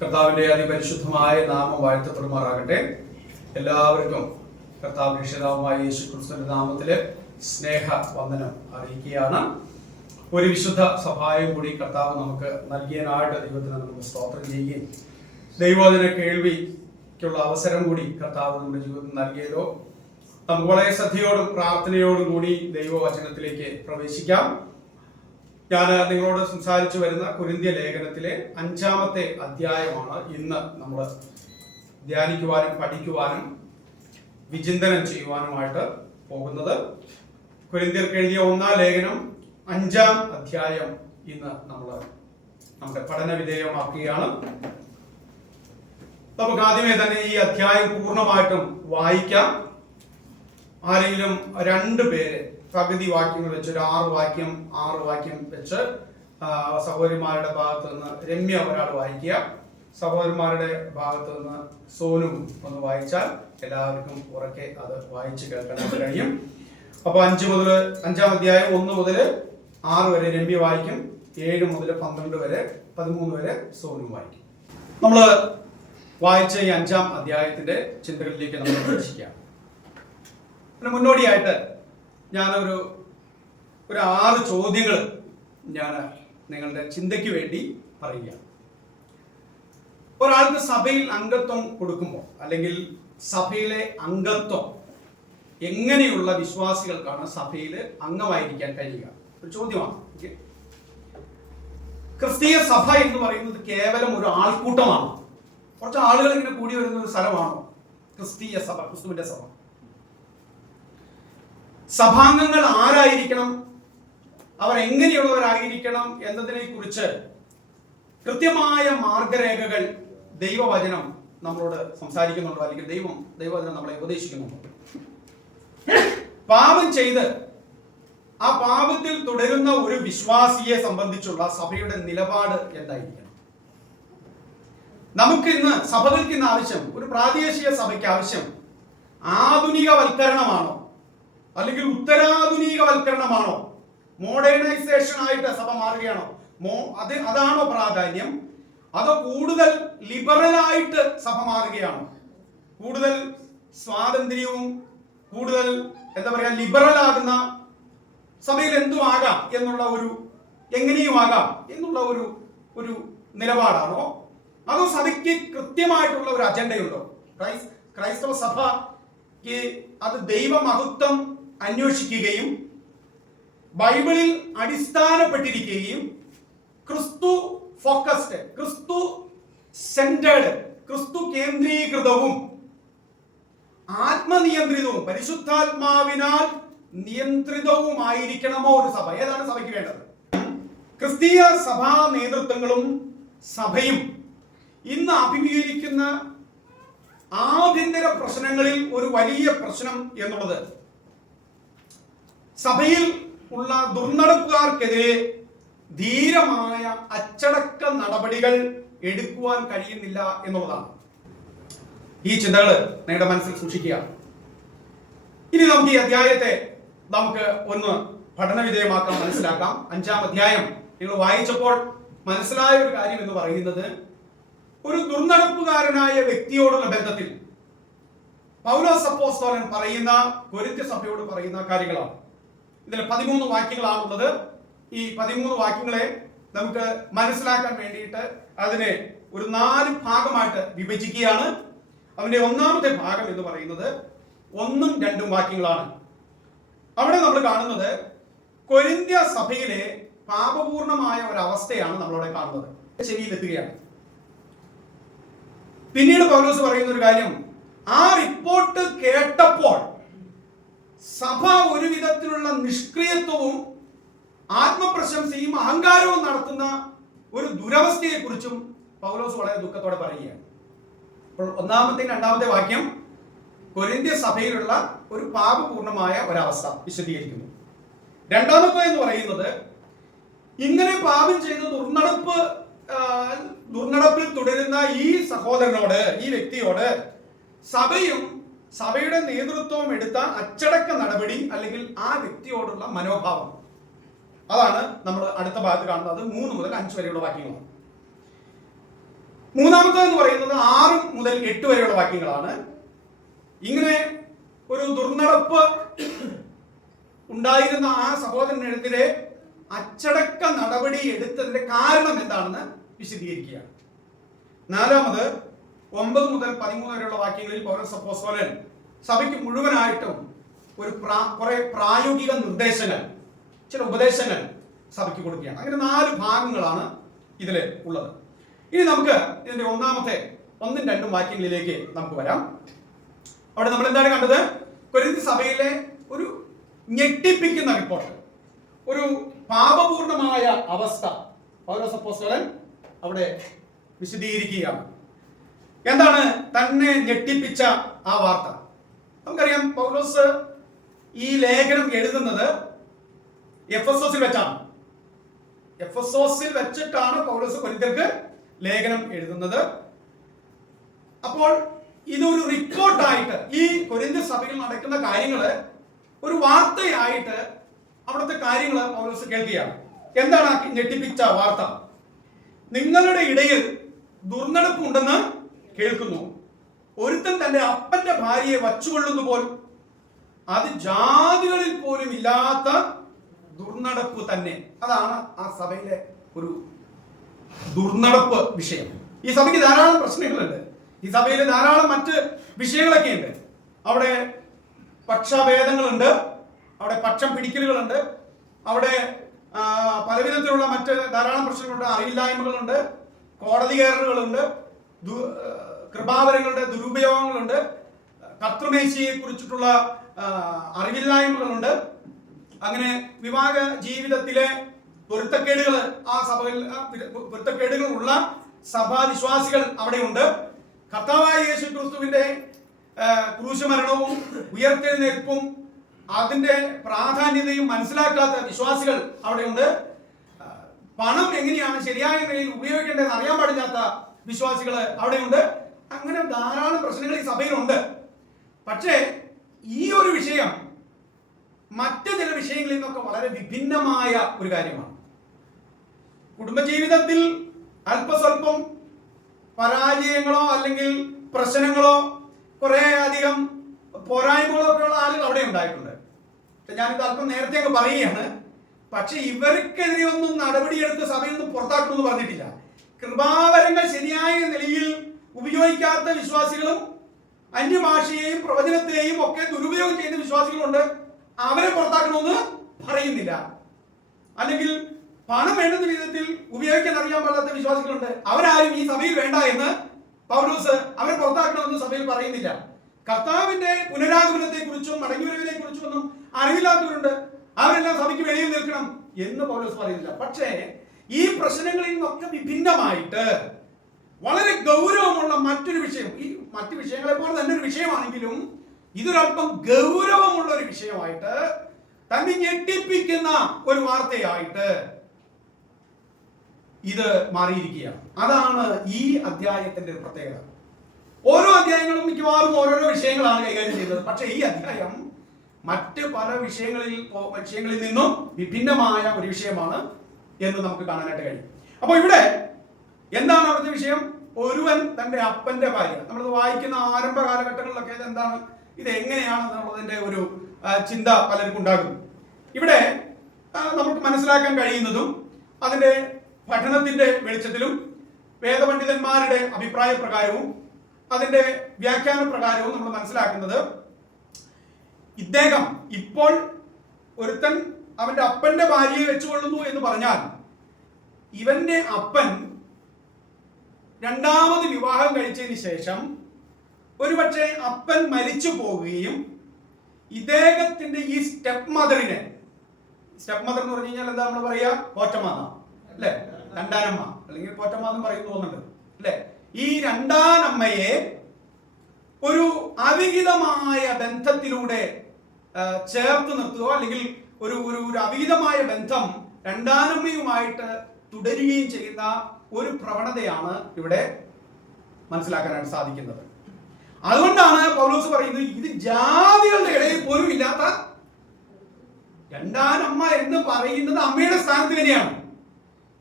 കർത്താവിന്റെ അതിപരിശുദ്ധമായ നാമം വാഴ്ത്തപ്പെടുമാറാകട്ടെ. എല്ലാവർക്കും കർത്താവ് രക്ഷിതാവുമായ യേശു ക്രിസ്തുവിന്റെ നാമത്തില് സ്നേഹ വന്ദനം അറിയിക്കുകയാണ്. ഒരു വിശുദ്ധ സഭായം കൂടി കർത്താവ് നമുക്ക് നൽകിയനായിട്ട് ദൈവത്തിന് നമുക്ക് സ്തോത്രം ചെയ്യുകയും ദൈവവചന കേൾവിക്കുള്ള അവസരം കൂടി കർത്താവ് നമ്മുടെ ജീവിതത്തിൽ നൽകിയല്ലോ. നമുക്ക് വളരെ ശ്രദ്ധയോടും പ്രാർത്ഥനയോടും കൂടി ദൈവവചനത്തിലേക്ക് പ്രവേശിക്കാം. ഞാൻ നിങ്ങളോട് സംസാരിച്ചു വരുന്ന കൊരിന്ത്യ ലേഖനത്തിലെ 5-ാമത്തെ അധ്യായമാണ് ഇന്ന് നമ്മൾ ധ്യാനിക്കുവാനും പഠിക്കുവാനും വിചിന്തനം ചെയ്യുവാനുമായിട്ട് പോകുന്നത്. കൊരിന്ത്യർക്ക് എഴുതിയ 1-ാം ലേഖനം 5-ാം അധ്യായം ഇന്ന് നമ്മുടെ പഠന വിധേയമാക്കുകയാണ്. നമുക്ക് ആദ്യമേ തന്നെ ഈ അധ്യായം പൂർണ്ണമായിട്ടും വായിക്കാം. ആരെങ്കിലും 2 പേര് പകുതി വാക്യങ്ങൾ വെച്ച് ഒരു 6 വാക്യം വെച്ച് സഹോദരിമാരുടെ ഭാഗത്ത് നിന്ന് രമ്യ ഒരാൾ വായിക്കുക, സഹോദരന്മാരുടെ ഭാഗത്ത് നിന്ന് സോനു ഒന്ന് വായിച്ചാൽ എല്ലാവർക്കും ഉറക്കെ അത് വായിച്ച് കേൾക്കാൻ കഴിയും. അപ്പൊ 5-ാം അധ്യായം 1 മുതൽ 6 വരെ രമ്യ വായിക്കും, 7 മുതൽ 12 വരെ 13 വരെ സോനു വായിക്കും. നമ്മൾ വായിച്ച ഈ 5-ാം അധ്യായത്തിന്റെ ചിന്തകളിലേക്ക് നമ്മൾ പ്രവേശിക്കാം. അതിന് മുന്നോടിയായിട്ട് ഞാനൊരു 6 ചോദ്യങ്ങൾ ഞാൻ നിങ്ങളുടെ ചിന്തയ്ക്ക് വേണ്ടി പറയുക. ഒരാൾക്ക് സഭയിൽ അംഗത്വം കൊടുക്കുമ്പോൾ അല്ലെങ്കിൽ സഭയിലെ അംഗത്വം എങ്ങനെയുള്ള വിശ്വാസികൾക്കാണ് സഭയിൽ അംഗമായിരിക്കാൻ കഴിയുക? ഒരു ചോദ്യമാണ്. ക്രിസ്തീയ സഭ എന്ന് പറയുന്നത് കേവലം ഒരു ആൾക്കൂട്ടമാണ്. കുറച്ച് ആളുകൾ ഇങ്ങനെ കൂടി വരുന്ന ഒരു സ്ഥലമാണോ ക്രിസ്തീയ സഭ, ക്രിസ്തുവിന്റെ സഭ? സഭാംഗങ്ങൾ ആരായിരിക്കണം, അവർ എങ്ങനെയുള്ളവരായിരിക്കണം എന്നതിനെ കുറിച്ച് കൃത്യമായ മാർഗരേഖകൾ ദൈവവചനം നമ്മളോട് സംസാരിക്കുന്നുണ്ടോ, അല്ലെങ്കിൽ ദൈവവചനം നമ്മളെ ഉപദേശിക്കുന്നുണ്ടോ? പാപം ചെയ്ത് ആ പാപത്തിൽ തുടരുന്ന ഒരു വിശ്വാസിയെ സംബന്ധിച്ചുള്ള സഭയുടെ നിലപാട് എന്തായിരിക്കണം? നമുക്കിന്ന് സഭകൾക്ക് ഇന്ന് ആവശ്യം, ഒരു പ്രാദേശിക സഭയ്ക്ക് ആവശ്യം ആധുനികവൽക്കരണമാണോ, അല്ലെങ്കിൽ ഉത്തരാധുനികവൽക്കരണമാണോ? മോഡേണൈസേഷൻ ആയിട്ട് സഭ മാറുകയാണോ? അതാണോ പ്രാധാന്യം? അതോ കൂടുതൽ ലിബറലായിട്ട് സഭ മാറുകയാണോ? കൂടുതൽ സ്വാതന്ത്ര്യവും കൂടുതൽ ലിബറൽ ആകുന്ന സഭയിൽ എന്തും ആകാം എന്നുള്ള എങ്ങനെയും ആകാം എന്നുള്ള ഒരു നിലപാടാണോ? അതോ സഭയ്ക്ക് കൃത്യമായിട്ടുള്ള ഒരു അജണ്ടയുണ്ടോ? ക്രൈസ്തവ സഭയ്ക്ക് അത് ദൈവമഹത്വം അന്വേഷിക്കുകയും ബൈബിളിൽ അടിസ്ഥാനപ്പെട്ടിരിക്കുകയും ക്രിസ്തു ഫോക്കസ്ഡ്, ക്രിസ്തു സെന്റേർഡ്, ക്രിസ്തു കേന്ദ്രീകൃതവും ആത്മനിയന്ത്രിതവും പരിശുദ്ധാത്മാവിനാൽ നിയന്ത്രിതവുമായിരിക്കണമോ ഒരു സഭ? ഏതാണ് സഭയ്ക്ക് വേണ്ടത്? ക്രിസ്തീയ സഭാ നേതൃത്വങ്ങളും സഭയും ഇന്ന് അഭിമുഖീകരിക്കുന്ന ആഭ്യന്തര പ്രശ്നങ്ങളിൽ ഒരു വലിയ പ്രശ്നം എന്നുള്ളത് സഭയിൽ ഉള്ള ദുർനടപ്പുകാർക്കെതിരെ ധീരമായ അച്ചടക്ക നടപടികൾ എടുക്കുവാൻ കഴിയുന്നില്ല എന്നുള്ളതാണ്. ഈ ചിന്തകൾ നിങ്ങളുടെ മനസ്സിൽ സൂക്ഷിക്കുക. ഇനി നമുക്ക് ഈ അധ്യായത്തെ ഒന്ന് പഠനവിധേയമാക്കാം, മനസ്സിലാക്കാം. 5-ാം അധ്യായം നിങ്ങൾ വായിച്ചപ്പോൾ മനസ്സിലായ ഒരു കാര്യം എന്ന് പറയുന്നത്, ഒരു ദുർനടപ്പുകാരനായ വ്യക്തിയോടുള്ള ബന്ധത്തിൽ പൗലോസ് അപ്പോസ്തലൻ പറയുന്ന കൊരിന്ത്യ സഭയോട് പറയുന്ന കാര്യങ്ങളാണ്. ഇതിൽ 13 വാക്യങ്ങളാണുള്ളത്. ഈ 13 വാക്യങ്ങളെ നമുക്ക് മനസ്സിലാക്കാൻ വേണ്ടിയിട്ട് അതിനെ ഒരു 4 ഭാഗമായിട്ട് വിഭജിക്കുകയാണ്. അവന്റെ 1-ാമത്തെ ഭാഗം എന്ന് പറയുന്നത് 1ഉം 2ഉം വാക്യങ്ങളാണ്. അവിടെ നമ്മൾ കാണുന്നത് കൊരിന്ത്യ സഭയിലെ പാപപൂർണമായ ഒരവസ്ഥയാണ് നമ്മളവിടെ കാണുന്നത്. ചെവിയിലെത്തുകയാണ്. പിന്നീട് പൗലോസ് പറയുന്ന ഒരു കാര്യം, ആ റിപ്പോർട്ട് കേട്ടപ്പോൾ സഭ ഒരു വിധത്തിലുള്ള നിഷ്ക്രിയത്വവും ആത്മപ്രശംസയും അഹങ്കാരവും നടത്തുന്ന ഒരു ദുരവസ്ഥയെ കുറിച്ചും പൗലോസ് വളരെ ദുഃഖത്തോടെ പറയുകയാണ്. അപ്പോൾ 1-ാമത്തെയും 2-ാമത്തെ വാക്യം കൊരിന്ത്യ സഭയിലുള്ള ഒരു പാപപൂർണമായ ഒരവസ്ഥ വിശദീകരിക്കുന്നു. 2-ാമത്തെ എന്ന് പറയുന്നത്, ഇങ്ങനെ പാപം ചെയ്ത് ദുർനടപ്പിൽ തുടരുന്ന ഈ സഹോദരനോട്, ഈ വ്യക്തിയോട് സഭയും സഭയുടെ നേതൃത്വം എടുത്ത അച്ചടക്ക നടപടി അല്ലെങ്കിൽ ആ വ്യക്തിയോടുള്ള മനോഭാവം, അതാണ് നമ്മൾ അടുത്ത ഭാഗത്ത് കാണുന്നത്. 3 മുതൽ 5 വരെയുള്ള വാക്യങ്ങളാണ്. മൂന്നാമത്തേന്ന് പറയുന്നത് 6 മുതൽ 8 വരെയുള്ള വാക്യങ്ങളാണ്. ഇങ്ങനെ ഒരു ദുർനടപ്പ് ഉണ്ടായിരുന്ന ആ സഹോദരനെതിരെ അച്ചടക്ക നടപടി എടുത്തതിന്റെ കാരണം എന്താണെന്ന് വിശദീകരിക്കുകയാണ്. നാലാമത് 9 മുതൽ 13 വരെയുള്ള വാക്യങ്ങളിൽ പൗലോസ് അപ്പോസ്തലൻ സഭയ്ക്ക് മുഴുവനായിട്ടും കുറെ പ്രായോഗിക നിർദ്ദേശങ്ങൾ, ചില ഉപദേശങ്ങൾ സഭയ്ക്ക് കൊടുക്കുകയാണ്. അങ്ങനെ 4 ഭാഗങ്ങളാണ് ഇതിൽ ഉള്ളത്. ഇനി നമുക്ക് ഇതിന്റെ 1-ഉം 2-ഉം വാക്യങ്ങളിലേക്ക് നമുക്ക് വരാം. അവിടെ നമ്മൾ എന്താണ് കണ്ടത്? കൊരിന്ത് സഭയിലെ ഒരു ഞെട്ടിപ്പിക്കുന്ന റിപ്പോർട്ട്, ഒരു പാപപൂർണമായ അവസ്ഥ പൗലോസ് അപ്പോസ്തലൻ അവിടെ വിശദീകരിക്കുകയാണ്. എന്താണ് തന്നെ ഞെട്ടിപ്പിച്ച ആ വാർത്ത? നമുക്കറിയാം, പൗലോസ് ഈ ലേഖനം എഴുതുന്നത് എഫെസോസിൽ വെച്ചാണ്. എഫെസോസിൽ വെച്ചിട്ടാണ് പൗലോസ് കൊരിന്ത്യർക്ക് ലേഖനം എഴുതുന്നത്. അപ്പോൾ ഇതൊരു റിപ്പോർട്ടായിട്ട്, ഈ കൊരിന്ത്യ സഭയിൽ നടക്കുന്ന കാര്യങ്ങള് ഒരു വാർത്തയായിട്ട് അവിടുത്തെ കാര്യങ്ങൾ പൗലോസ് കേൾക്കുകയാണ്. എന്താണ് ഞെട്ടിപ്പിച്ച വാർത്ത? നിങ്ങളുടെ ഇടയിൽ ദുർനടപ്പുണ്ടെന്ന് കേൾക്കുന്നു. ഒരുത്തൻ തന്റെ അപ്പന്റെ ഭാര്യയെ വച്ചുകൊള്ളുന്നു പോൽ, അത് ജാതികളിൽ പോലും ഇല്ലാത്ത ദുർനടപ്പ് തന്നെ. അതാണ് ആ സഭയിലെ ഒരു ദുർനടപ്പ് വിഷയം. ഈ സഭയ്ക്ക് ധാരാളം പ്രശ്നങ്ങളുണ്ട്. ഈ സഭയിൽ ധാരാളം മറ്റ് വിഷയങ്ങളൊക്കെ ഉണ്ട്. അവിടെ പക്ഷഭേദങ്ങളുണ്ട്, അവിടെ പക്ഷം പിടിക്കലുകളുണ്ട്, അവിടെ പലവിധത്തിലുള്ള മറ്റ് ധാരാളം പ്രശ്നങ്ങളുണ്ട്. അറിവില്ലായ്മകളുണ്ട്, കോടതി കയറലുകളുണ്ട്, കൃപാവരങ്ങളുടെ ദുരുപയോഗങ്ങളുണ്ട്, കർത്തൃമേശയെ കുറിച്ചിട്ടുള്ള അറിവില്ലായ്മകളുണ്ട്. അങ്ങനെ വിവാഹ ജീവിതത്തിലെ പൊരുത്തക്കേടുകൾ, ആ സഭയിൽ പൊരുത്തക്കേടുകളുള്ള സഭാവിശ്വാസികൾ അവിടെയുണ്ട്. കർത്താവായ യേശു ക്രിസ്തുവിന്റെ ക്രൂശമരണവും ഉയർത്തെഴുന്നേൽപ്പും അതിന്റെ പ്രാധാന്യതയും മനസ്സിലാക്കാത്ത വിശ്വാസികൾ അവിടെയുണ്ട്. പണം എങ്ങനെയാണ് ശരിയായ നിലയിൽ ഉപയോഗിക്കേണ്ടതെന്ന് അറിയാൻ പാടില്ലാത്ത വിശ്വാസികൾ അവിടെയുണ്ട്. അങ്ങനെ ധാരാളം പ്രശ്നങ്ങൾ ഈ സഭയിലുണ്ട്. പക്ഷേ ഈ ഒരു വിഷയം മറ്റു ചില വിഷയങ്ങളിൽ നിന്നൊക്കെ വളരെ വിഭിന്നമായ ഒരു കാര്യമാണ്. കുടുംബജീവിതത്തിൽ അല്പസ്വല്പം പരാജയങ്ങളോ അല്ലെങ്കിൽ പ്രശ്നങ്ങളോ കുറെ അധികം പോരായ്മകളോ ഒക്കെ ഉള്ള ആളുകൾ അവിടെ ഉണ്ടായിട്ടുണ്ട്. ഞാനിത് അല്പം നേരത്തെ അങ്ങ് പറയുകയാണ്. പക്ഷെ ഇവർക്കെതിരെ ഒന്നും നടപടിയെടുത്ത് സഭയിൽ നിന്നും പുറത്താക്കണമെന്ന് പറഞ്ഞിട്ടില്ല. കൃപാവരങ്ങൾ ശരിയായ നിലയിൽ ഉപയോഗിക്കാത്ത വിശ്വാസികളും അന്യഭാഷയെയും പ്രവചനത്തെയും ഒക്കെ ദുരുപയോഗം ചെയ്യുന്ന വിശ്വാസികളുണ്ട്. അവരെ പുറത്താക്കണമെന്ന് പറയുന്നില്ല. അല്ലെങ്കിൽ പണം വേണ്ടുന്ന വിധത്തിൽ ഉപയോഗിക്കാൻ അറിയാൻ പാടാത്ത വിശ്വാസികളുണ്ട്. അവരാരും ഈ സഭയിൽ വേണ്ട എന്ന് പൗലോസ് അവരെ പുറത്താക്കണമെന്ന് സഭയിൽ പറയുന്നില്ല. കർത്താവിന്റെ പുനരാഗമനത്തെ കുറിച്ചും മടങ്ങിവരവിനെ കുറിച്ചും ഒന്നും അറിവില്ലാത്തവരുണ്ട്. അവരെല്ലാം സഭയ്ക്ക് വെളിയിൽ നിൽക്കണം എന്ന് പൗലോസ് പറയുന്നില്ല. പക്ഷേ ഈ പ്രശ്നങ്ങളിൽ നിന്നൊക്കെ വിഭിന്നമായിട്ട് വളരെ ഗൗരവമുള്ള മറ്റൊരു വിഷയം, ഈ മറ്റു വിഷയങ്ങളെ പോലെ തന്നെ ഒരു വിഷയമാണെങ്കിലും ഇതൊരല്പം ഗൗരവമുള്ള ഒരു വിഷയമായിട്ട്, തന്നെ ഞെട്ടിപ്പിക്കുന്ന ഒരു വാർത്തയായിട്ട് ഇത് മാറിയിരിക്കുകയാണ്. അതാണ് ഈ അധ്യായത്തിന്റെ ഒരു പ്രത്യേകത. ഓരോ അധ്യായങ്ങളും മിക്കവാറും ഓരോരോ വിഷയങ്ങളാണ് കൈകാര്യം ചെയ്യുന്നത്. പക്ഷെ ഈ അധ്യായം മറ്റ് പല വിഷയങ്ങളിൽ നിന്നും വിഭിന്നമായ ഒരു വിഷയമാണ് എന്ന് നമുക്ക് കാണാനായിട്ട് കഴിയും. അപ്പോൾ ഇവിടെ എന്താണ് അവിടുത്തെ വിഷയം? ഒരുവൻ തന്റെ അപ്പന്റെ ഭാര്യ. നമ്മൾ വായിക്കുന്ന ആരംഭ കാലഘട്ടങ്ങളിലൊക്കെ എന്താണ്, ഇത് എങ്ങനെയാണ് എന്നുള്ളതിന്റെ ഒരു ചിന്ത പലർക്കും ഉണ്ടാകും. ഇവിടെ നമുക്ക് മനസ്സിലാക്കാൻ കഴിയുന്നതും അതിന്റെ പഠനത്തിന്റെ വെളിച്ചത്തിലും വേദപണ്ഡിതന്മാരുടെ അഭിപ്രായ പ്രകാരവും അതിന്റെ വ്യാഖ്യാന പ്രകാരവും നമ്മൾ മനസ്സിലാക്കുന്നത്, ഇദ്ദേഹം ഇപ്പോൾ ഒരുത്തൻ അവന്റെ അപ്പന്റെ ഭാര്യയെ വെച്ചുകൊള്ളുന്നു എന്ന് പറഞ്ഞാൽ ഇവന്റെ അപ്പൻ രണ്ടാമത് വിവാഹം കഴിച്ചതിന് ശേഷം ഒരുപക്ഷെ അപ്പൻ മരിച്ചു പോവുകയും ഇദ്ദേഹത്തിന്റെ ഈ സ്റ്റെപ്പ് മദറിനെ, സ്റ്റെപ്പ് മദർ എന്ന് പറഞ്ഞു കഴിഞ്ഞാൽ എന്താ നമ്മൾ പറയാ, പോറ്റമാത അല്ലെ, രണ്ടാനമ്മ അല്ലെങ്കിൽ പോറ്റമാത പറയുന്നു തോന്നുന്നുണ്ട് അല്ലെ, ഈ രണ്ടാനമ്മയെ ഒരു അവിഹിതമായ ബന്ധത്തിലൂടെ ചേർത്ത് നിർത്തുകയോ അല്ലെങ്കിൽ ഒരു അവിഹിതമായ ബന്ധം രണ്ടാനമ്മയുമായിട്ട് തുടരുകയും ചെയ്യുന്ന ഒരു പ്രവണതയാണ് ഇവിടെ മനസ്സിലാക്കാനായിട്ട് സാധിക്കുന്നത്. അതുകൊണ്ടാണ് പൗലോസ് പറയുന്നത് ഇത് ജാതികളുടെ ഇടയിൽ പോലും ഇല്ലാത്ത, രണ്ടാനമ്മ എന്ന് പറയുന്നത് അമ്മയുടെ സ്ഥാനത്ത് തന്നെയാണ്.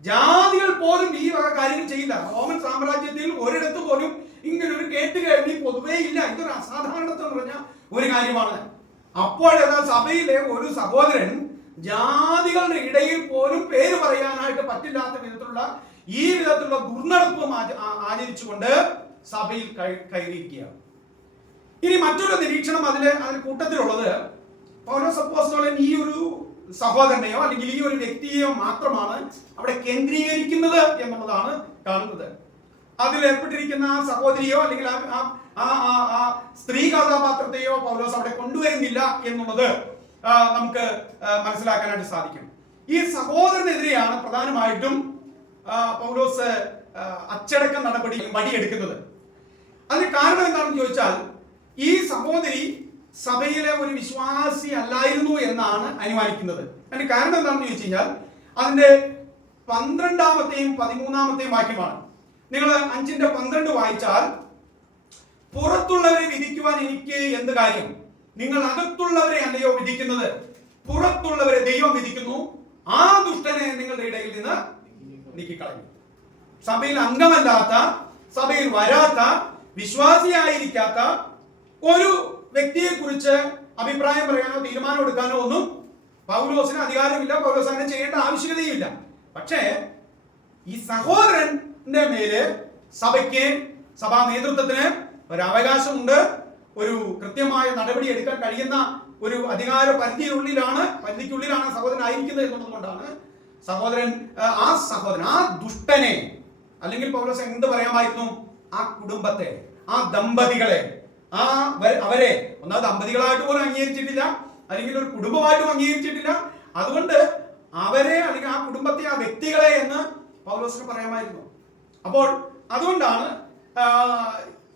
ജാതികൾ പോലും ഈ വക കാര്യങ്ങൾ ചെയ്യില്ല. റോമൻ സാമ്രാജ്യത്തിൽ ഒരിടത്ത് പോലും ഇങ്ങനെ ഒരു കേട്ടുകേൾവി പൊതുവേ ഇല്ല. ഇതൊരു അസാധാരണത്വം പറഞ്ഞ ഒരു കാര്യമാണ്. അപ്പോഴേതാ സഭയിലെ ഒരു സഹോദരൻ ജാതികളുടെ ഇടയിൽ പോലും പേര് പറയാനായിട്ട് പറ്റില്ലാത്ത വിധത്തിലുള്ള ഈ വിധത്തിലുള്ള ദുർനടപ്പും ആചരിച്ചുകൊണ്ട് സഭയിൽ കയറിയിരിക്കുകയാണ്. ഇനി മറ്റൊരു നിരീക്ഷണം അതിന് കൂട്ടത്തിലുള്ളത്, പൗലോസ് അപ്പോസ്തലൻ ഈ ഒരു സഹോദരനെയോ അല്ലെങ്കിൽ ഈ ഒരു വ്യക്തിയെയോ മാത്രമാണ് അവിടെ കേന്ദ്രീകരിക്കുന്നത് എന്നുള്ളതാണ് കാണുന്നത്. അതിൽ ഏർപ്പെട്ടിരിക്കുന്ന ആ സഹോദരിയോ അല്ലെങ്കിൽ ആ സ്ത്രീ കഥാപാത്രത്തെയോ പൗലോസ് അവിടെ കൊണ്ടുവരുന്നില്ല എന്നുള്ളത് നമുക്ക് മനസ്സിലാക്കാനായിട്ട് സാധിക്കും. ഈ സഹോദരനെതിരെയാണ് പ്രധാനമായിട്ടും പൗലോസ് അച്ചടക്ക നടപടി വടിയെടുക്കുന്നത്. അതിന് കാരണം എന്താണെന്ന് ചോദിച്ചാൽ, ഈ സഹോദരി സഭയിലെ ഒരു വിശ്വാസി അല്ലായിരുന്നു എന്നാണ് അനുമാനിക്കുന്നത്. അതിന് കാരണം എന്താണെന്ന് ചോദിച്ചു കഴിഞ്ഞാൽ, അതിന്റെ 12-ാമത്തെയും 13-ാമത്തെയും വാക്യമാണ്. നിങ്ങൾ 5:12 വായിച്ചാൽ, പുറത്തുള്ളവരെ വിധിക്കുവാൻ എനിക്ക് എന്ത് കാര്യം? നിങ്ങൾ അകത്തുള്ളവരെ അല്ലയോ വിധിക്കുന്നത്? പുറത്തുള്ളവരെ ദൈവം വിധിക്കുന്നു. ആ ദുഷ്ടനെ നിങ്ങളുടെ ഇടയിൽ നിന്ന് നീക്കിക്കളഞ്ഞു. സഭയിൽ അംഗമല്ലാത്ത, സഭയിൽ വരാത്ത, വിശ്വാസിയായിരിക്കാത്ത ഒരു വ്യക്തിയെ കുറിച്ച് അഭിപ്രായം പറയാനോ തീരുമാനം എടുക്കാനോ ഒന്നും പൗലോസിന് അധികാരമില്ല. പൗലോസ് അങ്ങനെ ചെയ്യേണ്ട ആവശ്യകതയുമില്ല. പക്ഷേ ഈ സഹോദരന്റെ മേല് സഭയ്ക്ക്, സഭാ നേതൃത്വത്തിന് ഒരു അവകാശമുണ്ട്. ഒരു കൃത്യമായ നടപടി എടുക്കാൻ കഴിയുന്ന ഒരു അധികാര പരിധിക്കുള്ളിലാണ് സഹോദരൻ ആയിരിക്കുന്നത് എന്നുള്ളത് കൊണ്ടാണ് ആ ദുഷ്ടനെ, അല്ലെങ്കിൽ പൗലോസ് എന്ത് പറയാമായിരുന്നു, ആ കുടുംബത്തെ, ആ ദമ്പതികളെ, അവരെ ഒന്നാമത് ദമ്പതികളായിട്ട് പോലും അംഗീകരിച്ചിട്ടില്ല, അല്ലെങ്കിൽ ഒരു കുടുംബമായിട്ടും അംഗീകരിച്ചിട്ടില്ല. അതുകൊണ്ട് അവരെ അല്ലെങ്കിൽ ആ കുടുംബത്തെ, ആ വ്യക്തികളെ എന്ന് പൗലോസിന് പറയാമായിരുന്നു. അപ്പോൾ അതുകൊണ്ടാണ്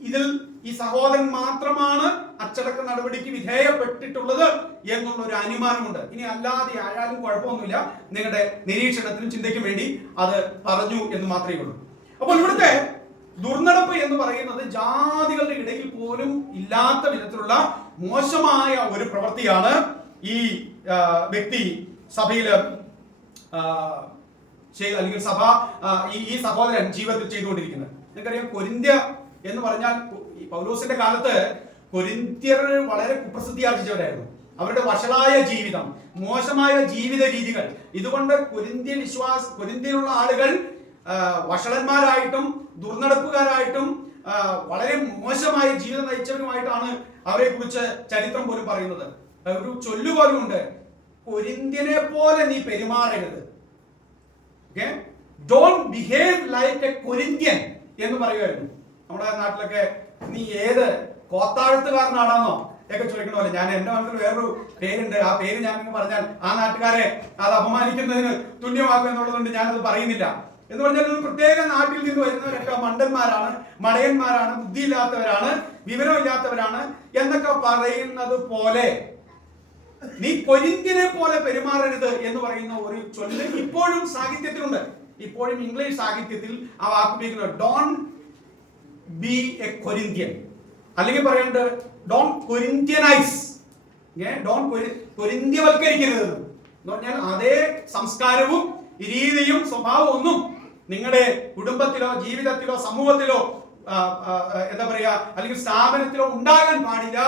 ഇതിൽ ഈ സഹോദരൻ മാത്രമാണ് അച്ചടക്ക നടപടിക്ക് വിധേയപ്പെട്ടിട്ടുള്ളത് എന്നുള്ള ഒരു അനുമാനമുണ്ട്. ഇനി അല്ലാതെ ആയാലും കുഴപ്പമൊന്നുമില്ല, നിങ്ങളുടെ നിരീക്ഷണത്തിനും ചിന്തയ്ക്കും വേണ്ടി അത് പറഞ്ഞു എന്ന് മാത്രമേ ഉള്ളൂ. അപ്പോൾ ഇവിടുത്തെ ദുർനടപ്പ് എന്ന് പറയുന്നത് ജാതികളുടെ ഇടയിൽ പോലും ഇല്ലാത്ത വിധത്തിലുള്ള മോശമായ ഒരു പ്രവൃത്തിയാണ് ഈ വ്യക്തി സഭയില് അല്ലെങ്കിൽ ഈ സഹോദരൻ ജീവിതത്തിൽ ചെയ്തുകൊണ്ടിരിക്കുന്നത്. നിങ്ങൾക്കറിയാം, കൊരിന്ത്യ എന്ന് പറഞ്ഞാൽ ഈ പൗലോസിന്റെ കാലത്ത് കൊരിന്ത്യർ വളരെ കുപ്രസിദ്ധി ആർജിച്ചവരായിരുന്നു. അവരുടെ വഷളായ ജീവിതം, മോശമായ ജീവിത രീതികൾ, ഇതുകൊണ്ട് കൊരിന്ത്യയിലുള്ള ആളുകൾ വഷളന്മാരായിട്ടും ദുർനടപ്പുകാരായിട്ടും വളരെ മോശമായ ജീവിതം നയിച്ചവരുമായിട്ടാണ് അവരെ കുറിച്ച് ചരിത്രം പോലും പറയുന്നത്. ഒരു ചൊല്ലുപോലും ഉണ്ട്, കൊരിന്ത്യനെ പോലെ നീ പെരുമാറരുത്, don't behave like a Corinthian എന്ന് പറയുമായിരുന്നു. നമ്മുടെ നാട്ടിലൊക്കെ നീ ഏത് കോത്താഴത്തുകാരനാണെന്നോ ഒക്കെ ചോദിക്കണ പോലെ, ഞാൻ എന്റെ മനസ്സിൽ വേറൊരു പേരുണ്ട്, ആ പേര് ഞാൻ പറഞ്ഞാൽ ആ നാട്ടുകാരെ അത് അപമാനിക്കുന്നതിന് തുല്യമാക്കും എന്നുള്ളതുകൊണ്ട് ഞാനത് പറയുന്നില്ല. എന്ന് പറഞ്ഞാൽ ഒരു പ്രത്യേക നാട്ടിൽ നിന്ന് വരുന്നവരൊക്കെ മണ്ടന്മാരാണ്, മടയന്മാരാണ്, ബുദ്ധിയില്ലാത്തവരാണ്, വിവരമില്ലാത്തവരാണ് എന്നൊക്കെ പറയുന്നത് പോലെ നീ കൊരിന്ത്യനെ പോലെ പെരുമാറരുത് എന്ന് പറയുന്ന ഒരു ചൊല്ല് ഇപ്പോഴും സാഹിത്യത്തിലുണ്ട്. ഇപ്പോഴും ഇംഗ്ലീഷ് സാഹിത്യത്തിൽ ആ വാക്ക് ഉപയോഗിക്കുന്നത് ഡോണ്ട് ബി എ കൊരിന്ത്യൻ, അല്ലെങ്കിൽ പറയേണ്ടത് ഡോണ്ട് കൊരിന്ത്യനൈസ്, കൊരിന്ത്യവൽക്കരിക്കരുത് എന്ന് പറഞ്ഞാൽ അതേ സംസ്കാരവും രീതിയും സ്വഭാവവും ഒന്നും നിങ്ങളുടെ കുടുംബത്തിലോ ജീവിതത്തിലോ സമൂഹത്തിലോ എന്താ പറയാ അല്ലെങ്കിൽ സ്ഥാപനത്തിലോ ഉണ്ടാകാൻ പാടില്ല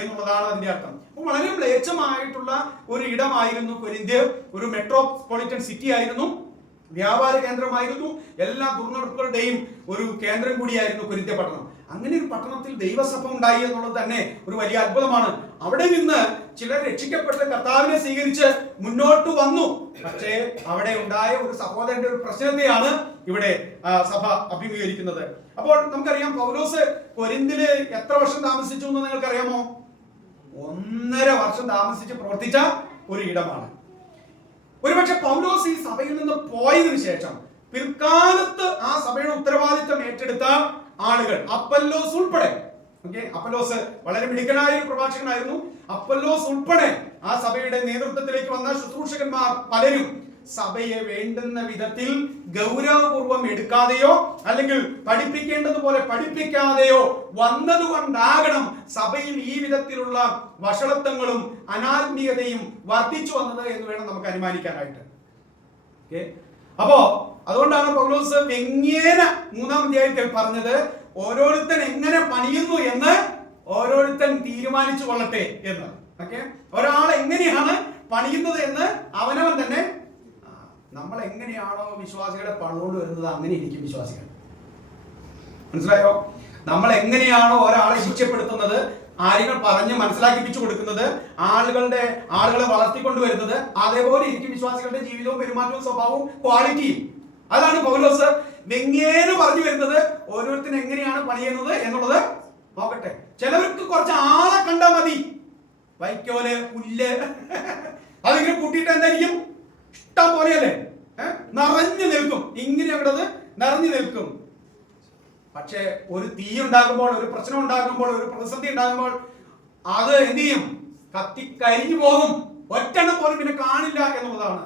എന്നുള്ളതാണ് അതിന്റെ അർത്ഥം. അപ്പോൾ വളരെ മ്ലേച്ഛമായിട്ടുള്ള ഒരു ഇടമായിരുന്നു കൊരിന്ത്യ. ഒരു മെട്രോപൊളിറ്റൻ സിറ്റി ആയിരുന്നു, വ്യാപാര കേന്ദ്രമായിരുന്നു, എല്ലാ ദുർനടപ്പുകളുടെയും ഒരു കേന്ദ്രം കൂടിയായിരുന്നു കൊരിന്ത്യ പട്ടണം. അങ്ങനെ ഒരു പട്ടണത്തിൽ ദൈവസഭ ഉണ്ടായി എന്നുള്ളത് തന്നെ ഒരു വലിയ അത്ഭുതമാണ്. അവിടെ നിന്ന് ചിലർ രക്ഷിക്കപ്പെട്ട കർത്താവിനെ സ്വീകരിച്ച് മുന്നോട്ട് വന്നു. പക്ഷേ അവിടെ ഉണ്ടായ ഒരു സഹോദരന്റെ ഒരു പ്രശ്നത്തെയാണ് ഇവിടെ സഭ അഭിമുഖീകരിക്കുന്നത്. അപ്പോൾ നമുക്കറിയാം, പൗലോസ് കൊരിന്തില് എത്ര വർഷം താമസിച്ചു എന്ന് നിങ്ങൾക്കറിയാമോ? 1.5 വർഷം താമസിച്ച് പ്രവർത്തിച്ച ഒരു ഇടമാണ്. ഒരുപക്ഷെ പൗലോസ് ഈ സഭയിൽ നിന്ന് പോയതിനു ശേഷം പിൽക്കാലത്ത് ആ സഭയുടെ ഉത്തരവാദിത്തം ഏറ്റെടുത്ത ആളുകൾ, അപ്പല്ലോസ് ഉൾപ്പെടെ, അപ്പല്ലോസ് വളരെ മിടുക്കനായ ഒരു പ്രഭാഷകനായിരുന്നു. അപ്പല്ലോസ് ഉൾപ്പെടെ ആ സഭയുടെ നേതൃത്വത്തിലേക്ക് വന്ന ശുശ്രൂഷകന്മാർ പലരും സഭയെ വേണ്ടുന്ന വിധത്തിൽ ഗൗരവപൂർവം എടുക്കാതെയോ അല്ലെങ്കിൽ പഠിപ്പിക്കേണ്ടതുപോലെ പഠിപ്പിക്കാതെയോ വന്നതുകൊണ്ടാകണം സഭയിൽ ഈ വിധത്തിലുള്ള വഷളത്വങ്ങളും അനാത്മീയതയും വർദ്ധിച്ചു വന്നത് എന്ന് വേണം നമുക്ക് അനുമാനിക്കാനായിട്ട്. അപ്പോ അതുകൊണ്ടാണ് പൗലോസ് വ്യംഗ്യേന 3-ാം അധ്യായത്തിൽ പറഞ്ഞത്, ഓരോരുത്തൻ എങ്ങനെ പണിയുന്നു എന്ന് ഓരോരുത്തൻ തീരുമാനിച്ചു കൊള്ളട്ടെ എന്ന്. ഓക്കെ, ഒരാൾ എങ്ങനെയാണ് പണിയുന്നത് എന്ന് അവനവൻ തന്നെ. നമ്മൾ എങ്ങനെയാണോ വിശ്വാസികളെ പണിതുകൊണ്ട് വരുന്നത് അങ്ങനെ ഇരിക്കും വിശ്വാസികൾ. മനസ്സിലായോ? നമ്മൾ എങ്ങനെയാണോ ഒരാളെ ശിക്ഷപ്പെടുത്തുന്നത്, കാര്യങ്ങൾ പറഞ്ഞ് മനസ്സിലാക്കിപ്പിച്ചു കൊടുക്കുന്നത്, ആളുകളെ വളർത്തിക്കൊണ്ടുവരുന്നത്, അതേപോലെ ഇരിക്കും വിശ്വാസികളുടെ ജീവിതവും പെരുമാറ്റവും സ്വഭാവവും ക്വാളിറ്റിയും. അതാണ് പൗലോസ് വ്യംഗ്യേന പറഞ്ഞു വരുന്നത്. ഓരോരുത്തരും എങ്ങനെയാണ് പണിയുന്നത് എന്നുള്ളത് നോക്കട്ടെ. ചിലവർക്ക് കുറച്ച് ആളെ കണ്ടാൽ മതി, വൈക്കോല് പുല്ല് അതിങ്ങനെ കൂട്ടിയിട്ട് എന്തായിരിക്കും, ഇഷ്ടം പോലെയല്ലേ, നിറഞ്ഞു നിൽക്കും, ഇങ്ങനെ അവിടെ നിറഞ്ഞു നിൽക്കും. പക്ഷെ ഒരു തീ ഉണ്ടാകുമ്പോൾ, ഒരു പ്രശ്നം ഉണ്ടാകുമ്പോൾ, ഒരു പ്രതിസന്ധി ഉണ്ടാകുമ്പോൾ അത് എന്ത് ചെയ്യും, കത്തിക്കരിഞ്ഞു പോകും. ഒറ്റെണ്ണം പോലും പിന്നെ കാണില്ല എന്നുള്ളതാണ്.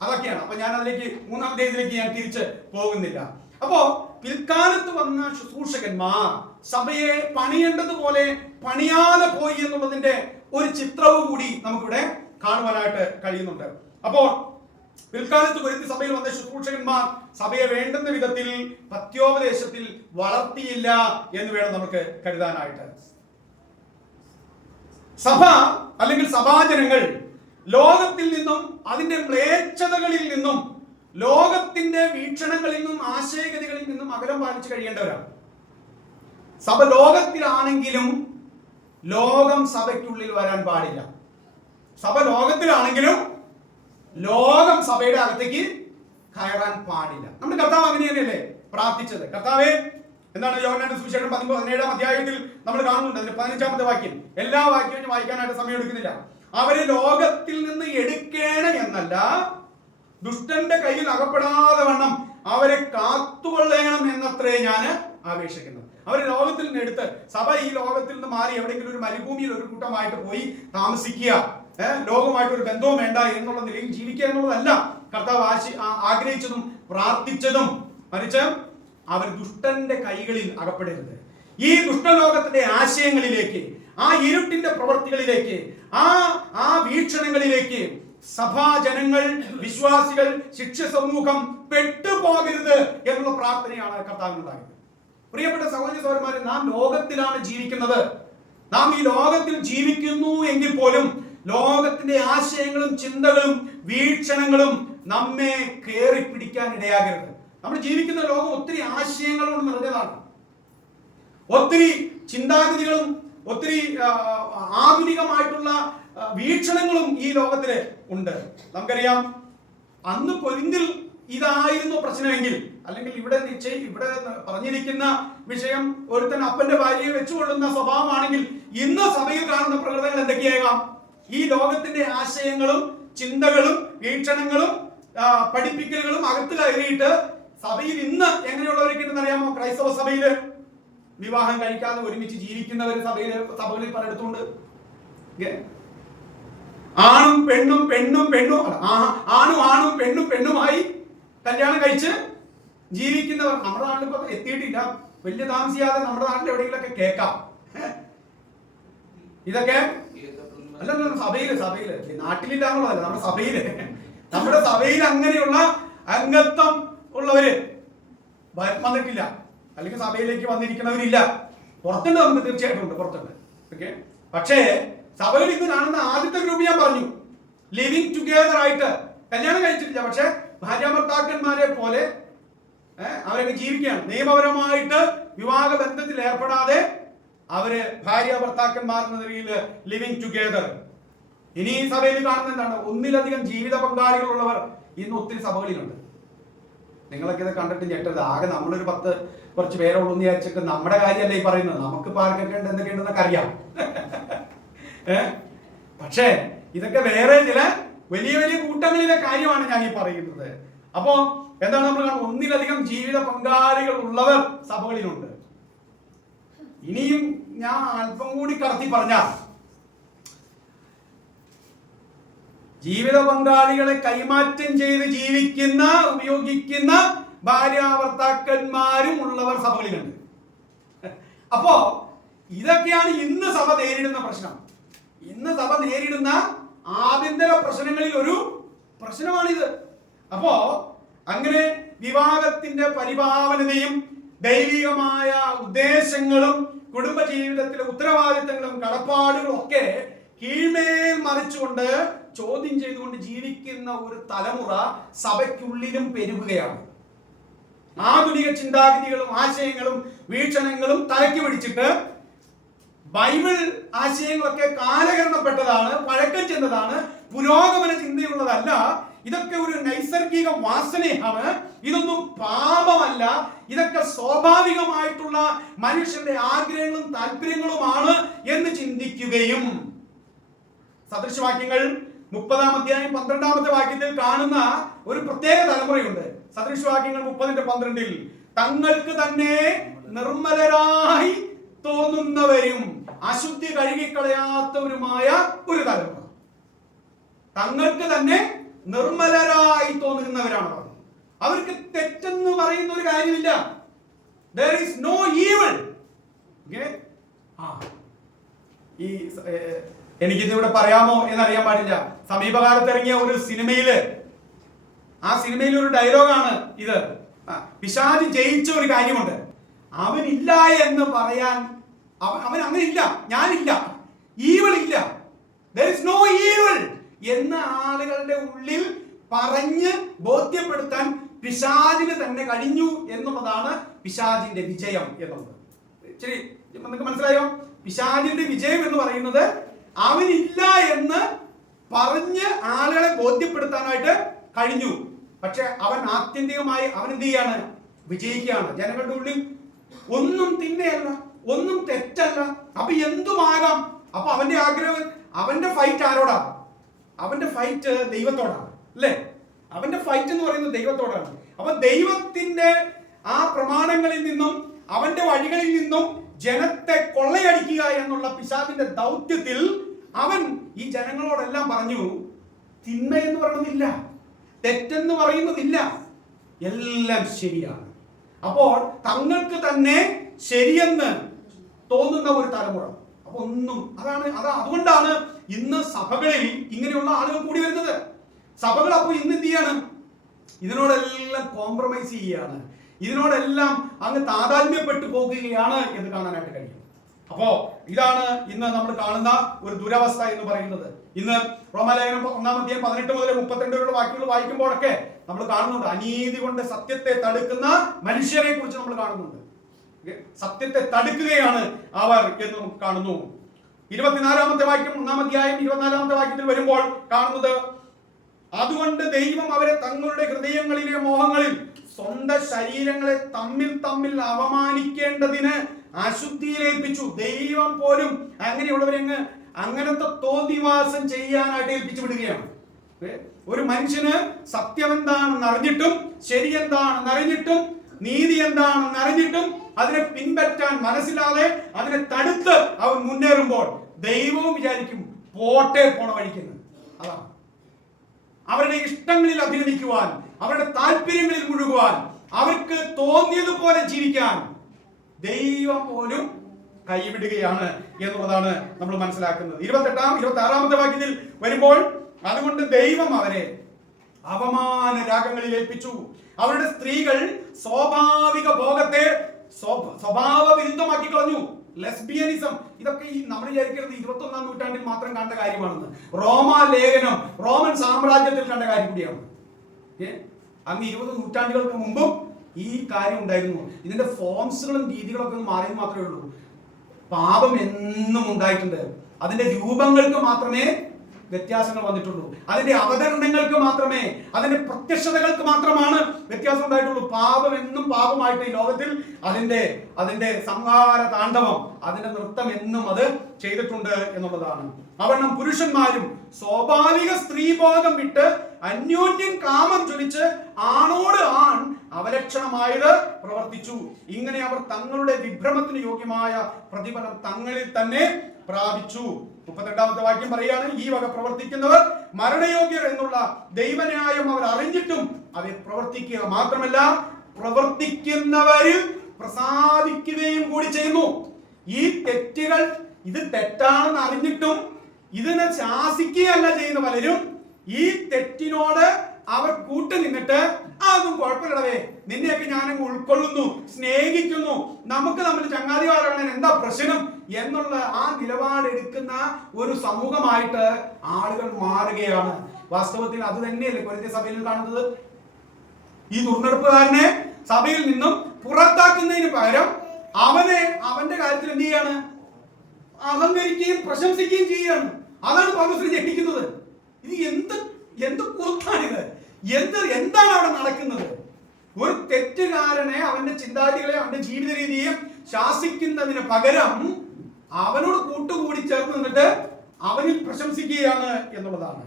അതൊക്കെയാണ്. അപ്പൊ ഞാൻ അതിലേക്ക് 3-ാം അധ്യായത്തിലേക്ക് ഞാൻ തിരിച്ച് പോകുന്നില്ല. അപ്പോ പിൽക്കാലത്ത് വന്ന ശുശ്രൂഷകന്മാർ സഭയെ പണിയേണ്ടതുപോലെ പണിയാതെ പോയി എന്നുള്ളതിന്റെ ഒരു ചിത്രവും കൂടി നമുക്കിവിടെ കാണുവാനായിട്ട് കഴിയുന്നുണ്ട്. അപ്പോ പിൽക്കാലത്ത് കൊരിന്ത് സഭയിൽ വന്ന ശുശ്രൂഷകന്മാർ സഭയെ വേണ്ടുന്ന വിധത്തിൽ പത്യോപദേശത്തിൽ വളർത്തിയില്ല എന്ന് വേണം നമുക്ക് കരുതാനായിട്ട്. സഭ അല്ലെങ്കിൽ സഭാജനങ്ങൾ ലോകത്തിൽ നിന്നും അതിന്റെ മ്ലേച്ഛതകളിൽ നിന്നും ലോകത്തിന്റെ വീക്ഷണങ്ങളിൽ നിന്നും ആശയഗതികളിൽ നിന്നും അകലം പാലിച്ചു കഴിയേണ്ടവരാണ്. സഭ ലോകത്തിലാണെങ്കിലും ലോകം സഭയ്ക്കുള്ളിൽ വരാൻ പാടില്ല. സഭ ലോകത്തിലാണെങ്കിലും ലോകം സഭയുടെ അകത്തേക്ക് കയറാൻ പാടില്ല. നമ്മുടെ കർത്താവ് അങ്ങനെ തന്നെയല്ലേ പ്രാർത്ഥിച്ചത്? കർത്താവേ, എന്താണ് യോഹന്നാന്റെ സുവിശേഷം 17-ാം അധ്യായത്തിൽ നമ്മൾ കാണുന്നുണ്ട്, അതിന്റെ 15-ാമത്തെ വാക്യം. എല്ലാ വാക്യവും വായിക്കാനായിട്ട് സമയം എടുക്കുന്നില്ല. അവരെ ലോകത്തിൽ നിന്ന് എടുക്കേണം എന്നല്ല, ദുഷ്ടന്റെ കയ്യിൽ അകപ്പെടാതെ വണ്ണം അവരെ കാത്തുകൊള്ളണം എന്നത്രേ ഞാൻ അപേക്ഷിക്കുന്നത്. അവരെ ലോകത്തിൽ നിന്ന് എടുത്ത് സഭ ഈ ലോകത്തിൽ നിന്ന് മാറി എവിടെയെങ്കിലും ഒരു മരുഭൂമിയിൽ ഒരു കൂട്ടമായിട്ട് പോയി താമസിക്കുക, ലോകമായിട്ട് ഒരു ബന്ധവും വേണ്ട എന്നുള്ള നിലയിൽ ജീവിക്കുക എന്നുള്ളതല്ല കർത്താവ് ആഗ്രഹിച്ചതും പ്രാർത്ഥിച്ചതും. മറിച്ച് അവർ ദുഷ്ടന്റെ കൈകളിൽ അകപ്പെടരുത്. ഈ ദുഷ്ടലോകത്തിന്റെ ആശയങ്ങളിലേക്ക്, ആ ഇരുട്ടിന്റെ പ്രവൃത്തികളിലേക്ക്, ആ വീക്ഷണങ്ങളിലേക്ക് സഭാജനങ്ങൾ, വിശ്വാസികൾ, ശിക്ഷ സമൂഹം പെട്ടുപോകരുത് എന്നുള്ള പ്രാർത്ഥനയാണ് കർത്താവിനുണ്ടായത്. പ്രിയപ്പെട്ട സഹോദരി സഹോദരന്മാരെ, നാം ലോകത്തിലാണ് ജീവിക്കുന്നത്. നാം ഈ ലോകത്തിൽ ജീവിക്കുന്നു എങ്കിൽ പോലും ലോകത്തിന്റെ ആശയങ്ങളും ചിന്തകളും വീക്ഷണങ്ങളും നമ്മെ കയറി പിടിക്കാൻ ഇടയാകരുത്. നമ്മൾ ജീവിക്കുന്ന ലോകം ഒത്തിരി ആശയങ്ങൾ കൊണ്ട് നിറഞ്ഞതാണ്. ഒത്തിരി ചിന്താഗതികളും ഒത്തിരി ആധുനികമായിട്ടുള്ള വീക്ഷണങ്ങളും ഈ ലോകത്തില് ഉണ്ട്. നമുക്കറിയാം, അന്ന് കൊരിന്തിൽ ഇതായിരുന്നു പ്രശ്നമെങ്കിൽ, അല്ലെങ്കിൽ ഇവിടെ പറഞ്ഞിരിക്കുന്ന വിഷയം ഒരുത്തൻ അപ്പന്റെ ഭാര്യയെ വെച്ചുകൊള്ളുന്ന സ്വഭാവമാണെങ്കിൽ, ഇന്ന് സഭയിൽ കാണുന്ന പ്രകൃതങ്ങൾ എന്തൊക്കെയാകാം? ഈ ലോകത്തിന്റെ ആശയങ്ങളും ചിന്തകളും വീക്ഷണങ്ങളും പഠിപ്പിക്കലുകളും അകത്ത് കയറിയിട്ട് സഭയിൽ ഇന്ന് എങ്ങനെയുള്ളവരൊക്കെ ഉണ്ടെന്ന് അറിയാമോ? ക്രൈസ്തവ സഭയില് വിവാഹം കഴിക്കാതെ ഒരുമിച്ച് ജീവിക്കുന്നവർ സഭകളിൽ പലയിടത്തുണ്ട്. ആണും പെണ്ണുമായി കല്യാണം കഴിച്ച് ജീവിക്കുന്നവർ നമ്മുടെ നാട്ടിൽ ഇപ്പൊ എത്തിയിട്ടില്ല. വലിയ താമസിയാതെ നമ്മുടെ നാട്ടിൽ എവിടെയെങ്കിലൊക്കെ കേൾക്കാം. ഇതൊക്കെ അല്ല, സഭയില് നാട്ടിലില്ല എന്നുള്ളതല്ല, നമ്മുടെ സഭയിൽ അങ്ങനെയുള്ള അംഗത്വം ഉള്ളവര് വന്നിട്ടില്ല, അല്ലെങ്കിൽ സഭയിലേക്ക് വന്നിരിക്കുന്നവരില്ല. പുറത്തുണ്ട്, നമുക്ക് തീർച്ചയായിട്ടും ഉണ്ട്, പുറത്തുണ്ട്. ഓക്കെ, പക്ഷേ സഭയിൽ ഇന്ന് കാണുന്ന ആദ്യത്തെ ഗ്രൂപ്പ് ഞാൻ പറഞ്ഞു, ലിവിങ് ടുഗെദർ ആയിട്ട് കല്യാണം കഴിച്ചിട്ടില്ല, പക്ഷെ ഭാര്യാഭർത്താക്കന്മാരെ പോലെ അവരൊക്കെ ജീവിക്കുകയാണ്. നിയമപരമായിട്ട് വിവാഹ ബന്ധത്തിൽ ഏർപ്പെടാതെ അവര് ഭാര്യാഭർത്താക്കന്മാർ എന്ന നിലയിൽ ലിവിങ് ടുഗെദർ. ഇനി ഈ സഭയിൽ കാണുന്ന എന്താണ്? ഒന്നിലധികം ജീവിത പങ്കാളികളുള്ളവർ ഇന്ന് ഒത്തിരി സഭകളിലുണ്ട്. നിങ്ങളൊക്കെ ഇത് കണ്ടിട്ട് ഞെട്ടരുത്. ആകെ നമ്മളൊരു കുറച്ച് പേരുള്ളൂ എന്ന് വിചാരിച്ചിട്ട് നമ്മുടെ കാര്യമല്ല ഈ പറയുന്നത്. നമുക്ക് പാർക്കൊക്കെ ഉണ്ട്, എന്തൊക്കെയുണ്ടെന്നൊക്കെ അറിയാം. പക്ഷേ ഇതൊക്കെ വേറെ ചില വലിയ വലിയ കൂട്ടങ്ങളിലെ കാര്യമാണ് ഞാൻ ഈ പറയുന്നത്. അപ്പോ എന്താണ് നമ്മൾ കാണുന്നത്? ഒന്നിലധികം ജീവിത പങ്കാളികൾ ഉള്ളവർ സഭകളിലുണ്ട്. ഇനിയും ഞാൻ അല്പം കൂടി കടത്തി പറഞ്ഞാൽ, ജീവിത പങ്കാളികളെ കൈമാറ്റം ചെയ്ത് ജീവിക്കുന്ന ഉപയോഗിക്കുന്ന ഭാര്യാഭർത്താക്കന്മാരും ഉള്ളവർ സഭകളിലുണ്ട്. അപ്പോ ഇതൊക്കെയാണ് ഇന്ന് സഭ നേരിടുന്ന പ്രശ്നം. ഇന്ന് സഭ നേരിടുന്ന ആഭ്യന്തര പ്രശ്നങ്ങളിൽ ഒരു പ്രശ്നമാണിത്. അപ്പോ അങ്ങനെ വിവാഹത്തിന്റെ പരിപാവനതയും ദൈവികമായ ഉദ്ദേശങ്ങളും കുടുംബജീവിതത്തിലെ ഉത്തരവാദിത്തങ്ങളും കടപ്പാടുകളും ഒക്കെ കീഴ്മേൽ മറിച്ചുകൊണ്ട് ചോദ്യം ചെയ്തുകൊണ്ട് ജീവിക്കുന്ന ഒരു തലമുറ സഭയ്ക്കുള്ളിലും പെരുകുകയാണ്. ആധുനിക ചിന്താഗതികളും ആശയങ്ങളും വീക്ഷണങ്ങളും തലയ്ക്ക് പിടിച്ചിട്ട് ബൈബിൾ ആശയങ്ങളൊക്കെ കാലഹരണപ്പെട്ടതാണ്, പഴക്കം ചെന്നതാണ്, പുരോഗമന ചിന്തയുള്ളതല്ല. ഇതൊക്കെ ഒരു നൈസർഗിക വാസനയാണ്, ഇതൊന്നും പാപമല്ല, ഇതൊക്കെ സ്വാഭാവികമായിട്ടുള്ള മനുഷ്യന്റെ ആഗ്രഹങ്ങളും താല്പര്യങ്ങളുമാണ് എന്ന് ചിന്തിക്കുകയും സദൃശവാക്യങ്ങൾ 30-ാം അധ്യായം 12-ാമത്തെ വാക്യത്തിൽ കാണുന്ന ഒരു പ്രത്യേക തലമുറയുണ്ട്. സദൃശവാക്യങ്ങൾ 30:12 തങ്ങൾക്ക് തന്നെ നിർമ്മലരായി തോന്നുന്നവരും അശുദ്ധി കഴുകിക്കളയാത്തവരുമായ ഒരു തലമുറ. തങ്ങൾക്ക് തന്നെ നിർമ്മലരായി തോന്നുന്നവരാണ്. അവർക്ക് തെറ്റെന്ന് പറയുന്ന ഒരു കാര്യമില്ല. There is no evil. ഈ എനിക്കിതിവിടെ പറയാമോ എന്നറിയാൻ പാടില്ല. സമീപകാലത്ത് ഇറങ്ങിയ ഒരു സിനിമയില്, ആ സിനിമയിൽ ഒരു ഡയലോഗാണ് ഇത്. പിശാച് ജയിച്ച ഒരു കാര്യമുണ്ട്. അവനില്ല എന്ന് പറയാൻ, അവൻ അങ്ങനെ ഇല്ല, ഞാനില്ല, ഈവിൾ ഇല്ല, there is no evil എന്ന ആളുകളുടെ ഉള്ളിൽ പറഞ്ഞ് ബോധ്യപ്പെടുത്താൻ പിശാചിന് തന്നെ കഴിഞ്ഞു എന്നുള്ളതാണ് പിശാചിന്റെ വിജയം എന്നുള്ളത്. ശരി, നിങ്ങൾക്ക് മനസ്സിലായോ? പിശാചിന്റെ വിജയം എന്ന് പറയുന്നത് അവനില്ല എന്ന് പറഞ്ഞ് ആളുകളെ ബോധ്യപ്പെടുത്താനായിട്ട് കഴിഞ്ഞു. പക്ഷെ അവൻ ആത്യന്തികമായി അവൻ എന്ത് ചെയ്യാണ്? വിജയിക്കുകയാണ്. ജനങ്ങളുടെ ഉള്ളിൽ ഒന്നും തിന്മയല്ല, ഒന്നും തെറ്റല്ല, അപ്പൊ എന്തുമാകാം. അപ്പൊ അവന്റെ ആഗ്രഹം, അവന്റെ ഫൈറ്റ് ആരോടാ? അവന്റെ ഫൈറ്റ് ദൈവത്തോടാണ്, അല്ലേ? അവന്റെ ഫൈറ്റ് എന്ന് പറയുന്നത് ദൈവത്തോടാണ്. അപ്പൊ ദൈവത്തിന്റെ ആ പ്രമാണങ്ങളിൽ നിന്നും അവന്റെ വഴികളിൽ നിന്നും ജനത്തെ കൊള്ളയടിക്കുക എന്നുള്ള പിശാചിന്റെ ദൗത്യത്തിൽ അവൻ ഈ ജനങ്ങളോടെല്ലാം പറഞ്ഞു, തിന്മ എന്ന് പറയുന്നതില്ല, തെറ്റെന്ന് പറയുന്നതില്ല, എല്ലാം ശരിയാണ്. അപ്പോൾ തങ്ങൾക്ക് തന്നെ ശരിയെന്ന് തോന്നുന്ന ഒരു തലമുറ. അപ്പൊ ഒന്നും അതുകൊണ്ടാണ് ഇന്ന് സഭകളിൽ ഇങ്ങനെയുള്ള ആളുകൾ കൂടി വരുന്നത്. സഭകൾ അപ്പോൾ ഇന്ന് എന്ത് ചെയ്യാണ്? ഇതിനോടെല്ലാം കോംപ്രമൈസ് ചെയ്യുകയാണ്, ഇതിനോടെല്ലാം അങ്ങ് താതാത്മ്യപ്പെട്ടു പോകുകയാണ് എന്ന് കാണാനായിട്ട് കഴിയും. അപ്പോ ഇതാണ് ഇന്ന് നമ്മൾ കാണുന്ന ഒരു ദുരവസ്ഥ എന്ന് പറയുന്നത്. ഇന്ന് റോമാലേഖനം 1-ാം അധ്യായം 18 മുതൽ 32 വരെയുള്ള വാക്യങ്ങൾ വായിക്കുമ്പോഴൊക്കെ നമ്മൾ കാണുന്നുണ്ട്, അനീതി കൊണ്ട് സത്യത്തെ തടുക്കുന്ന മനുഷ്യരെ കുറിച്ച് നമ്മൾ കാണുന്നുണ്ട്. സത്യത്തെ തടുക്കുകയാണ് അവർ എന്ന് നമുക്ക് കാണുന്നു. 24-ാമത്തെ വാക്യം 1-ാം അധ്യായം 24-ാമത്തെ വാക്യത്തിൽ വരുമ്പോൾ കാണുന്നത്, അതുകൊണ്ട് ദൈവം അവരെ തങ്ങളുടെ ഹൃദയങ്ങളിലെ മോഹങ്ങളിൽ സ്വന്തം ശരീരങ്ങളെ തമ്മിൽ തമ്മിൽ അവമാനിക്കേണ്ടതിന് അശുദ്ധിയിലേൽപ്പിച്ചു. ദൈവം പോലും അങ്ങനെയുള്ളവരെ അങ്ങനത്തെ തോന്നിവാസം ചെയ്യാനായിട്ട് ഏൽപ്പിച്ചു വിടുകയാണ്. ഒരു മനുഷ്യന് സത്യം എന്താണെന്ന് അറിഞ്ഞിട്ടും ശരി എന്താണെന്ന് അറിഞ്ഞിട്ടും നീതി എന്താണെന്ന് അറിഞ്ഞിട്ടും അതിനെ പിൻപറ്റാൻ മനസ്സിലാതെ അതിനെ തടുത്ത് അവൻ മുന്നേറുമ്പോൾ ദൈവവും വിചാരിക്കും പോട്ടെ, പോണ വഴിക്കുന്നു. അതാണ് അവരുടെ ഇഷ്ടങ്ങളിൽ അഭിനയിക്കുവാൻ, അവരുടെ താല്പര്യങ്ങളിൽ മുഴുകുവാൻ, അവർക്ക് തോന്നിയതുപോലെ ജീവിക്കാൻ ദൈവം പോലും കൈവിടുകയാണ് എന്നുള്ളതാണ് നമ്മൾ മനസ്സിലാക്കുന്നത്. 26-ാമത്തെ വാക്യത്തിൽ വരുമ്പോൾ, അതുകൊണ്ട് ദൈവം അവരെ അപമാന രാഗങ്ങളിൽ ഏൽപ്പിച്ചു. അവരുടെ സ്ത്രീകൾ സ്വാഭാവിക ഭോഗത്തെ സ്വഭാവ വിരുദ്ധമാക്കി കളഞ്ഞു. ലെസ്ബിയനിസം, ഇതൊക്കെ ഈ നമ്മൾ വിചാരിക്കുന്നത് 21-ാം നൂറ്റാണ്ടിൽ മാത്രം കണ്ട കാര്യമാണെന്ന്. റോമാ ലേഖനം റോമൻ സാമ്രാജ്യത്തിൽ കണ്ട കാര്യം കൂടിയാണ്. അങ്ങ് 20 നൂറ്റാണ്ടുകൾക്ക് മുമ്പും ഈ കാര്യം ഉണ്ടായിരുന്നു. ഇതിന്റെ ഫോംസുകളും രീതികളൊക്കെ മാറിയെന്ന് മാത്രമേ ഉള്ളൂ. പാപം എന്നും ഉണ്ടായിട്ടുണ്ട്. അതിന്റെ രൂപങ്ങൾക്ക് മാത്രമേ വ്യത്യാസങ്ങൾ വന്നിട്ടുള്ളൂ. അതിന്റെ അവതരണങ്ങൾക്ക് മാത്രമേ, അതിന്റെ പ്രത്യക്ഷതകൾക്ക് മാത്രമാണ് വ്യത്യാസം ഉണ്ടായിട്ടുള്ളൂ. പാപം എന്നും പാപമായിട്ട് ഈ ലോകത്തിൽ അതിന്റെ സംഹാര താണ്ഡവം, അതിന്റെ നൃത്തം എന്നും അത് ചെയ്തിട്ടുണ്ട് എന്നുള്ളതാണ്. അവണ്ണം പുരുഷന്മാരും സ്വാഭാവിക സ്ത്രീബോധം വിട്ട് അന്യോന്യം കാമം ജ്വലിച്ച് ആണോട് ആൺ അവലക്ഷണമായത് പ്രവർത്തിച്ചു. ഇങ്ങനെ അവർ തങ്ങളുടെ വിഭ്രമത്തിന് യോഗ്യമായ പ്രതിഫലം തങ്ങളിൽ തന്നെ പ്രാപിച്ചു. 32-ാമത്തെ വാക്യം പറയാണ്, ഈ വക പ്രവർത്തിക്കുന്നവർ മരണയോഗ്യർ എന്നുള്ള ദൈവന്യായം അവർ അറിഞ്ഞിട്ടും അവർ പ്രവർത്തിക്കുക മാത്രമല്ല പ്രവർത്തിക്കുന്നവരിൽ പ്രസാദിക്കുകയും കൂടി ചെയ്യുന്നു. ഈ തെറ്റുകൾ, ഇത് തെറ്റാണെന്ന് അറിഞ്ഞിട്ടും ഇതിനെ ശാസിക്കുകയല്ല ചെയ്യുന്ന പലരും ഈ തെറ്റിനോട് അവർ കൂട്ടു നിന്നിട്ട് അതൊന്നും കുഴപ്പമില്ലടവേ, നിന്നെയൊക്കെ ഞാനങ്ങ് ഉൾക്കൊള്ളുന്നു, സ്നേഹിക്കുന്നു, നമുക്ക് തമ്മിൽ ചങ്ങാതിമാരാണ്, എന്താ പ്രശ്നം എന്നുള്ള ആ നിലപാടെടുക്കുന്ന ഒരു സമൂഹമായിട്ട് ആളുകൾ മാറുകയാണ്. വാസ്തവത്തിൽ അത് തന്നെയല്ലേ കൊരിന്ത്യ സഭയിൽ കാണുന്നത്. ഈ ദുർനടപ്പുകാരനെ സഭയിൽ നിന്നും പുറത്താക്കുന്നതിന് പകരം അവന്റെ കാര്യത്തിൽ എന്ത് ചെയ്യാണ്? അഹങ്കരിക്കുകയും പ്രശംസിക്കുകയും ചെയ്യുകയാണ്. അതാണ് പൗലോസിനെ ഞെട്ടിക്കുന്നത്. ഇത് എന്ത് കൂത്താണിത്? എന്താണ് അവിടെ നടക്കുന്നത്? ഒരു തെറ്റുകാരനെ, അവന്റെ ചിന്താഗതികളെ, അവന്റെ ജീവിത രീതിയെ ശാസിക്കുന്നതിന് പകരം അവനോട് കൂട്ടുകൂടി ചേർന്ന് നിന്നിട്ട് അവനിൽ പ്രശംസിക്കുകയാണ് എന്നുള്ളതാണ്.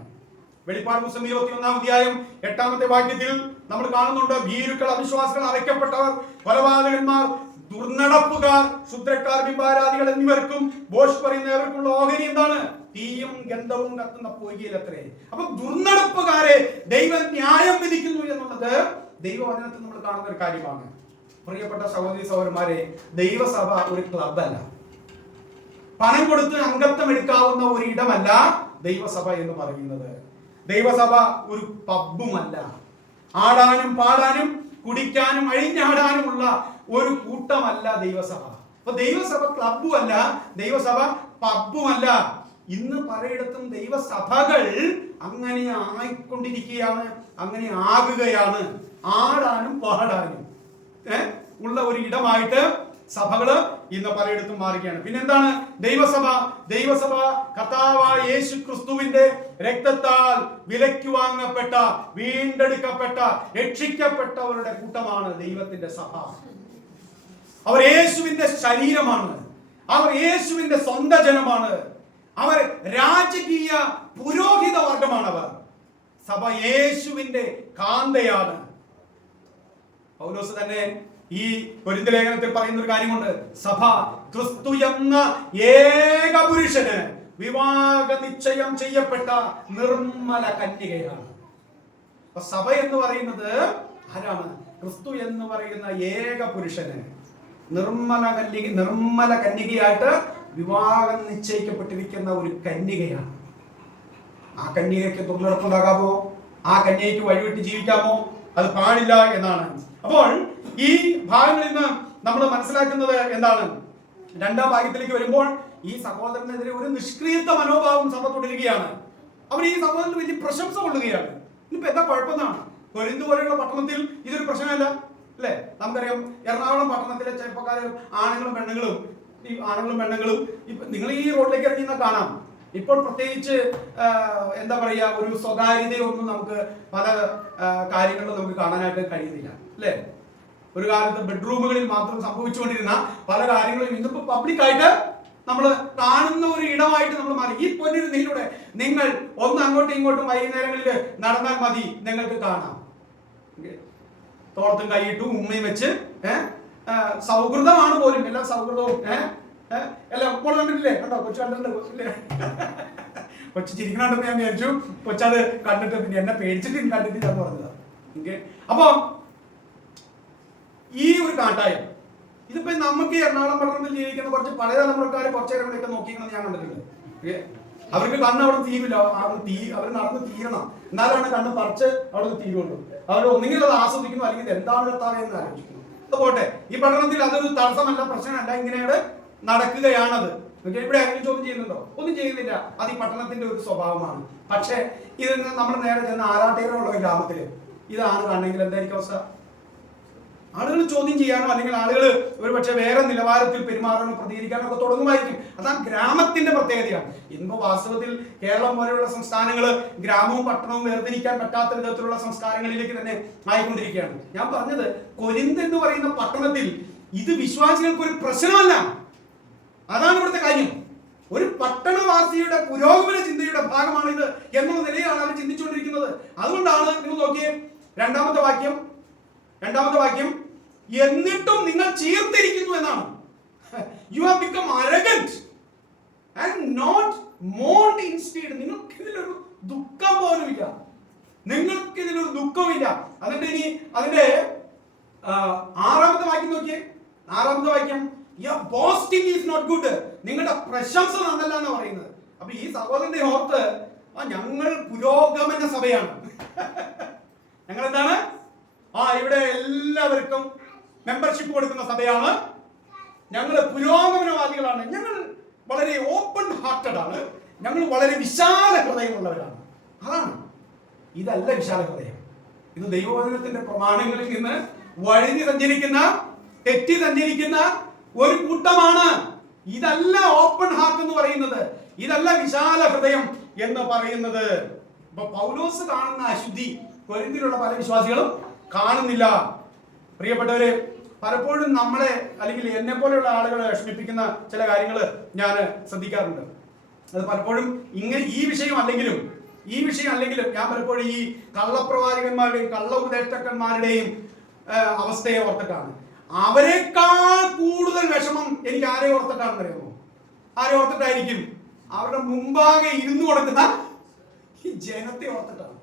വെളിപ്പാട് പുസ്തകം 21-ാം അധ്യായം 8-ാമത്തെ വാക്യത്തിൽ നമ്മൾ കാണുന്നുണ്ട്, ഭീരുക്കൾ, അവിശ്വാസികൾ, അറയ്ക്കപ്പെട്ടവർ, കൊലപാതകന്മാർ, ദുർനടപ്പുകാർ, ശുദ്രക്കാർ, ബിംബാരാധികൾ എന്നിവർക്കും ബോഷ് പറയുന്നവർക്കുള്ള ഓഹരി എന്താണ്? തീയും ഗന്ധവും കത്തുന്ന പൊയ്കയിലത്രേ. അപ്പൊ ദുർനടപ്പുകാരെ ദൈവം ന്യായം വിധിക്കുന്നു എന്നുള്ളത് ദൈവവചനത്തിൽ നമ്മൾ കാണുന്ന ഒരു കാര്യമാണ്. പ്രിയപ്പെട്ട സഹോദരി സഹോദരന്മാരെ, ദൈവസഭ ഒരു ക്ലബല്ല, പണം കൊടുത്ത് അംഗത്വം എടുക്കാവുന്ന ഒരു ഇടമല്ല ദൈവസഭ എന്ന് പറയുന്നത്. ദൈവസഭ ഒരു പബ്ബുമല്ല, ആടാനും പാടാനും കുടിക്കാനും അഴിഞ്ഞാടാനുമുള്ള ഒരു കൂട്ടമല്ല ദൈവസഭ. അപ്പൊ ദൈവസഭ ക്ലബ്ബുമല്ല, ദൈവസഭ പബ്ബുമല്ല. ഇന്ന് പലയിടത്തും ദൈവസഭകൾ അങ്ങനെ ആയിക്കൊണ്ടിരിക്കുകയാണ്, അങ്ങനെ ആകുകയാണ്. ആടാനും പാടാനും ഉള്ള ഒരു ഇടമായിട്ട് സഭകള് ഇന്ന് പലയിടത്തും മാറുകയാണ്. പിന്നെന്താണ് ദൈവസഭ കർത്താവായ യേശു ക്രിസ്തുവിന്റെ രക്തത്താൽ വിലയ്ക്ക് വാങ്ങപ്പെട്ട, വീണ്ടെടുക്കപ്പെട്ട, രക്ഷിക്കപ്പെട്ടവരുടെ കൂട്ടമാണ് ദൈവത്തിന്റെ സഭ. അവർ യേശുവിന്റെ ശരീരമാണ്, അവർ യേശുവിന്റെ സ്വന്തം ജനമാണ്, അവർ രാജകീയ പുരോഹിത വർഗമാണവർ. സഭ യേശുവിന്റെ കാന്തയാണ്. പൗലോസ് തന്നെ ഈ കൊരിന്ത്യ ലേഖനത്തിൽ പറയുന്ന ഒരു കാര്യമുണ്ട്, സഭ ക്രിസ്തു എന്ന ഏക പുരുഷന് വിവാഹ നിശ്ചയം ചെയ്യപ്പെട്ട നിർമ്മല കന്യകയാണ്. അപ്പൊ സഭ എന്ന് പറയുന്നത് ആരാണ്? ക്രിസ്തു എന്ന് പറയുന്ന ഏക പുരുഷന് നിർമ്മല കന്യകയായിട്ട് വിവാഹം നിശ്ചയിക്കപ്പെട്ടിരിക്കുന്ന ഒരു കന്യകയാണ്. ആ കന്യകയ്ക്ക് ദുർനടപ്പുണ്ടാകാമോ? ആ കന്യകയ്ക്ക് വഴിവിട്ട് ജീവിക്കാമോ? അത് പാടില്ല എന്നാണ്. അപ്പോൾ ഈ ഭാഗങ്ങളിൽ നിന്ന് നമ്മൾ മനസ്സിലാക്കുന്നത് എന്താണ്? 2-ാം ഭാഗത്തിലേക്ക് വരുമ്പോൾ ഈ സഹോദരനെതിരെ ഒരു നിഷ്ക്രിയത്വ മനോഭാവം സഭ തുടരുകയാണ്. അവർ ഈ സഹോദരന് വലിയ പ്രശംസ കൊള്ളുകയാണ്. ഇനിയിപ്പോ എന്താ കുഴപ്പമെന്നാണ്? കൊരിന്ത് പോലെയുള്ള പട്ടണത്തിൽ ഇതൊരു പ്രശ്നമല്ല അല്ലെ? നമുക്കറിയാം, എറണാകുളം പട്ടണത്തിലെ ചെറുപ്പക്കാരും ആണുങ്ങളും പെണ്ണുങ്ങളും ഇപ്പൊ നിങ്ങൾ ഈ റോഡിലേക്ക് ഇറങ്ങി കാണാം. ഇപ്പോൾ പ്രത്യേകിച്ച് എന്താ പറയാ, ഒരു സ്വകാര്യതയൊന്നും നമുക്ക് പല കാര്യങ്ങളിലും നമുക്ക് കാണാനായിട്ട് കഴിയുന്നില്ല അല്ലെ? ഒരു കാലത്ത് ബെഡ്റൂമുകളിൽ മാത്രം സംഭവിച്ചുകൊണ്ടിരുന്ന പല കാര്യങ്ങളും ഇന്നിപ്പോ പബ്ലിക്കായിട്ട് നമ്മൾ കാണുന്ന ഒരു ഇടമായിട്ട് നമ്മൾ മാറി. ഈ പൊന്നിരുന്നതിലൂടെ നിങ്ങൾ ഒന്ന് അങ്ങോട്ടും ഇങ്ങോട്ടും വൈകുന്നേരങ്ങളിൽ നടന്നാൽ മതി, നിങ്ങൾക്ക് കാണാം. തോർത്തും കൈയിട്ടും ഉമ്മയും വെച്ച് സൗഹൃദമാണ് പോലും, എല്ലാ സൗഹൃദവും എല്ലാം ഇപ്പോൾ കണ്ടിട്ടില്ലേ? കണ്ടോ? കൊച്ചു കണ്ടിട്ടുണ്ട്. കൊച്ചു ചിരിക്കണുണ്ടെന്ന് ഞാൻ വിചാരിച്ചു. കൊച്ചത് കണ്ടിട്ട് പിന്നെ എന്നെ പേടിച്ചിട്ട് കണ്ടിട്ട് ഞാൻ പറഞ്ഞതാണ്. ഓക്കെ, അപ്പൊ ഈ ഒരു കാട്ടായം ഇതിപ്പോ നമുക്ക് എറണാകുളം പട്ടണത്തിൽ ജീവിക്കുന്ന കുറച്ച് പഴയ തലമുറക്കാർ കുറച്ചു നേരം കൂടെയൊക്കെ നോക്കിക്കണമെന്ന് ഞാൻ കണ്ടിട്ടുണ്ട്. അവർക്ക് കണ്ണ് അവിടെ തീരില്ല, അവർ നടന്ന് തീരണം, എന്നാലാണ് കണ്ണ് പറിച്ച് അവിടെ തീരുള്ളൂ. അവർ ഒന്നുകിൽ അത് ആസ്വദിക്കുന്നു, അല്ലെങ്കിൽ എന്താണ് കർത്താവെന്ന് ആലോചിക്കുന്നു. അത് പോട്ടെ, ഈ പഠനത്തിൽ അതൊരു തടസ്സമല്ല, പ്രശ്നമല്ല, ഇങ്ങനെയാണ് നടക്കുകയാണത്. ഇവിടെ ആരെങ്കിലും ചോദ്യം ചെയ്യുന്നുണ്ടോ? ഒന്നും ചെയ്യുന്നില്ല. അത് ഈ പട്ടണത്തിന്റെ ഒരു സ്വഭാവമാണ്. പക്ഷെ ഇത് നമ്മൾ നേരെ ചെന്ന് ആലാട്ടയിലുള്ള ഗ്രാമത്തില് ഇതാണ് കാണണമെങ്കിൽ എന്തായിരിക്കും അവസ്ഥ? ആളുകൾ ചോദ്യം ചെയ്യാനോ അല്ലെങ്കിൽ ആളുകൾ ഒരു പക്ഷെ വേറെ നിലവാരത്തിൽ പെരുമാറാനോ പ്രതികരിക്കാനോ ഒക്കെ തുടങ്ങുമായിരിക്കും. അതാ ഗ്രാമത്തിന്റെ പ്രത്യേകതയാണ്. ഇന്ന് വാസ്തവത്തിൽ കേരളം പോലെയുള്ള സംസ്ഥാനങ്ങൾ ഗ്രാമവും പട്ടണവും വേർതിരിക്കാൻ പറ്റാത്ത വിധത്തിലുള്ള സംസ്കാരങ്ങളിലേക്ക് തന്നെ ആയിക്കൊണ്ടിരിക്കുകയാണ്. ഞാൻ പറഞ്ഞത്, കൊരിന്ത് എന്ന് പറയുന്ന പട്ടണത്തിൽ ഇത് വിശ്വാസികൾക്ക് ഒരു പ്രശ്നമല്ല. അതാണ് ഇവിടുത്തെ കാര്യം. ഒരു പട്ടണവാസിയുടെ പുരോഗമന ചിന്തയുടെ ഭാഗമാണ് ഇത് എന്നുള്ള നിലയിലാണ് അവർ ചിന്തിച്ചുകൊണ്ടിരിക്കുന്നത്. അതുകൊണ്ടാണ് നിങ്ങൾ നോക്കിയേ, രണ്ടാമത്തെ വാക്യം എന്നിട്ടും നിങ്ങൾ ചീർത്തിരിക്കുന്നു എന്നാണ്. You have become arrogant and not mourned instead. നിങ്ങൾക്ക് ഇതിലൊരു ദുഃഖം പോലുമില്ല, നിങ്ങൾക്ക് ഇതിലൊരു ദുഃഖമില്ല. അതിന്റെ 6-ാമത്തെ വാക്യം നോക്കിയേ. 6-ാമത്തെ വാക്യം, boasting is not good. നിങ്ങളുടെ പ്രശംസ നന്നല്ല എന്ന് പറയുന്നത്. അപ്പൊ ഈ സഹോദരന്റെ ഓർത്ത് ഞങ്ങൾ പുരോഗമന സഭയാണ്. ഞങ്ങൾ എന്താണ്? ഇവിടെ എല്ലാവർക്കും മെമ്പർഷിപ്പ് കൊടുക്കുന്ന സഭയാണ്. ഞങ്ങൾ പുരോഗമനവാദികളാണ്. ഞങ്ങൾ വളരെ ഓപ്പൺ ഹാർട്ടഡ് ആണ്. ഞങ്ങൾ വളരെ വിശാല ഹൃദയമുള്ളവരാണ്. അതാണ്. ഇതല്ല വിശാല ഹൃദയം. ഇത് ദൈവവചനത്തിന്റെ പ്രമാണങ്ങളിൽ നിന്ന് വഴുതി സഞ്ചരിക്കുന്ന, തെറ്റി സഞ്ചരിക്കുന്ന ഒരു കൂട്ടമാണ്. ഇതല്ല ഓപ്പൺ ഹാർട്ട് എന്ന് പറയുന്നത്. ഇതല്ല വിശാല ഹൃദയം എന്ന് പറയുന്നത്. ഇപ്പൊ പൗലോസ് കാണുന്ന അശുദ്ധി കൊരിന്തിലുള്ള പല വിശ്വാസികളും കാണുന്നില്ല. പ്രിയപ്പെട്ടവരെ, പലപ്പോഴും നമ്മളെ അല്ലെങ്കിൽ എന്നെ പോലെയുള്ള ആളുകളെ വിഷമിപ്പിക്കുന്ന ചില കാര്യങ്ങൾ ഞാൻ ശ്രദ്ധിക്കാറുണ്ട്. അത് പലപ്പോഴും ഇങ്ങനെ ഈ വിഷയം അല്ലെങ്കിലും ഞാൻ പലപ്പോഴും ഈ കള്ളപ്രവാചകന്മാരുടെയും കള്ള ഉപദേഷ്ടാക്കന്മാരുടെയും അവസ്ഥയെ ഓർത്തിട്ടാണ്. അവരെക്കാൾ കൂടുതൽ വിഷമം എനിക്ക് ആരെ ഓർത്തിട്ടാണെന്ന് അറിയാമോ? ആരെ ഓർത്തിട്ടായിരിക്കും? അവരുടെ മുമ്പാകെ ഇരുന്നു കൊടുക്കുന്ന ഈ ജനത്തെ ഓർത്തിട്ടാണ്.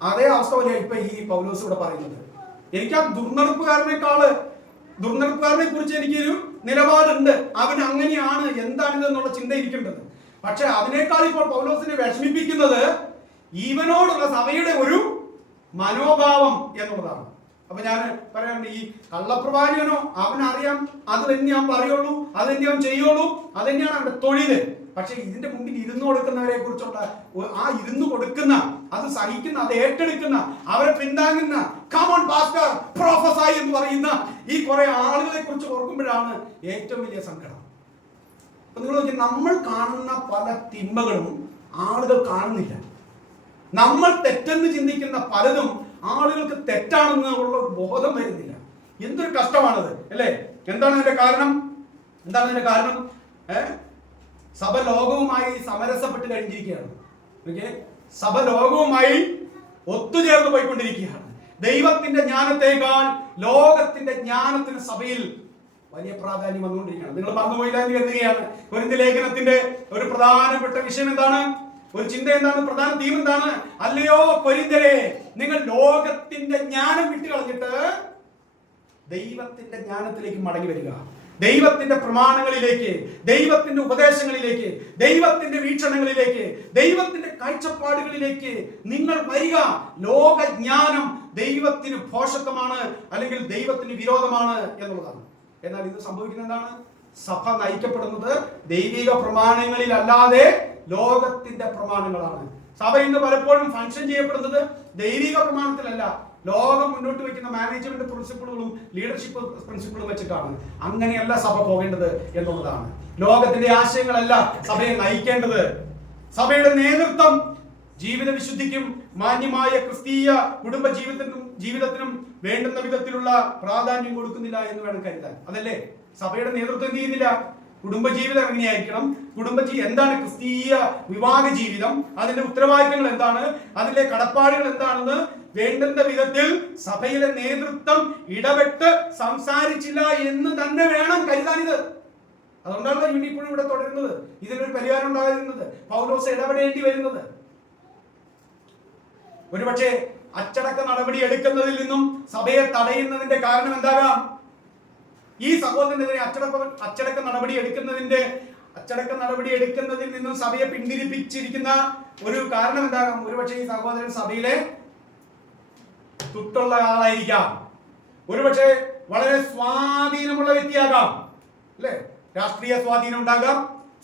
അതേ അവസ്ഥ പോലെയാണ് ഇപ്പൊ ഈ പൗലോസ് ഇവിടെ പറയുന്നത്. എനിക്ക് ആ ദുർനടപ്പുകാരനെ കുറിച്ച് എനിക്കൊരു നിലപാടുണ്ട്. അവൻ അങ്ങനെയാണ്, എന്താണിതെന്നുള്ള ചിന്ത ഇരിക്കേണ്ടത്. പക്ഷെ അതിനേക്കാൾ ഇപ്പോൾ പൗലോസിനെ വിഷമിപ്പിക്കുന്നത് ഇവനോടുള്ള സഭയുടെ ഒരു മനോഭാവം എന്നുള്ളതാണ്. അപ്പൊ ഞാൻ പറയാറുണ്ട്, ഈ കള്ളപ്രവാചകനോ അവനറിയാം അത് തന്നെ ഞാൻ പറയുള്ളൂ, അത് തന്നെ അവൻ ചെയ്യുള്ളൂ, അത് തന്നെയാണ് അവന്റെ തൊഴില്. പക്ഷെ ഇതിന്റെ മുമ്പിൽ ഇരുന്നു കൊടുക്കുന്നവരെ കുറിച്ചുള്ള ആ ഇരുന്നു കൊടുക്കുന്ന, അത് സഹിക്കുന്ന, അത് ഏറ്റെടുക്കുന്ന, അവരെ പിന്താങ്ങുന്ന കമോൺ പാസ്റ്റർ പ്രൊഫസർ എന്ന് പറയുന്ന ഈ കുറെ ആളുകളെ കുറിച്ച് ഓർക്കുമ്പോഴാണ് ഏറ്റവും വലിയ സങ്കടം. അപ്പൊ നിങ്ങൾ നോക്കി, നമ്മൾ കാണുന്ന പല തിന്മകളും ആളുകൾ കാണുന്നില്ല. നമ്മൾ തെറ്റെന്ന് ചിന്തിക്കുന്ന പലതും ആളുകൾക്ക് തെറ്റാണെന്നുള്ള ബോധം വരുന്നില്ല. എന്തൊരു കഷ്ടമാണത് അല്ലേ? എന്താണ് അതിന്റെ കാരണം? സഭ ലോകവുമായി സമരസപ്പെട്ട് കഴിഞ്ഞിരിക്കുകയാണ്. സഭ ലോകവുമായി ഒത്തുചേർന്ന് പോയിക്കൊണ്ടിരിക്കുകയാണ്. ദൈവത്തിന്റെ ജ്ഞാനത്തെക്കാൾ ലോകത്തിന്റെ ജ്ഞാനത്തിന് സഭയിൽ വലിയ പ്രാധാന്യം വന്നുകൊണ്ടിരിക്കുകയാണ്. നിങ്ങൾ മറന്നുപോയില്ല എന്ന് കരുതുകയാണ്. കൊരിന്ത്യർ ലേഖനത്തിന്റെ ഒരു പ്രധാനപ്പെട്ട വിഷയം എന്താണ്? ഒരു ചിന്ത എന്താണ്? പ്രധാന തീം എന്താണ്? അല്ലയോ കൊരിന്ത്യരെ, നിങ്ങൾ ലോകത്തിന്റെ ജ്ഞാനം വിട്ടുകളഞ്ഞിട്ട് ദൈവത്തിന്റെ ജ്ഞാനത്തിലേക്ക് മടങ്ങി വരിക. ദൈവത്തിന്റെ പ്രമാണങ്ങളിലേക്ക്, ദൈവത്തിന്റെ ഉപദേശങ്ങളിലേക്ക്, ദൈവത്തിന്റെ വീക്ഷണങ്ങളിലേക്ക്, ദൈവത്തിന്റെ കാഴ്ചപ്പാടുകളിലേക്ക് നിങ്ങൾ വരിക. ലോകജ്ഞാനം ദൈവത്തിന് ഭോഷത്വമാണ്, അല്ലെങ്കിൽ ദൈവത്തിന് വിരോധമാണ് എന്നുള്ളതാണ്. എന്നാൽ ഇത് സംഭവിക്കുന്നത് എന്താണ്? സഭ നയിക്കപ്പെടുന്നത് ദൈവിക പ്രമാണങ്ങളിൽ അല്ലാതെ ലോകത്തിന്റെ പ്രമാണങ്ങളാണ്. സഭ ഇന്ന് പലപ്പോഴും ഫംഗ്ഷൻ ചെയ്യപ്പെടുന്നത് ദൈവിക പ്രമാണത്തിലല്ല, ലോകം മുന്നോട്ട് വയ്ക്കുന്ന മാനേജ്മെന്റ് പ്രിൻസിപ്പിളുകളും ലീഡർഷിപ്പ് പ്രിൻസിപ്പിളും വെച്ചിട്ടാണ്. അങ്ങനെയല്ല സഭ പോകേണ്ടത് എന്നുള്ളതാണ്. ലോകത്തിന്റെ ആശയങ്ങളല്ല സഭയെ നയിക്കേണ്ടത്. സഭയുടെ നേതൃത്വം ജീവിത വിശുദ്ധിക്കും മാന്യമായ ക്രിസ്തീയ കുടുംബ ജീവിതത്തിനും വേണ്ടുന്ന വിധത്തിലുള്ള പ്രാധാന്യം കൊടുക്കുന്നില്ല എന്ന് വേണം കരുതാൻ. അതല്ലേ സഭയുടെ നേതൃത്വം എന്ത് ചെയ്യുന്നില്ല? കുടുംബജീവിതം എങ്ങനെയായിരിക്കണം, എന്താണ് ക്രിസ്തീയ വിവാഹ ജീവിതം, അതിന്റെ ഉത്തരവാദിത്തങ്ങൾ എന്താണ്, അതിലെ കടപ്പാടുകൾ എന്താണെന്ന് വേണ്ടുന്ന വിധത്തിൽ സഭയിലെ നേതൃത്വം ഇടപെട്ട് സംസാരിച്ചില്ല എന്ന് തന്നെ വേണം കരുതാനിത്. അതുകൊണ്ടാണ് ഇപ്പോഴും ഇവിടെ തുടരുന്നത്, ഇതിനൊരു പരിഹാരം ഉണ്ടാകുന്നത്, പൗലോസ് ഇടപെടേണ്ടി വരുന്നത്. ഒരുപക്ഷെ അച്ചടക്ക നടപടി എടുക്കുന്നതിൽ നിന്നും സഭയെ തടയുന്നതിന്റെ കാരണം എന്താകാം? ഈ സഹോദരനെതിരെ അച്ചടക്ക നടപടി എടുക്കുന്നതിൽ നിന്നും സഭയെ പിന്തിരിപ്പിച്ചിരിക്കുന്ന ഒരു കാരണം എന്താകാം? ഒരുപക്ഷെ ഈ സഹോദരൻ സഭയിലെ തൊട്ടുള്ള ആളായിരിക്കാം, ഒരുപക്ഷെ വളരെ സ്വാധീനമുള്ള വ്യക്തിയാകാം, അല്ലെ? രാഷ്ട്രീയ സ്വാധീനം ഉണ്ടാകാം,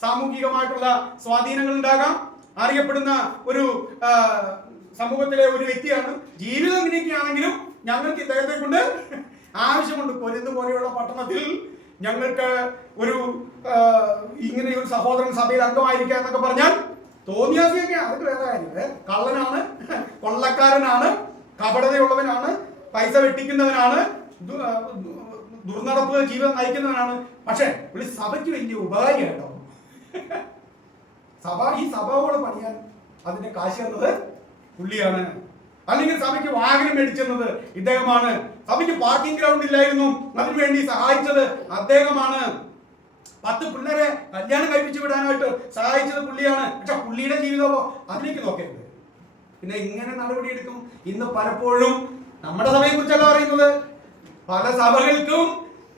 സാമൂഹികമായിട്ടുള്ള സ്വാധീനങ്ങൾ ഉണ്ടാകാം, അറിയപ്പെടുന്ന ഒരു സമൂഹത്തിലെ ഒരു വ്യക്തിയാണ്. ജീവിതം ഇങ്ങനെയൊക്കെയാണെങ്കിലും ഞങ്ങൾക്ക് ഇദ്ദേഹത്തെ കൊണ്ട് ആവശ്യമുണ്ട്. കൊരിന്ത് പോലെയുള്ള പട്ടണത്തിൽ ഞങ്ങൾക്ക് ഒരു ഇങ്ങനെ ഒരു സഹോദരൻ സഭയിൽ അംഗമായിരിക്കുക എന്നൊക്കെ പറഞ്ഞാൽ തോന്നിയാസിയൊക്കെ അതൊക്കെ വേറെ കാര്യം. കള്ളനാണ്, കൊള്ളക്കാരനാണ്, കപടതയുള്ളവനാണ്, പൈസ വെട്ടിക്കുന്നവനാണ്, ദുർനടപ്പ് ജീവിതം നയിക്കുന്നവനാണ്. പക്ഷെ പുള്ളി സഭയ്ക്ക് വലിയ ഉപകാരിയായിട്ടോ. ഈ സഭയോട് പണിയാൻ അതിന്റെ കാശ് തന്നത് പുള്ളിയാണ്. അല്ലെങ്കിൽ സഭയ്ക്ക് വാഹനം മേടിച്ചെന്നത് ഇദ്ദേഹമാണ്. സഭയ്ക്ക് പാർക്കിംഗ് ഗ്രൗണ്ട് ഇല്ലായിരുന്നു, അതിനുവേണ്ടി സഹായിച്ചത് അദ്ദേഹമാണ്. 10 പിള്ളേരെ കല്യാണം കഴിപ്പിച്ചു വിടാനായിട്ട് സഹായിച്ചത് പുള്ളിയാണ്. പക്ഷെ പുള്ളിയുടെ ജീവിതമോ അതിലേക്ക് നോക്കരുത്. പിന്നെ ഇങ്ങനെ നടപടിയെടുക്കും. ഇന്ന് പലപ്പോഴും നമ്മുടെ സഭയെ കുറിച്ചല്ല പറയുന്നത്, പല സഭകൾക്കും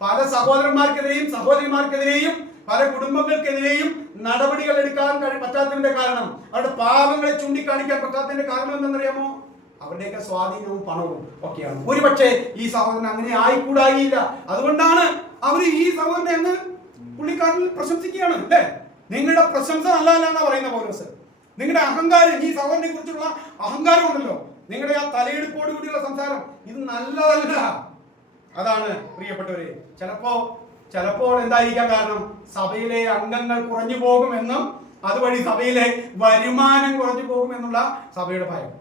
പല സഹോദരന്മാർക്കെതിരെയും സഹോദരിമാർക്കെതിരെയും പല കുടുംബങ്ങൾക്കെതിരെയും നടപടികൾ എടുക്കാൻ പറ്റാത്തതിന്റെ കാരണം, അവരുടെ പാപങ്ങളെ ചൂണ്ടിക്കാണിക്കാൻ പറ്റാത്തതിന്റെ കാരണം എന്തെന്നറിയാമോ? അവരുടെയൊക്കെ സ്വാധീനവും പണവും ഒക്കെയാണ്. ഒരുപക്ഷെ ഈ സഹോദരൻ അങ്ങനെ ആയിക്കൂടായില്ല. അതുകൊണ്ടാണ് അവർ ഈ സഹോദരനെ അങ്ങ് പുള്ളിക്കാരനിൽ പ്രശംസിക്കുകയാണ്. അല്ലേ? നിങ്ങളുടെ പ്രശംസ നല്ലതല്ല പറയുന്ന പൗലോസ്. നിങ്ങളുടെ അഹങ്കാരം, ഈ സഹോദരനെ കുറിച്ചുള്ള അഹങ്കാരം ഉണ്ടല്ലോ, നിങ്ങളുടെ ആ തലയെടുപ്പോട് കൂടിയുള്ള സംസാരം, ഇത് നല്ലതല്ല. അതാണ് പ്രിയപ്പെട്ടവരെ, ചിലപ്പോൾ എന്തായിരിക്കാം കാരണം, സഭയിലെ അംഗങ്ങൾ കുറഞ്ഞു പോകുമെന്നും അതുവഴി സഭയിലെ വരുമാനം കുറഞ്ഞു പോകുമെന്നുള്ള സഭയുടെ ഭയം,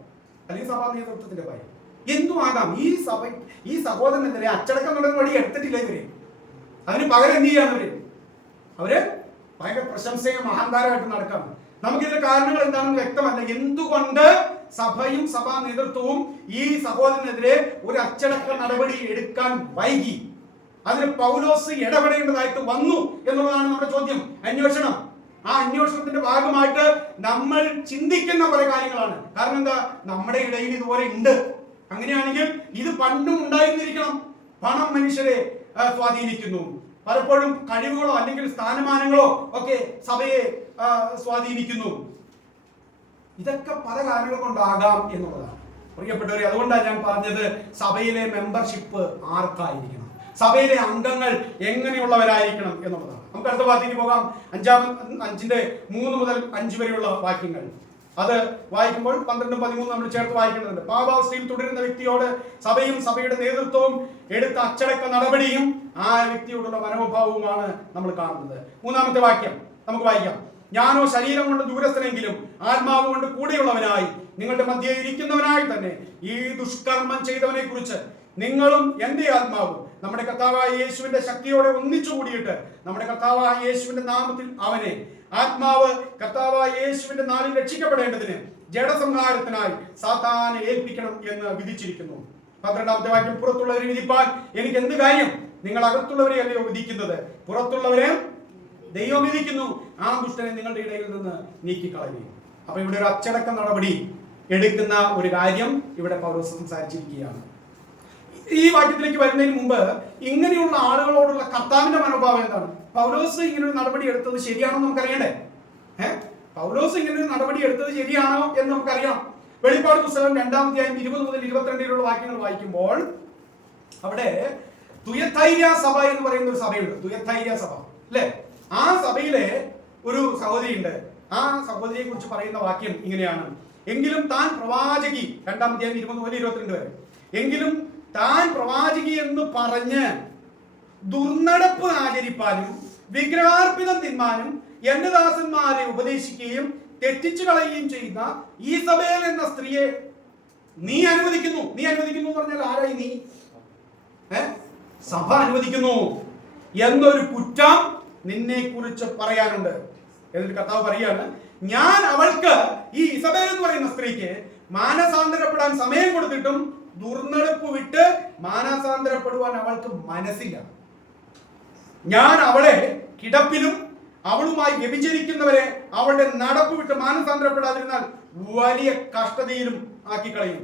അല്ലെങ്കിൽ സഭാ നേതൃത്വത്തിന്റെ ഭയം, എന്തുമാകാം. ഈ സഹോദരനെതിരെ അച്ചടക്കം തുടങ്ങുന്ന വഴി എടുത്തിട്ടില്ല ഇവര്. അതിന് പകരം എന്ത് ചെയ്യാൻ അവര് ഭയങ്കര പ്രശംസയും അഹങ്കാരമായിട്ട് നടക്കാം. നമുക്കിതിന്റെ കാരണങ്ങൾ എന്താണെന്ന് വ്യക്തമല്ല. എന്തുകൊണ്ട് സഭയും സഭാ നേതൃത്വവും ഈ സഹോദരനെതിരെ ഒരു അച്ചടക്ക നടപടി എടുക്കാൻ വൈകി? അതിന് പൗലോസ് ഇടപെടേണ്ടതായിട്ട് വന്നു എന്നുള്ളതാണ് നമ്മുടെ ചോദ്യം, അന്വേഷണം. ആ അന്വേഷണത്തിന്റെ ഭാഗമായിട്ട് നമ്മൾ ചിന്തിക്കുന്ന കുറെ കാര്യങ്ങളാണ്. കാരണം എന്താ, നമ്മുടെ ഇടയിൽ ഇതുപോലെ ഉണ്ട്. അങ്ങനെയാണെങ്കിൽ ഇത് പണ്ടും ഉണ്ടായിരുന്നിരിക്കണം. പണം മനുഷ്യരെ സ്വാധീനിക്കുന്നു. പലപ്പോഴും കഴിവുകളോ അല്ലെങ്കിൽ സ്ഥാനമാനങ്ങളോ ഒക്കെ സഭയെ സ്വാധീനിക്കുന്നു. ഇതൊക്കെ പല കാരണങ്ങൾ കൊണ്ടാകാം എന്നുള്ളതാണ് പ്രിയപ്പെട്ടവരെ. അതുകൊണ്ടാണ് ഞാൻ പറഞ്ഞത്, സഭയിലെ മെമ്പർഷിപ്പ് ആർക്കായിരിക്കണം, സഭയിലെ അംഗങ്ങൾ എങ്ങനെയുള്ളവരായിരിക്കണം എന്നുള്ളതാണ്. നമുക്ക് അടുത്ത വാക്യത്തിലേക്ക് പോകാം. 5:3 മുതൽ 5 വരെയുള്ള വാക്യങ്ങൾ. അത് വായിക്കുമ്പോൾ 12, 13 നമ്മൾ ചേർത്ത് വായിക്കുന്നുണ്ട്. പാപാവസ്ഥയിൽ തുടരുന്ന വ്യക്തിയോട് സഭയും സഭയുടെ നേതൃത്വവും എടുത്ത അച്ചടക്ക നടപടിയും ആ വ്യക്തിയോടുള്ള മനോഭാവവുമാണ് നമ്മൾ കാണുന്നത്. 3-ാമത്തെ വാക്യം നമുക്ക് വായിക്കാം. ഞാനോ ശരീരം കൊണ്ട് ദൂരസ്ഥനെങ്കിലും ആത്മാവ് കൊണ്ട് കൂടെയുള്ളവനായി നിങ്ങളുടെ മധ്യേ ഇരിക്കുന്നവനായി തന്നെ ഈ ദുഷ്കർമ്മം ചെയ്തവനെ കുറിച്ച് നിങ്ങളും എന്റെ ആത്മാവും നമ്മുടെ കർത്താവായ യേശുവിന്റെ ശക്തിയോടെ ഒന്നിച്ചു കൂടിയിട്ട് നമ്മുടെ കർത്താവായ യേശുവിന്റെ നാമത്തിൽ അവനെ ആത്മാവ് കർത്താവായ യേശുവിന്റെ നാളിൽ രക്ഷിക്കപ്പെടേണ്ടതിന് ജഡസംഹാരത്തിനായി സാത്താനെ ഏൽപ്പിക്കണം എന്ന് വിധിച്ചിരിക്കുന്നു. 12-ാമത്തെ വാക്യം. പുറത്തുള്ളവരെ വിധിപ്പാൻ എനിക്ക് എന്ത് കാര്യം? നിങ്ങൾ അകത്തുള്ളവരെ അല്ലയോ വിധിക്കുന്നത്? പുറത്തുള്ളവരെ ദൈവം വിധിക്കുന്നു. ആ ദുഷ്ടനെ നിങ്ങളുടെ ഇടയിൽ നിന്ന് നീക്കിക്കളയുകയും. അപ്പൊ ഇവിടെ ഒരു അച്ചടക്ക നടപടി എടുക്കുന്ന ഒരു കാര്യം ഇവിടെ പൗലോസ് സംസാരിച്ചിരിക്കുകയാണ്. ഈ വാക്യത്തിലേക്ക് വരുന്നതിന് മുമ്പ് ഇങ്ങനെയുള്ള ആളുകളോടുള്ള കർത്താവിന്റെ മനോഭാവം എന്താണ്? പൗലോസ് ഇങ്ങനൊരു നടപടി എടുത്തത് ശരിയാണോ നമുക്കറിയണ്ടേ? പൗലോസ് ഇങ്ങനൊരു നടപടി എടുത്തത് ശരിയാണോ എന്ന് നമുക്കറിയാം. വെളിപ്പാട് പുസ്തകം 2-ാം അധ്യായം 20 മുതൽ 22 വാക്യങ്ങൾ വായിക്കുമ്പോൾ അവിടെ തുയത്തൈര സഭ എന്ന് പറയുന്ന ഒരു സഭയുണ്ട്. തുയത്തൈര സഭ അല്ലെ? ആ സഭയിലെ ഒരു സഹോദരി ഉണ്ട്. ആ സഹോദരിയെ കുറിച്ച് പറയുന്ന വാക്യം ഇങ്ങനെയാണ്. എങ്കിലും താൻ പ്രവാചകി, 2-ാം അധ്യായം 20 മുതൽ 22 വരെ. എങ്കിലും താൻ പ്രവാചകി എന്ന് പറഞ്ഞ് ദുർനടപ്പ് ആചരിപ്പാനും വിഗ്രഹാർപ്പിതം തിന്മാനും എന്റെ ദാസന്മാരെ ഉപദേശിക്കുകയും തെറ്റിച്ചു കളയുകയും ചെയ്യുന്ന ഈസബേൽ എന്ന സ്ത്രീയെ നീ അനുവദിക്കുന്നു. നീ അനുവദിക്കുന്നു എന്ന് പറഞ്ഞാൽ ആരായി നീ? സഭ അനുവദിക്കുന്നു എന്നൊരു കുറ്റം നിന്നെ കുറിച്ച് പറയാനുണ്ട്. എന്നിട്ട് കർത്താവ് പറയാണ്, ഞാൻ അവൾക്ക്, ഈ ഇസബേൽ എന്ന് പറയുന്ന സ്ത്രീക്ക് മാനസാന്തരപ്പെടാൻ സമയം കൊടുത്തിട്ടും ദുർനടപ്പ് വിട്ട് മാനസാന്തരപ്പെടുവാൻ അവൾക്ക് മനസ്സില്ല. ഞാൻ അവളെ കിടപ്പിലും അവളുമായി വ്യഭിചരിക്കുന്നവരെ അവളുടെ നടപ്പ് വിട്ട് മാനസാന്തരപ്പെടാതിരുന്നാൽ വലിയ കഷ്ടതയിലും ആക്കിക്കളയും.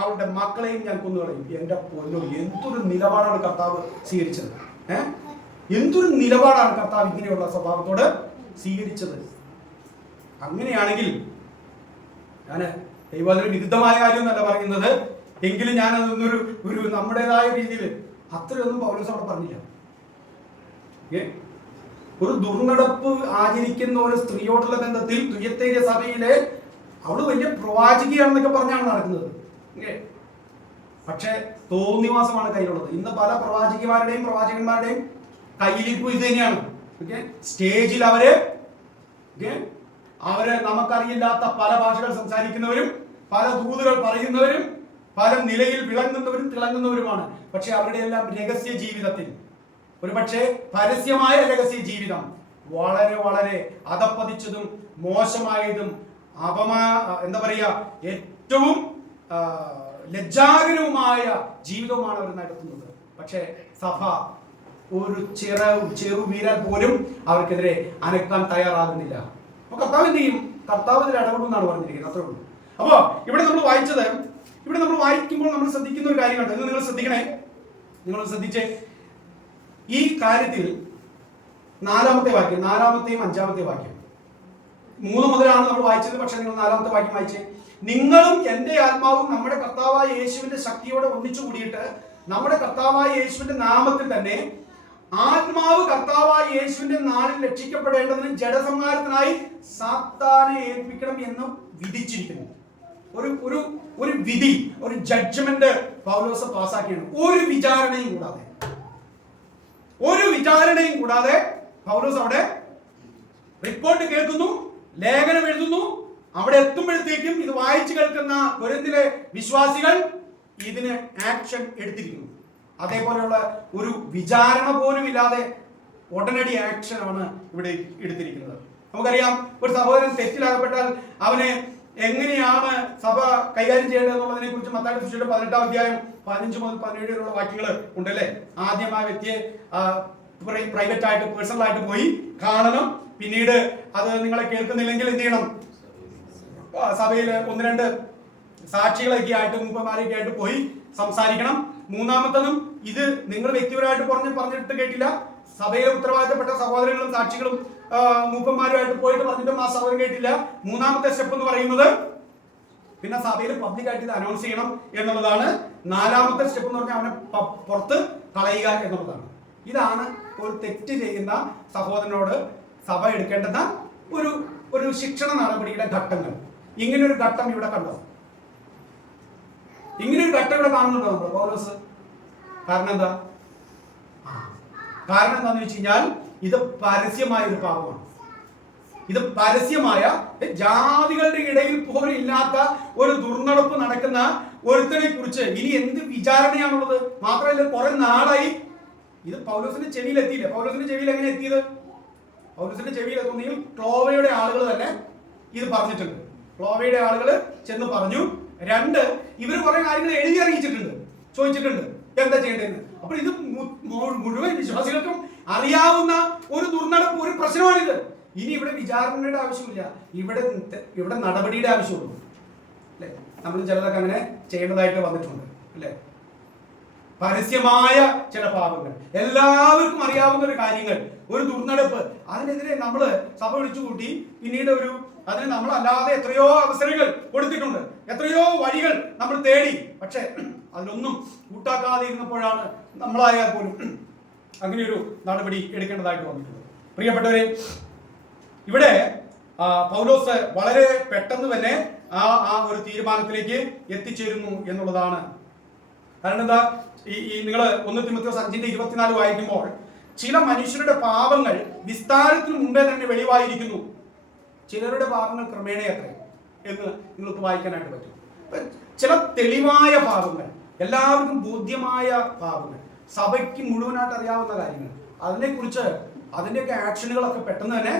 അവളുടെ മക്കളെയും ഞാൻ കൊന്നുകളയും. എന്റെ പൊന്നോ, എന്തൊരു നിലപാടാണ് കർത്താവ് സ്വീകരിച്ചത്! എന്തൊരു നിലപാടാണ് കർത്താവ് ഇങ്ങനെയുള്ള സ്വഭാവത്തോട് സ്വീകരിച്ചത്! അങ്ങനെയാണെങ്കിൽ ഞാൻ ദൈവത്തിന് വിരുദ്ധമായ കാര്യമൊന്നല്ല പറയുന്നത്, എങ്കിലും ഞാൻ അതൊന്നൊരു നമ്മുടേതായ രീതിയിൽ അത്രയൊന്നും പൗലോസ് അവിടെ പറഞ്ഞില്ല. ഒരു ദുർനടപ്പ് ആചരിക്കുന്ന ഒരു സ്ത്രീയോടുള്ള ബന്ധത്തിൽ തുയത്തൈര സഭയിലെ അവള് വലിയ പ്രവാചകിയാണെന്നൊക്കെ പറഞ്ഞാണ് നടക്കുന്നത്. പക്ഷെ തോന്നിവാസമാണ് കയ്യിലുള്ളത്. ഇന്ന് പല പ്രവാചകിമാരുടെയും പ്രവാചകന്മാരുടെയും കയ്യിലിരിപ്പ് ഇത് തന്നെയാണ്. സ്റ്റേജിൽ അവര് നമുക്കറിയില്ലാത്ത പല ഭാഷകൾ സംസാരിക്കുന്നവരും പല ദൂതുകൾ പറയുന്നവരും പല നിലയിൽ വിളങ്ങുന്നവരും തിളങ്ങുന്നവരുമാണ്. പക്ഷെ അവരുടെ എല്ലാം രഹസ്യ ജീവിതത്തിൽ, ഒരു പക്ഷേ പരസ്യമായ രഹസ്യ ജീവിതം വളരെ വളരെ അധപ്പതിച്ചതും മോശമായതും എന്താ പറയുക, ഏറ്റവും ലജ്ജാകരവുമായ ജീവിതവുമാണ് അവർ നടത്തുന്നത്. പക്ഷെ സഭ ഒരു ചെറുവീരൽ പോലും അവർക്കെതിരെ അനക്കാൻ തയ്യാറാകുന്നില്ല. അപ്പൊ കർത്താവ് എന്ത് ചെയ്യും? കർത്താവ് ഇതിൽ ഇടപെടുമെന്നാണ് പറഞ്ഞിരിക്കുന്നത്. അത്രേ ഉള്ളൂ. അപ്പോ ഇവിടെ നമ്മൾ വായിക്കുമ്പോൾ നമ്മൾ ശ്രദ്ധിക്കുന്ന ഒരു കാര്യമുണ്ട്. ഇത് നിങ്ങൾ ശ്രദ്ധിക്കണേ, നിങ്ങൾ ശ്രദ്ധിച്ചേ. ഈ കാര്യത്തിൽ 4-ാമത്തെ വാക്യം, 4-ാമത്തെയും 5-ാമത്തെയും വാക്യം, 3 മുതലാണ് നമ്മൾ വായിച്ചത്. പക്ഷെ നിങ്ങൾ 4-ാമത്തെ വാക്യം വായിച്ചേ. നിങ്ങളും എൻ്റെ ആത്മാവും നമ്മുടെ കർത്താവായ യേശുവിന്റെ ശക്തിയോടെ ഒന്നിച്ചു കൂടിയിട്ട് നമ്മുടെ കർത്താവായ യേശുവിന്റെ നാമത്തിൽ തന്നെ ആത്മാവ് കർത്താവായ യേശുവിന്റെ നാളിൽ രക്ഷിക്കപ്പെടേണ്ടതിന് ജഡസംഹാരത്തിനായി സാത്താനെ ഏൽപ്പിക്കണം എന്ന് വിധിച്ചിരിക്കുന്നു. ഒരു വിധി, ഒരു ജഡ്ജ്മെന്റ് പൗലോസ് പാസ്സാക്കിയാണ്. ഒരു വിചാരണയും കൂടാതെ പൗലോസ് അവിടെ റിപ്പോർട്ട് കേൾക്കുന്നു, ലേഖനം എഴുതുന്നു. അവിടെ എത്തുമ്പോഴത്തേക്കും ഇത് വായിച്ചു കേൾക്കുന്ന കൊരിന്തിലെ വിശ്വാസികൾ ഇതിന് ആക്ഷൻ എടുത്തിരിക്കുന്നു. അതേപോലെയുള്ള ഒരു വിചാരണ പോലും ഇല്ലാതെ ഉടനടി ആക്ഷനാണ് ഇവിടെ എടുത്തിരിക്കുന്നത്. നമുക്കറിയാം, ഒരു സഹോദരൻ തെറ്റിലാകപ്പെട്ടാൽ അവനെ എങ്ങനെയാണ് സഭ കൈകാര്യം ചെയ്യേണ്ടത് എന്നുള്ളതിനെ കുറിച്ച് മത്തായിയുടെ സുവിശേഷം 18-ാം അധ്യായം 15 മുതൽ 17 വരെയുള്ള വാക്യങ്ങൾ ഉണ്ടല്ലേ. ആദ്യം ആ വ്യക്തിയെ പ്രൈവറ്റ് ആയിട്ട്, പേഴ്സണൽ ആയിട്ട് പോയി കാണണം. പിന്നീട് അത് നിങ്ങളെ കേൾക്കുന്നില്ലെങ്കിൽ എന്ത് ചെയ്യണം? സഭയിൽ 1-2 സാക്ഷികളൊക്കെ ആയിട്ട്, മൂപ്പന്മാരൊക്കെ ആയിട്ട് പോയി സംസാരിക്കണം. മൂന്നാമത്തതും, ഇത് നിങ്ങൾ വ്യക്തിപരമായിട്ട് പറഞ്ഞിട്ട് കേട്ടില്ല, സഭയിലെ ഉത്തരവാദിത്തപ്പെട്ട സഹോദരങ്ങളും സാക്ഷികളും മൂപ്പന്മാരുമായിട്ട് പോയിട്ട് പറഞ്ഞിട്ടും ആ സഹോദരൻ കേട്ടില്ല. മൂന്നാമത്തെ സ്റ്റെപ്പ് എന്ന് പറയുന്നത് പിന്നെ സഭയിൽ പബ്ലിക്കായിട്ട് ഇത് അനൗൺസ് ചെയ്യണം എന്നുള്ളതാണ്. നാലാമത്തെ സ്റ്റെപ്പ് എന്ന് പറഞ്ഞാൽ അവനെ പുറത്ത് കളയുക എന്നുള്ളതാണ്. ഇതാണ് ഒരു തെറ്റ് ചെയ്യുന്ന സഹോദരനോട് സഭ എടുക്കേണ്ടുന്ന ഒരു ശിക്ഷണ നടപടിയുടെ ഘട്ടങ്ങൾ. ഇങ്ങനൊരു ഘട്ടം ഇവിടെ കണ്ടോ? ഇങ്ങനൊരു ഘട്ടം ഇവിടെ കാണുന്നുണ്ടോ നമ്മൾ പൗലോസ്? കാരണം എന്താന്ന് വെച്ച് കഴിഞ്ഞാൽ ഇത് പരസ്യമായ ഒരു പാപമാണ്. ഇത് പരസ്യമായ, ജാതികളുടെ ഇടയിൽ പോലും ഇല്ലാത്ത ഒരു ദുർനടപ്പ് നടക്കുന്ന ഒരുത്തനെ കുറിച്ച് ഇനി എന്ത് വിചാരണയാണുള്ളത്? മാത്രമല്ല, കുറെ നാളായി ഇത് പൗലോസിന്റെ ചെവിയിൽ എത്തിയില്ല. പൗലോസിന്റെ ചെവിയിൽ എങ്ങനെ എത്തിയത്? പൗലോസിന്റെ ചെവിയിൽ എത്തുന്നെങ്കിൽ ക്ലോവയുടെ ആളുകൾ തന്നെ ഇത് പറഞ്ഞിട്ടുണ്ട്. ക്ലോവയുടെ ആളുകൾ ചെന്ന് പറഞ്ഞു. 2, ഇവർ കുറെ കാര്യങ്ങൾ എഴുതി അറിയിച്ചിട്ടുണ്ട്, ചോദിച്ചിട്ടുണ്ട് എന്താ ചെയ്യേണ്ടതെന്ന്. അപ്പോൾ ഇത് മുഴുവൻ വിശ്വാസികൾക്കും അറിയാവുന്ന ഒരു ദുർനടപ്പ്, ഒരു പ്രശ്നമാണിത്. ഇനി ഇവിടെ വിചാരണയുടെ ആവശ്യമില്ല, ഇവിടെ നടപടിയുടെ ആവശ്യമുള്ളൂ അല്ലെ. നമ്മൾ ചിലതൊക്കെ അങ്ങനെ ചെയ്യേണ്ടതായിട്ട് വന്നിട്ടുണ്ട് അല്ലെ. പരസ്യമായ ചില പാപങ്ങൾ, എല്ലാവർക്കും അറിയാവുന്ന ഒരു കാര്യങ്ങൾ, ഒരു ദുർനടപ്പ്, അതിനെതിരെ നമ്മൾ സഭ വിളിച്ചു കൂട്ടി. പിന്നീട് അതിന് നമ്മൾ അല്ലാതെ എത്രയോ അവസരങ്ങൾ കൊടുത്തിട്ടുണ്ട്, എത്രയോ വഴികൾ നമ്മൾ തേടി. പക്ഷെ അതിലൊന്നും കൂട്ടാക്കാതെ ഇരുന്നപ്പോഴാണ് നമ്മളായാൽ പോലും അങ്ങനെയൊരു നടപടി എടുക്കേണ്ടതായിട്ട് വന്നിട്ടുള്ളത്. പ്രിയപ്പെട്ടവരെ, ഇവിടെ പൗലോസ് വളരെ പെട്ടെന്ന് തന്നെ ആ ഒരു തീരുമാനത്തിലേക്ക് എത്തിച്ചേരുന്നു എന്നുള്ളതാണ്. കാരണം എന്താ, നിങ്ങൾ 1 തിമോഥെയോസ് 5:24 വായിക്കുമ്പോൾ ചില മനുഷ്യരുടെ പാപങ്ങൾ വിസ്താരത്തിന് മുമ്പേ തന്നെ വെളിവായിരിക്കുന്നു, ചിലരുടെ പാപങ്ങൾ ക്രമേണയത്രേ എന്ന് നിങ്ങൾക്ക് വായിക്കാനായിട്ട് പറ്റും. ചില തെളിവായ പാപങ്ങൾ, എല്ലാവർക്കും ബോധ്യമായ പാപങ്ങൾ, സഭയ്ക്ക് മുഴുവനായിട്ട് അറിയാവുന്ന കാര്യങ്ങൾ, അതിനെക്കുറിച്ച് അതിൻ്റെയൊക്കെ ആക്ഷനുകളൊക്കെ പെട്ടെന്ന് തന്നെ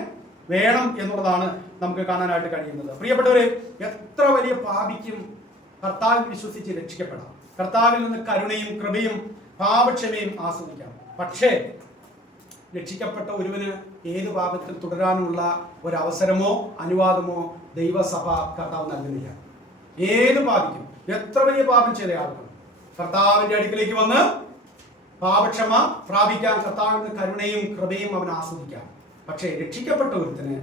വേണം എന്നുള്ളതാണ് നമുക്ക് കാണാനായിട്ട് കഴിയുന്നത്. പ്രിയപ്പെട്ടവരെ, എത്ര വലിയ പാപിക്കും കർത്താവിൽ വിശ്വസിച്ച് രക്ഷിക്കപ്പെടാം, കർത്താവിൽ നിന്ന് കരുണയും കൃപയും പാപക്ഷമയും ആസ്വദിക്കാം. പക്ഷേ രക്ഷിക്കപ്പെട്ട ഒരുവന് ഏത് പാപത്തിൽ തുടരാനുള്ള ഒരവസരമോ അനുവാദമോ ദൈവസഭ കർത്താവ് നൽകുന്നില്ല. ഏത് പാപിക്കും, എത്ര വലിയ പാപം ചെയ്ത ആൾക്കും കർത്താവിന്റെ അടുക്കിലേക്ക് വന്ന് പാപക്ഷമ പ്രാപിക്കാൻ, കർത്താവിന്റെ കരുണയും കൃപയും അവൻ ആസ്വദിക്കാം. പക്ഷേ രക്ഷിക്കപ്പെട്ട ഒരുത്തിന്,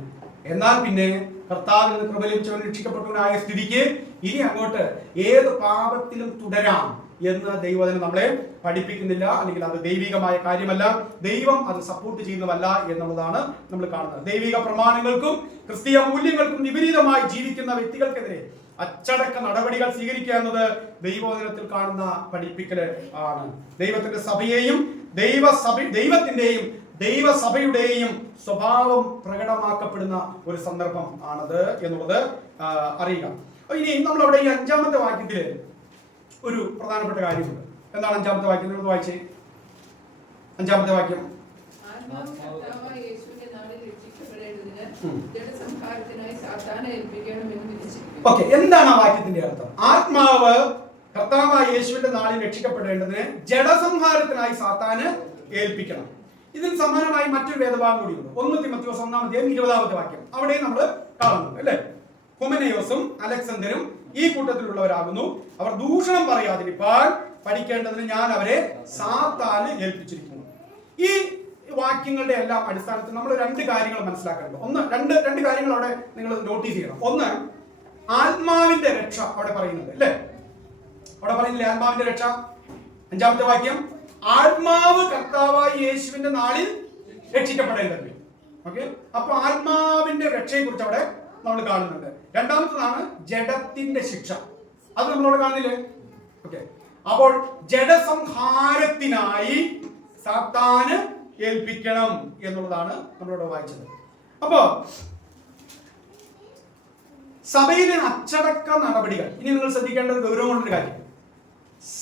എന്നാൽ പിന്നെ കർത്താവിൽ നിന്ന് കൃപ ലഭിച്ചവൻ രക്ഷിക്കപ്പെട്ടവനായ സ്ഥിതിക്ക് ഇനി അങ്ങോട്ട് ഏത് പാപത്തിലും തുടരാം എന്ന് ദൈവവചനം നമ്മളെ പഠിപ്പിക്കുന്നില്ല, അല്ലെങ്കിൽ അത് ദൈവികമായ കാര്യമല്ല, ദൈവം അത് സപ്പോർട്ട് ചെയ്യുന്നതല്ല എന്നുള്ളതാണ് നമ്മൾ കാണുന്നത്. ദൈവിക പ്രമാണങ്ങൾക്കും ക്രിസ്തീയ മൂല്യങ്ങൾക്കും വിപരീതമായി ജീവിക്കുന്ന വ്യക്തികൾക്കെതിരെ അച്ചടക്ക നടപടികൾ സ്വീകരിക്കുക എന്നത് ദൈവവചനത്തിൽ കാണുന്ന പഠിപ്പിക്കൽ ആണ്. ദൈവത്തിന്റെ സഭയെയും ദൈവത്തിന്റെയും ദൈവസഭയുടെയും സ്വഭാവം പ്രകടമാക്കപ്പെടുന്ന ഒരു സന്ദർഭം ആണത് എന്നുള്ളത് അറിയുക. ഇനി നമ്മളവിടെ ഈ 5-ാമത്തെ വാക്യത്തില് ഒരു പ്രധാനപ്പെട്ട കാര്യമുണ്ട്. എന്താണ് 5-ാമത്തെ വാക്യം? നിങ്ങൾ വായിച്ചേ. 5-ാമത്തെ വാക്യം, ഓക്കെ. എന്താണ് ആ വാക്യത്തിന്റെ അർത്ഥം? ആത്മാവ് കർത്താവായ യേശുവിന്റെ നാളിൽ രക്ഷിക്കപ്പെടേണ്ടതിന് ജഡസംഹാരത്തിനായി സാത്താന് ഏൽപ്പിക്കണം. ഇതിന് സമാനമായി മറ്റൊരു വേദഭാഗം കൂടിയുണ്ട്. 1 തിമോഥെയോസ് 1-ാം വാക്യം. അവിടെ നമ്മൾ കാണുന്നുണ്ട് അല്ലെ. ഹുമനയോസും അലക്സണ്ടറും ഈ കൂട്ടത്തിലുള്ളവരാകുന്നു. അവർ ദൂഷണം പറയാതിരിക്കാൻ പഠിക്കേണ്ടതിന് ഞാൻ അവരെ സാത്താന് ഏൽപ്പിച്ചിരിക്കുന്നു. ഈ വാക്യങ്ങളുടെ എല്ലാം അടിസ്ഥാനത്തിൽ നമ്മൾ 2 കാര്യങ്ങൾ മനസ്സിലാക്കേണ്ടത്. രണ്ട് കാര്യങ്ങൾ അവിടെ നിങ്ങൾ നോട്ടീസ് ചെയ്യണം. ഒന്ന്, ആത്മാവിന്റെ രക്ഷ അവിടെ പറയുന്നുണ്ട് അല്ലേ? അവിടെ പറയുന്നില്ലേ ആത്മാവിന്റെ രക്ഷ? 5-ാമത്തെ വാക്യം, ആത്മാവ് കർത്താവായ യേശുവിന്റെ നാളിൽ രക്ഷിക്കപ്പെടേണ്ടത്. ഓക്കെ, അപ്പൊ ആത്മാവിന്റെ രക്ഷയെ കുറിച്ച് അവിടെ നമ്മൾ കാണുന്നുണ്ട്. രണ്ടാമത്തതാണ് ജഡത്തിന്റെ ശിക്ഷ. അത് നമ്മളവിടെ കാണുന്നില്ലേ? ഓക്കെ, അപ്പോൾ ജഡസംഹാരത്തിനായി സാത്താന് ഏൽപ്പിക്കണം എന്നുള്ളതാണ് നമ്മളിവിടെ വായിച്ചത്. അപ്പോ സഭയിലെ അച്ചടക്ക നടപടികൾ, ഇനി നിങ്ങൾ ശ്രദ്ധിക്കേണ്ടത് ഗൗരവമുള്ളൊരു കാര്യം,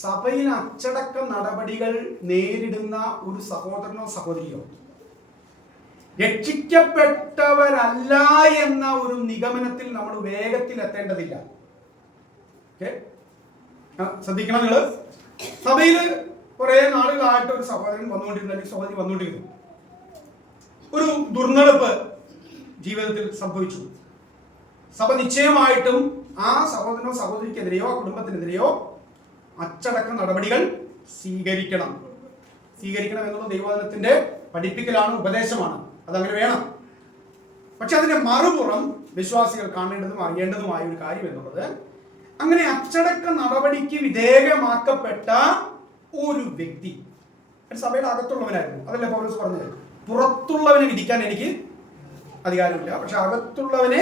സഭയിലെ അച്ചടക്ക നടപടികൾ നേരിടുന്ന ഒരു സഹോദരനോ സഹോദരിയോ രക്ഷിക്കപ്പെട്ടവരല്ല എന്ന ഒരു നിഗമനത്തിൽ നമ്മൾ വേഗത്തിൽ എത്തേണ്ടതില്ല. ശ്രദ്ധിക്കണം നിങ്ങൾ. സഭയിൽ കുറെ നാളുകളായിട്ട് ഒരു സഹോദരൻ വന്നുകൊണ്ടിരുന്നു, സഹോദരി വന്നുകൊണ്ടിരുന്നു. ഒരു ദുർനടപ്പ് ജീവിതത്തിൽ സംഭവിച്ചു. സഭ നിശ്ചയമായിട്ടും ആ സഹോദരനോ സഹോദരിക്കെതിരെയോ ആ കുടുംബത്തിനെതിരെയോ അച്ചടക്ക നടപടികൾ സ്വീകരിക്കണം എന്നുള്ള ദൈവവചനത്തിന്റെ പഠിപ്പിക്കലാണ്, ഉപദേശമാണ്. അതങ്ങനെ വേണം. പക്ഷെ അതിന്റെ മറുപുറം വിശ്വാസികൾ കാണേണ്ടതും അറിയേണ്ടതുമായ ഒരു കാര്യം എന്നുള്ളത്, അങ്ങനെ അച്ചടക്ക നടപടിക്ക് വിധേയമാക്കപ്പെട്ട ഒരു വ്യക്തി സഭയുടെ അകത്തുള്ളവനായിരുന്നു. അതല്ലേ പൗലോസ് പറഞ്ഞത്, പുറത്തുള്ളവനെ വിധിക്കാൻ എനിക്ക് അധികാരമില്ല, പക്ഷെ അകത്തുള്ളവനെ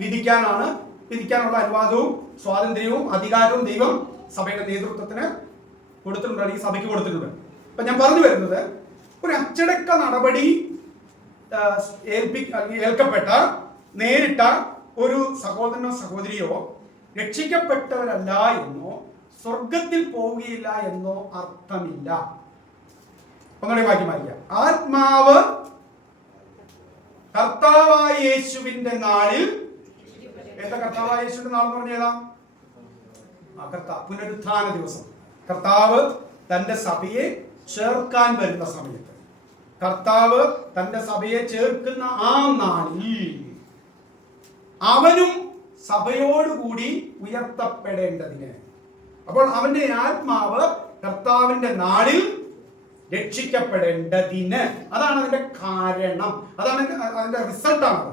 വിധിക്കാനുള്ള അനുവാദവും സ്വാതന്ത്ര്യവും അധികാരവും ദൈവം സഭയുടെ നേതൃത്വത്തിന് കൊടുത്തിട്ടുണ്ട്, അല്ലെങ്കിൽ സഭയ്ക്ക് കൊടുത്തിട്ടുണ്ട്. അപ്പൊ ഞാൻ പറഞ്ഞു വരുന്നത്, ഒരു അച്ചടക്ക നടപടി ഏൽക്കപ്പെട്ട നേരിട്ട ഒരു സഹോദരനോ സഹോദരിയോ രക്ഷിക്കപ്പെട്ടവരല്ല എന്നോ സ്വർഗത്തിൽ പോവുകയില്ല എന്നോ അർത്ഥമില്ല. ഒന്നുകൂടി വാക്യം വായിക്കാം. ആത്മാവ് കർത്താവായ യേശുവിന്റെ നാളിൽ, എന്താ കർത്താവായ യേശുവിന്റെ നാൾ എന്ന് പറഞ്ഞേതാ? പുനരുത്ഥാന ദിവസം. കർത്താവ് തന്റെ സഭയെ ചേർക്കാൻ വരുന്ന സമയത്ത്, കർത്താവ് തന്റെ സഭയെ ചേർക്കുന്ന ആ നാളിൽ അവനും സഭയോടുകൂടി ഉയർത്തപ്പെടേണ്ടതിന്, അപ്പോൾ അവന്റെ ആത്മാവ് കർത്താവിന്റെ നാളിൽ രക്ഷിക്കപ്പെടേണ്ടതിന്, അതാണ് അതിന്റെ കാരണം, അതാണ് അതിന്റെ റിസൾട്ടാണ്.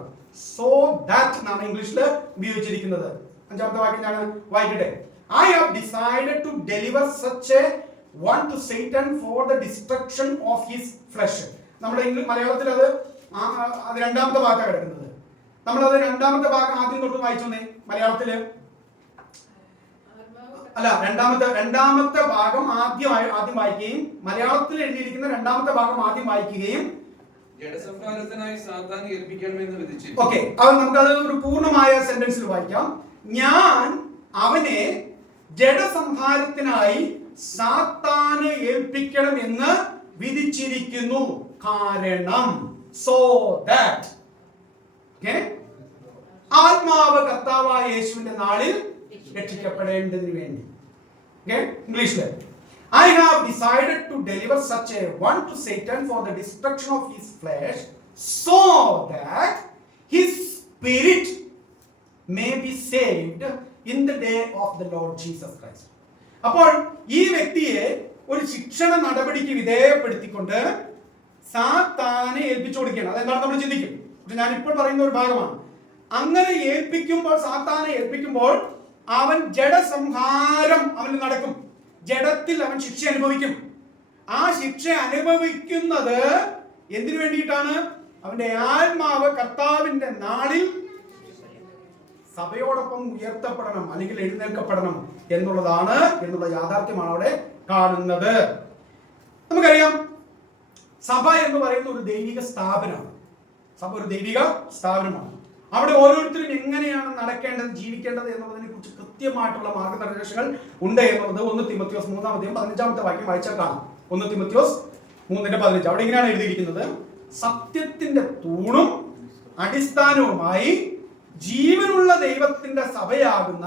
സോ ദാറ്റ് എന്നാണ് ഇംഗ്ലീഷിൽ ഉപയോഗിച്ചിരിക്കുന്നത്. 5-ാമത്തെ വാക്യം ഞാൻ വായിക്കട്ടെ. I have decided to deliver such a one to Satan for the destruction of his flesh. നമ്മുടെ മലയാളത്തിൽ അത് 2-ാമത്തെ ഭാഗമാണ് കിടക്കുന്നത്. നമ്മളത് 2-ാമത്തെ ഭാഗം ആദ്യം തൊട്ട് വായിച്ചോന്നേ. മലയാളത്തില് അല്ല, രണ്ടാമത്തെ ഭാഗം ആദ്യം വായിക്കുകയും മലയാളത്തിൽ എഴുതിയിരിക്കുന്ന 2-ാമത്തെ ഭാഗം ആദ്യം വായിക്കുകയും ഓക്കെ, അത് നമുക്കത് ഒരു പൂർണ്ണമായ സെന്റൻസിൽ വായിക്കാം. ഞാൻ അവനെ ജഡസംഹാരത്തിനായി സാത്താന് ഏൽപ്പിക്കണം എന്ന് വിധിച്ചിരിക്കുന്നു. കാരണം സോ ദാറ്റ് ആത്മാവ് കർത്താവായ യേശുവിന്റെ നാളിൽ രക്ഷിക്കപ്പെടേണ്ടതിന് വേണ്ടി. ഇംഗ്ലീഷില്, I have decided to deliver such a one to Satan for the destruction of his flesh, so that his spirit may be saved in the day of the Lord Jesus Christ. അപ്പോൾ ഈ വ്യക്തിയെ ഒരു ശിക്ഷണ നടപടിക്ക് വിധേയപ്പെടുത്തിക്കൊണ്ട് സാത്താനെ ഏൽപ്പിച്ചു കൊടുക്കുകയാണ്. അതെന്താണ് നമ്മൾ ചിന്തിക്കും. ഞാൻ ഇപ്പോൾ പറയുന്ന ഒരു ഭാഗമാണ്. അങ്ങനെ ഏൽപ്പിക്കുമ്പോൾ, സാത്താനെ ഏൽപ്പിക്കുമ്പോൾ അവൻ ജഡസംഹാരം അവന് നടക്കും. ജഡത്തിൽ അവൻ ശിക്ഷ അനുഭവിക്കും. ആ ശിക്ഷ അനുഭവിക്കുന്നത് എന്തിനു വേണ്ടിയിട്ടാണ്? അവന്റെ ആത്മാവ് കർത്താവിന്റെ നാളിൽ സഭയോടൊപ്പം ഉയർത്തപ്പെടണം, അല്ലെങ്കിൽ എഴുന്നേൽക്കപ്പെടണം എന്നുള്ള യാഥാർത്ഥ്യമാണ് അവിടെ കാണുന്നത്. നമുക്കറിയാം, സഭ എന്ന് പറയുന്ന ഒരു ദൈവിക സ്ഥാപനമാണ്. സഭ ഒരു ദൈവിക സ്ഥാപനമാണ്. അവിടെ ഓരോരുത്തരും എങ്ങനെയാണ് നടക്കേണ്ടത്, ജീവിക്കേണ്ടത് എന്നുള്ളതിനെ കുറിച്ച് കൃത്യമായിട്ടുള്ള മാർഗനിർദ്ദേശങ്ങൾ ഉണ്ട് എന്നുള്ളത് 1 തിമോഥെയോസ് 3-ാം അധ്യായം 15-ാമത്തെ വാക്യം വായിച്ചാൽ കാണാം. 1 തിമോഥെയോസ് 3:15. അവിടെ ഇങ്ങനെയാണ് എഴുതിയിരിക്കുന്നത്: സത്യത്തിന്റെ തൂണും അടിസ്ഥാനവുമായി ജീവനുള്ള ദൈവത്തിന്റെ സഭയാകുന്ന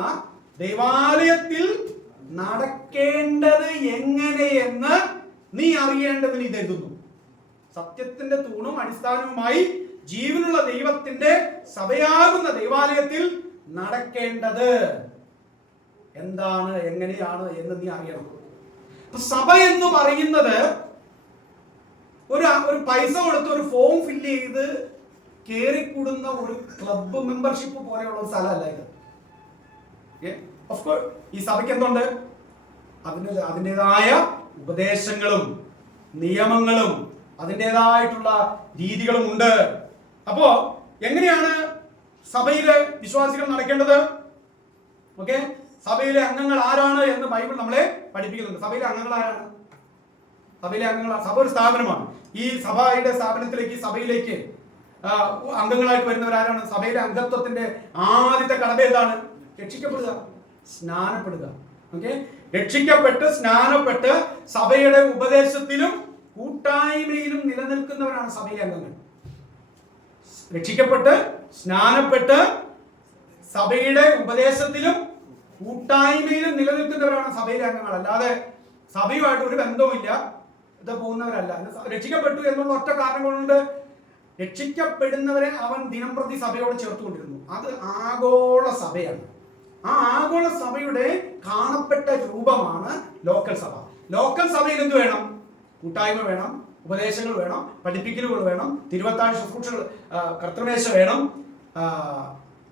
ദൈവാലയത്തിൽ നടക്കേണ്ടത് എങ്ങനെയെന്ന് നീ അറിയേണ്ടതിന് ഇത് എഴുതുന്നു. സത്യത്തിന്റെ തൂണും അടിസ്ഥാനവുമായി ജീവനുള്ള ദൈവത്തിന്റെ സഭയാകുന്ന ദൈവാലയത്തിൽ നടക്കേണ്ടത് എന്താണ്, എങ്ങനെയാണ് എന്ന് നീ അറിയണം. സഭ എന്ന് പറയുന്നത് ഒരു പൈസ കൊടുത്ത് ഒരു ഫോം ഫില്ല് ചെയ്ത് കേറിക്കൂടുന്ന ഒരു ക്ലബ്ബ് മെമ്പർഷിപ്പ് പോലെയുള്ള ഒരു സ്ഥലമല്ല ഇത്. ഓഫ് കോഴ്സ് ഈ സഭയ്ക്ക് എന്തുണ്ട്? അതിൻ്റെതായ ഉപദേശങ്ങളും നിയമങ്ങളും അതിൻ്റെതായിട്ടുള്ള രീതികളും ഉണ്ട്. അപ്പോ എങ്ങനെയാണ് സഭയിലെ വിശ്വാസികൾ നടക്കേണ്ടത്? ഓക്കെ, സഭയിലെ അംഗങ്ങൾ ആരാണ് എന്ന് ബൈബിൾ നമ്മളെ പഠിപ്പിക്കുന്നുണ്ട്. സഭയിലെ അംഗങ്ങൾ ആരാണ്? സഭയിലെ അംഗങ്ങൾ, സഭ ഒരു സ്ഥാപനമാണ്. ഈ സഭയുടെ സ്ഥാപനത്തിലേക്ക്, സഭയിലേക്ക് അംഗങ്ങളായിട്ട് വരുന്നവരാരാണ്? സഭയിലെ അംഗത്വത്തിന്റെ ആദ്യത്തെ കടമ ഏതാണ്? രക്ഷിക്കപ്പെടുക, സ്നാനപ്പെടുക. ഓക്കെ, രക്ഷിക്കപ്പെട്ട് സ്നാനപ്പെട്ട് സഭയുടെ ഉപദേശത്തിലും കൂട്ടായ്മയിലും നിലനിൽക്കുന്നവരാണ് സഭയിലെ അംഗങ്ങൾ. രക്ഷിക്കപ്പെട്ട് സ്നാനപ്പെട്ട് സഭയുടെ ഉപദേശത്തിലും കൂട്ടായ്മയിലും നിലനിൽക്കുന്നവരാണ് സഭയിലെ അംഗങ്ങൾ. അല്ലാതെ സഭയുമായിട്ട് ഒരു ബന്ധവുമില്ല ഇത് പോകുന്നവരല്ല. രക്ഷിക്കപ്പെട്ടു എന്നുള്ള ഒറ്റ കാരണം കൊണ്ട് രക്ഷിക്കപ്പെടുന്നവരെ അവൻ ദിനംപ്രതി സഭയോട് ചേർത്തുകൊണ്ടിരുന്നു. അത് ആഗോള സഭയാണ്. ആ ആഗോള സഭയുടെ കാണപ്പെട്ട രൂപമാണ് ലോക്കൽ സഭ. ലോക്കൽ സഭയിൽ എന്ത് വേണം? കൂട്ടായ്മ വേണം, ഉപദേശങ്ങൾ വേണം, പഠിപ്പിക്കലുകൾ വേണം, തിരുവത്താഴ് ശുശ്രൂഷകൾ, കർത്തൃമേശ വേണം,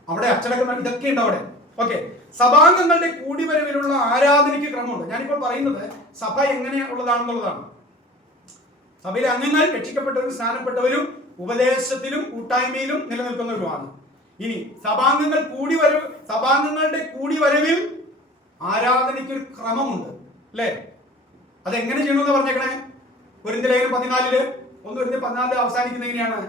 അവിടെ അച്ചടക്കം, ഇതൊക്കെ ഉണ്ട് അവിടെ. ഓക്കെ, സഭാംഗങ്ങളുടെ കൂടിവരവിലുള്ള ആരാധനയ്ക്ക് ക്രമമുണ്ട്. ഞാനിപ്പോൾ പറയുന്നത് സഭ എങ്ങനെയുള്ളതാണെന്നുള്ളതാണ്. സഭയിലെ അംഗങ്ങൾ രക്ഷിക്കപ്പെട്ടവരും സ്നാനപ്പെട്ടവരും ഉപദേശത്തിലും കൂട്ടായ്മയിലും നിലനിൽക്കുന്നവരുമാണ്. ഇനി സഭാംഗങ്ങളുടെ കൂടിവരവിൽ ആരാധനയ്ക്ക് ഒരു ക്രമമുണ്ട്, അല്ലേ? അതെങ്ങനെ ചെയ്യണമെന്ന് പറഞ്ഞേക്കണേ. കൊരിന്ത്യർ ലേഖനം 14 അവസാനിക്കുന്ന എങ്ങനെയാണ്?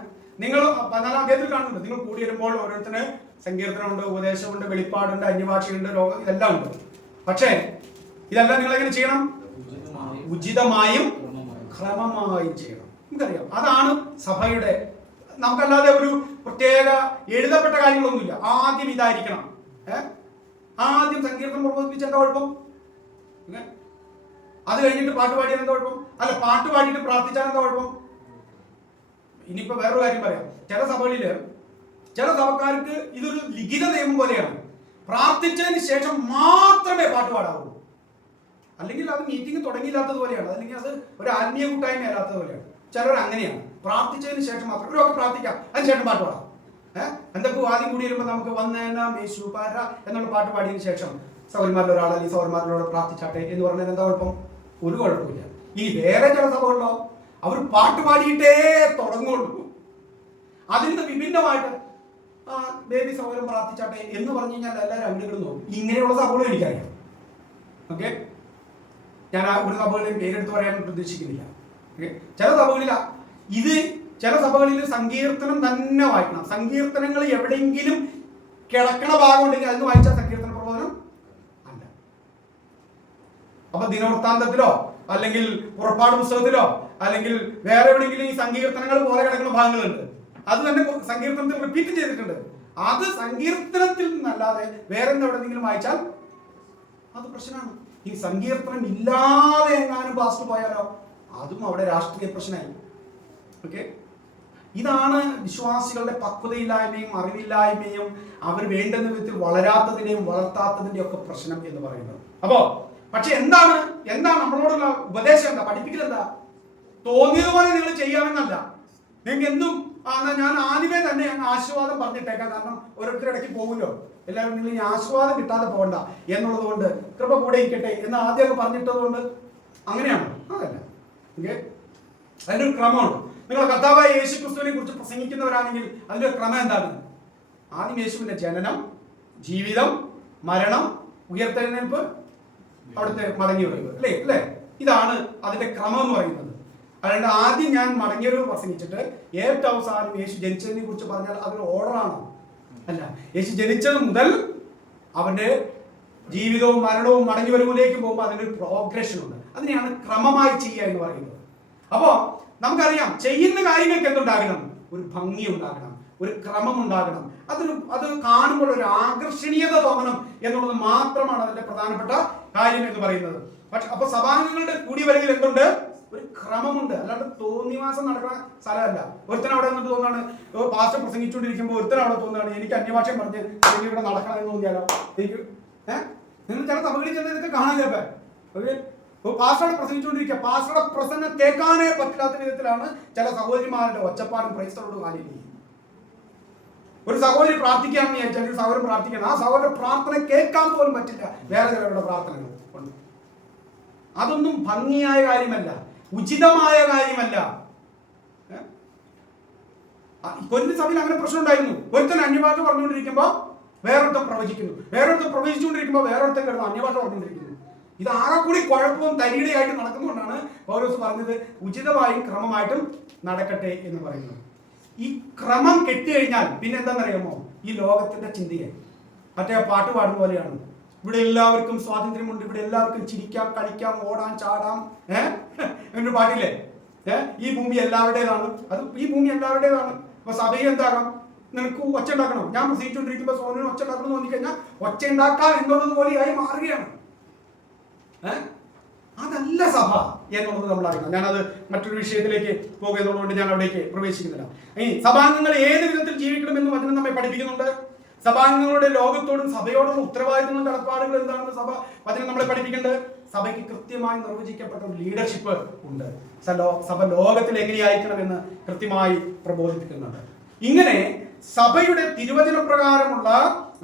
നിങ്ങൾ 14 അധ്യായത്തിൽ കാണുന്നുണ്ട്. നിങ്ങൾ കൂടി വരുമ്പോൾ ഓരോരുത്തര് സങ്കീർത്തനമുണ്ട്, ഉപദേശമുണ്ട്, വെളിപ്പാടുണ്ട്, അന്യഭാഷയുണ്ട്, ഇതെല്ലാം ഉണ്ട്. പക്ഷേ ഇതെല്ലാം നിങ്ങൾ എങ്ങനെ ചെയ്യണം? ഉചിതമായും ക്രമമായും ചെയ്യണം. നമുക്കറിയാം, അതാണ് സഭയുടെ. നമുക്കല്ലാതെ ഒരു പ്രത്യേക എഴുതപ്പെട്ട കാര്യങ്ങളൊന്നുമില്ല. ആദ്യം ഇതായിരിക്കണം. ആദ്യം സങ്കീർത്തനം പ്രബോധിപ്പിച്ച എന്താ കുഴപ്പം? അത് കഴിഞ്ഞിട്ട് പാട്ട് പാടിയാൽ എന്താ കുഴപ്പം? അല്ല, പാട്ട് പാടിയിട്ട് പ്രാർത്ഥിച്ചാൽ എന്താ കുഴപ്പം? ഇനിയിപ്പോ വേറൊരു കാര്യം പറയാം. ചില സഭക്കാർക്ക് ഇതൊരു ലിഖിത നിയമം പോലെയാണ്. പ്രാർത്ഥിച്ചതിന് ശേഷം മാത്രമേ പാട്ട് പാടാവൂ. അല്ലെങ്കിൽ അത് മീറ്റിംഗ് തുടങ്ങിയില്ലാത്തത് പോലെയാണ്, അല്ലെങ്കിൽ അത് ഒരു ആത്മീയ കൂട്ടായ്മ അല്ലാത്തത് പോലെയാണ്. ചിലർ അങ്ങനെയാണ്. പ്രാർത്ഥിച്ചതിന് ശേഷം മാത്രം. ഇവരൊക്കെ പ്രാർത്ഥിക്കാം, അതിന് ശേഷം പാട്ട് പാടാം. എന്തൊക്കെ ആദ്യം കൂടി വരുമ്പോൾ നമുക്ക് വന്നേശു പാര എന്നുള്ള പാട്ട് പാടിയതിനു ശേഷം സൗരന്മാരിൽ ഒരാൾ അല്ലെങ്കിൽ സൗരന്മാരിലൂടെ പ്രാർത്ഥിച്ചാട്ടെ എന്ന് പറഞ്ഞാൽ എന്താ കുഴപ്പം? ഒരു കുഴപ്പമില്ല. ഇനി വേറെ ചില സഭകളോ, അവർ പാട്ട് പാടിയിട്ടേ തുടങ്ങുള്ളൂ. അതിന് വിഭിന്നമായിട്ട് ബേബി സൗകര്യം പ്രാർത്ഥിച്ചാട്ടെ എന്ന് പറഞ്ഞു കഴിഞ്ഞാൽ എല്ലാവരും അങ്ങോട്ടും നോക്കും. ഇങ്ങനെയുള്ള സഭകളും എനിക്കറിയാം. ഓക്കെ, ഞാൻ ഒരു സഭകളിലും പേരെടുത്ത് പറയാൻ ഉദ്ദേശിക്കുന്നില്ല. ചില സഭകളിൽ സങ്കീർത്തനം തന്നെ വായിക്കണം. സങ്കീർത്തനങ്ങൾ എവിടെയെങ്കിലും കിടക്കണ ഭാഗം ഉണ്ടെങ്കിൽ അതിന് വായിച്ചാൽ സങ്കീർത്തന പ്രബോധനം അല്ല. അപ്പൊ ദിനവൃത്താന്തത്തിലോ അല്ലെങ്കിൽ പുറപ്പാട് പുസ്തകത്തിലോ അല്ലെങ്കിൽ വേറെ എവിടെയെങ്കിലും ഈ സങ്കീർത്തനങ്ങൾ പോലെ കിടക്കുന്ന ഭാഗങ്ങളുണ്ട്. അത് തന്നെ സങ്കീർത്തനത്തിൽ റിപ്പീറ്റ് ചെയ്തിട്ടുണ്ട്. അത് സങ്കീർത്തനത്തിൽ നിന്നല്ലാതെ വേറെ എവിടെയെങ്കിലും വായിച്ചാൽ അത് പ്രശ്നമാണ്. ഈ സങ്കീർത്തനം ഇല്ലാതെ എങ്ങാനും പാസ്റ്റ് പോയാലോ അതും അവിടെ രാഷ്ട്രീയ പ്രശ്നമായി. ഓക്കെ, ഇതാണ് വിശ്വാസികളുടെ പക്വതയില്ലായ്മയും അറിവില്ലായ്മയും അവർ വേണ്ടുന്ന വിധത്തിൽ വളരാത്തതിന്റെയും വളർത്താത്തതിന്റെയും ഒക്കെ പ്രശ്നം എന്ന് പറയുന്നത്. പക്ഷെ എന്താണ് നമ്മളോടുള്ള ഉപദേശം? എന്താ പഠിപ്പിക്കൽ? എന്താ? തോന്നിയതുപോലെ നിങ്ങൾ ചെയ്യാമെന്നല്ല. നിങ്ങൾക്ക് എന്തും ഞാൻ ആദ്യമേ തന്നെ ആശീർവാദം പറഞ്ഞിട്ടേക്കാം. കാരണം ഓരോരുത്തരുടെ ഇടയ്ക്ക് പോകുമല്ലോ. എല്ലാവരും നിങ്ങൾ ഈ ആശീർവാദം കിട്ടാതെ പോകണ്ട എന്നുള്ളത് കൊണ്ട് കൃപ കൂടെ ഇരിക്കട്ടെ എന്ന് ആദ്യമൊക്കെ പറഞ്ഞിട്ടത് കൊണ്ട് അങ്ങനെയാണോ? അതല്ല. ഓക്കെ, അതിൻ്റെ ഒരു ക്രമമുണ്ട്. നിങ്ങൾ കർത്താവായ യേശു ക്രിസ്തുവിനെ കുറിച്ച് പ്രസംഗിക്കുന്നവരാണെങ്കിൽ അതിന്റെ ക്രമം എന്താണ്? ആദ്യം യേശുവിന്റെ ജനനം, ജീവിതം, മരണം, ഉയർത്തെഴുന്നേൽപ്പ്, അവിടുത്തെ മടങ്ങി വരവ്, അല്ലേ? ഇതാണ് അതിന്റെ ക്രമം എന്ന് പറയുന്നത്. അതുകൊണ്ട് ആദ്യം ഞാൻ മടങ്ങിയവരവ് പ്രസംഗിച്ചിട്ട് ഏറ്റവും അവസാനം യേശു ജനിച്ചതിനെ കുറിച്ച് പറഞ്ഞാൽ അതൊരു ഓർഡറാണോ? അല്ല. യേശു ജനിച്ചത് മുതൽ അവന്റെ ജീവിതവും മരണവും മടങ്ങി വരവിലേക്ക് പോകുമ്പോൾ അതിനൊരു പ്രോഗ്രഷൻ ഉണ്ട്. അതിനെയാണ് ക്രമമായി ചെയ്യുക എന്ന് പറയുന്നത്. അപ്പോ നമുക്കറിയാം, ചെയ്യുന്ന കാര്യങ്ങൾക്ക് എന്തുണ്ടാകണം? ഒരു ഭംഗി ഉണ്ടാകണം, ഒരു ക്രമം ഉണ്ടാകണം. അത് കാണുമ്പോൾ ഒരു ആകർഷണീയത തോന്നണം എന്നുള്ളത് മാത്രമാണ് അതിന്റെ പ്രധാനപ്പെട്ട കാര്യം എന്ന് പറയുന്നത്. പക്ഷെ അപ്പൊ സഭാംഗങ്ങളുടെ കൂടിവരവിൽ എന്തുണ്ട്? ഒരു ക്രമമുണ്ട്. അല്ലാണ്ട് തോന്നിവാസം നടക്കുന്ന സ്ഥലമല്ല. ഒരുത്തൻ അവിടെ നിന്നിട്ട് തോന്നാണ്, പാസ്റ്റർ പ്രസംഗിച്ചുകൊണ്ടിരിക്കുമ്പോൾ ഒരുത്തൻ അവിടെ തോന്നുകയാണ് എനിക്ക് അന്യഭാഷയും പറഞ്ഞ് എനിക്ക് ഇവിടെ നടക്കണം എന്ന് തോന്നിയാലോ. നിങ്ങൾ ചില സഭകളിൽ ചെന്ന് ഇതൊക്കെ കാണാൻ ഓക്കെ. പാസ്റ്ററുടെ പ്രസംഗിച്ചുകൊണ്ടിരിക്കുക, പാസ്റ്ററുടെ പ്രസംഗം കേൾക്കാനേ പറ്റില്ലാത്ത വിധത്തിലാണ് ചില സഹോദരിമാരുടെ ഒച്ചപ്പാടും പ്രൈസ്തലോടും കാര്യം. ഒരു സഹോദരി പ്രാർത്ഥിക്കാമെന്ന് വിചാരിച്ചാൽ ഒരു സഹോദരൻ പ്രാർത്ഥിക്കണം, ആ സഹോദരൻ പ്രാർത്ഥന കേൾക്കാൻ പോലും പറ്റില്ല, വേറെ ചിലരുടെ പ്രാർത്ഥനകൾ ഉണ്ട്. അതൊന്നും ഭംഗിയായ കാര്യമല്ല, ഉചിതമായ കാര്യമല്ല. കൊരിന്ത് സഭയിൽ അങ്ങനെ പ്രശ്നം ഉണ്ടായിരുന്നു. ഒരുത്തൻ അന്യഭാഷ പറഞ്ഞുകൊണ്ടിരിക്കുമ്പോൾ വേറൊരുത്തൻ പ്രവചിക്കുന്നു, വേറൊരുത്തൻ പ്രവചിച്ചുകൊണ്ടിരിക്കുമ്പോൾ വേറൊരുത്തൻ കിടന്ന് അന്യഭാഷ പറഞ്ഞുകൊണ്ടിരിക്കുന്നു. ഇത് ആകെ കൂടി കുഴപ്പവും തരികിടയായിട്ട് നടക്കുന്നതുകൊണ്ടാണ് പൗലോസ് പറഞ്ഞത് ഉചിതമായും ക്രമമായിട്ടും നടക്കട്ടെ എന്ന് പറയുന്നത്. ഈ ക്രമം കെട്ടുകഴിഞ്ഞാൽ പിന്നെ എന്താണെന്നറിയാമോ, ഈ ലോകത്തിന്റെ ചിന്തയായി. മറ്റേ പാട്ട് പാടുന്ന പോലെയാണ്, ഇവിടെ എല്ലാവർക്കും സ്വാതന്ത്ര്യമുണ്ട്, ഇവിടെ എല്ലാവർക്കും ചിരിക്കാം, കളിക്കാം, ഓടാൻ, ചാടാം. എന്നൊരു പാട്ടില്ലേ, ഈ ഭൂമി എല്ലാവരുടേതാണ്. അത് ഈ ഭൂമി എല്ലാവരുടേതാണ്. അപ്പൊ സഭയിൽ എന്താകാം, നിനക്ക് ഒച്ച ഉണ്ടാക്കണം. ഞാൻ പ്രസംഗിച്ചുകൊണ്ടിരിക്കുമ്പോൾ സോനു ഒച്ച ഉണ്ടാക്കണം എന്ന് തോന്നിക്കഴിഞ്ഞാൽ ഒച്ച ഉണ്ടാക്കാം എന്നുള്ളത് പോലെയായി മാറുകയാണ്. അതല്ല സഭ എന്നുള്ളത് നമ്മൾ അറിയണം. ഞാനത് മറ്റൊരു വിഷയത്തിലേക്ക് പോകുന്നതുകൊണ്ട് ഞാൻ അവിടേക്ക് പ്രവേശിക്കുന്നില്ല. ഈ സഭാംഗങ്ങൾ ഏത് വിധത്തിൽ ജീവിക്കണമെന്ന് വചനം നമ്മെ പഠിപ്പിക്കുന്നുണ്ട്. സഭാംഗങ്ങളുടെ ലോകത്തോടും സഭയോടും ഉത്തരവാദിത്തങ്ങളും കടപ്പാടുകൾ എന്താണെന്ന് വചനം നമ്മളെ പഠിപ്പിക്കേണ്ടത്. സഭയ്ക്ക് കൃത്യമായി നിർവചിക്കപ്പെട്ട ഒരു ലീഡർഷിപ്പ് ഉണ്ട്. സഭ ലോകത്തിൽ എങ്ങനെയായിരിക്കണമെന്ന് കൃത്യമായി പ്രബോധിപ്പിക്കുന്നുണ്ട്. ഇങ്ങനെ സഭയുടെ തിരുവചന പ്രകാരമുള്ള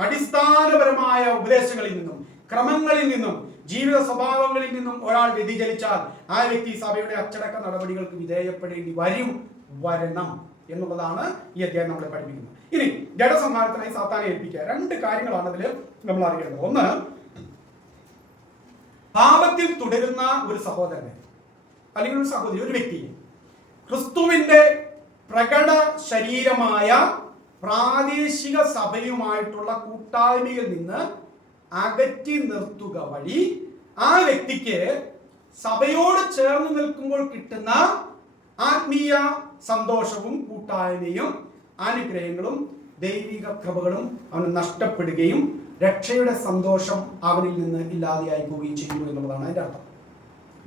അടിസ്ഥാനപരമായ ഉപദേശങ്ങളിൽ നിന്നും ക്രമങ്ങളിൽ നിന്നും ജീവിത സ്വഭാവങ്ങളിൽ നിന്നും ഒരാൾ വ്യതിചലിച്ചാൽ ആ വ്യക്തി സഭയുടെ അച്ചടക്ക നടപടികൾക്ക് വിധേയപ്പെടേണ്ടി വരണം എന്നുള്ളതാണ് ഈ അധ്യായം നമ്മളെ പഠിപ്പിക്കുന്നത്. ഇനി ജഡസംഹാരത്തിനായി സാത്താനെ ഏൽപ്പിക്കുക. രണ്ട് കാര്യങ്ങളാണ് അതിൽ നമ്മൾ അറിയേണ്ടത്. ഒന്ന്, പാപത്തിൽ തുടരുന്ന ഒരു സഹോദരനെ അല്ലെങ്കിൽ ഒരു സഹോദരി, ഒരു വ്യക്തിയെ ക്രിസ്തുവിന്റെ പ്രകട ശരീരമായ പ്രാദേശിക സഭയുമായിട്ടുള്ള കൂട്ടായ്മയിൽ നിന്ന് അകറ്റി നിർത്തുക വഴി ആ വ്യക്തിക്ക് സഭയോട് ചേർന്ന് നിൽക്കുമ്പോൾ കിട്ടുന്ന ആത്മീയ സന്തോഷവും കൂട്ടായ്മയും അനുഗ്രഹങ്ങളും ദൈവിക കൃപകളും അവന് നഷ്ടപ്പെടുകയും രക്ഷയുടെ സന്തോഷം അവനിൽ നിന്ന് ഇല്ലാതെയായി പോവുകയും ചെയ്യുന്നു എന്നുള്ളതാണ് അതിന്റെ അർത്ഥം.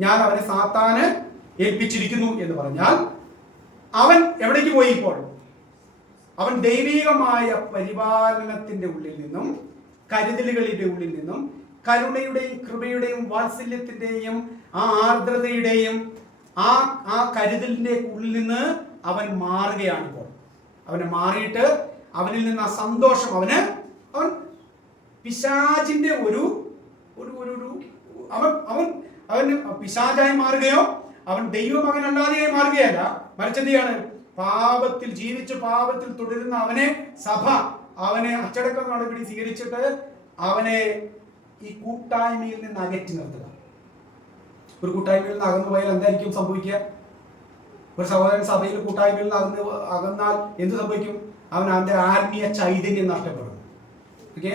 ഞാൻ അവനെ സാത്താന് ഏൽപ്പിച്ചിരിക്കുന്നു എന്ന് പറഞ്ഞാൽ അവൻ എവിടേക്ക് പോയി? ഇപ്പോൾ അവൻ ദൈവികമായ പരിപാലനത്തിന്റെ ഉള്ളിൽ നിന്നും കരുതലുകളുടെ ഉള്ളിൽ നിന്നും കരുണയുടെയും കൃപയുടെയും വാത്സല്യത്തിന്റെയും ആ ആർദ്രതയുടെയും ആ കരുതലിന്റെ ഉള്ളിൽ നിന്ന് അവൻ മാറുകയാണ്. ഇപ്പോൾ അവനെ മാറിയിട്ട് അവനിൽ നിന്ന് ആ സന്തോഷം അവൻ പിശാചിന്റെ അവൻ പിശാചായി മാറുകയോ അവൻ ദൈവമകനല്ലാതെയായി മാറുകയല്ല, മറിച്ച് എന്ത് ചെയ്യാണ്? പാപത്തിൽ ജീവിച്ച് പാപത്തിൽ തുടരുന്ന അവനെ സഭ അവനെ അച്ചടക്ക നടപടി സ്വീകരിച്ചിട്ട് അവനെ ഈ കൂട്ടായ്മയിൽ നിന്ന് അകറ്റി നിർത്തുക. ഒരു കൂട്ടായ്മയിൽ നിന്ന് അകന്നു പോയാൽ എന്തായിരിക്കും സംഭവിക്കുക? ഒരു സഹോദരൻ സഭയിൽ കൂട്ടായ്മയിൽ നിന്ന് അകന്നാൽ എന്ത് സംഭവിക്കും? അവന്റെ ആത്മീയ ചൈതന്യം നഷ്ടപ്പെടും. ഓക്കെ,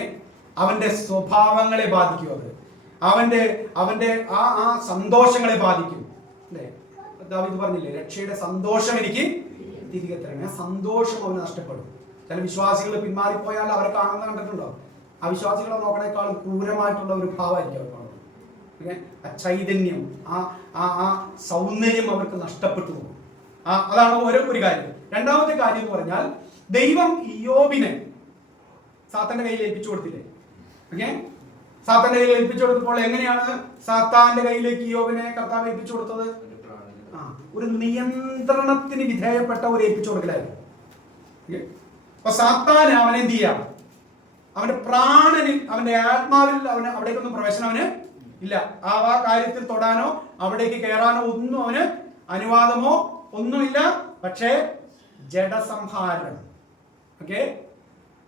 അവന്റെ സ്വഭാവങ്ങളെ ബാധിക്കും. അത് അവന്റെ ആ സന്തോഷങ്ങളെ ബാധിക്കും. അല്ലേ, ദാവീദ് പറഞ്ഞില്ലേ, രക്ഷയുടെ സന്തോഷം എനിക്ക് തിരികെ തരണേ. സന്തോഷം അവന് നഷ്ടപ്പെടും. ചില വിശ്വാസികൾ പിന്മാറിപ്പോയാൽ അവരെ കാണുന്ന കണ്ടിട്ടുണ്ടോ? ആ വിശ്വാസികളെ നോക്കണേക്കാളും ക്രൂരമായിട്ടുള്ള ഒരു ഭാവമായിരിക്കും അവർ കാണുന്നത്. ഓക്കെ, ആ ചൈതന്യം, ആ സൗന്ദര്യം അവർക്ക് നഷ്ടപ്പെട്ടു പോകും. അതാണ് ഒരു കാര്യം. രണ്ടാമത്തെ കാര്യം എന്ന് പറഞ്ഞാൽ, ദൈവം ഇയ്യോബിനെ സാത്താന്റെ കയ്യിൽ ഏൽപ്പിച്ചു കൊടുത്തില്ലേ? ഓക്കെ, സാത്താന്റെ കയ്യിൽ ഏൽപ്പിച്ചു കൊടുത്തപ്പോൾ എങ്ങനെയാണ് സാത്താന്റെ കയ്യിലേക്ക് ഇയ്യോബിനെ കർത്താവ് ഏൽപ്പിച്ചു കൊടുത്തത്? ഒരു നിയന്ത്രണത്തിന് വിധേയപ്പെട്ട ഒരു ഏൽപ്പിച്ചു കൊടുക്കലായിരുന്നു. അപ്പൊ സാത്താൻ അവനെ എന്ത് ചെയ്യാം? അവന്റെ പ്രാണനിൽ, അവന്റെ ആത്മാവിൽ അവന് അവിടേക്കൊന്നും പ്രവേശനം അവന് ഇല്ല. ആ കാര്യത്തിൽ തൊടാനോ അവിടേക്ക് കയറാനോ ഒന്നും അവന് അനുവാദമോ ഒന്നുമില്ല. പക്ഷേ ജഡസംഹാരം ഓക്കെ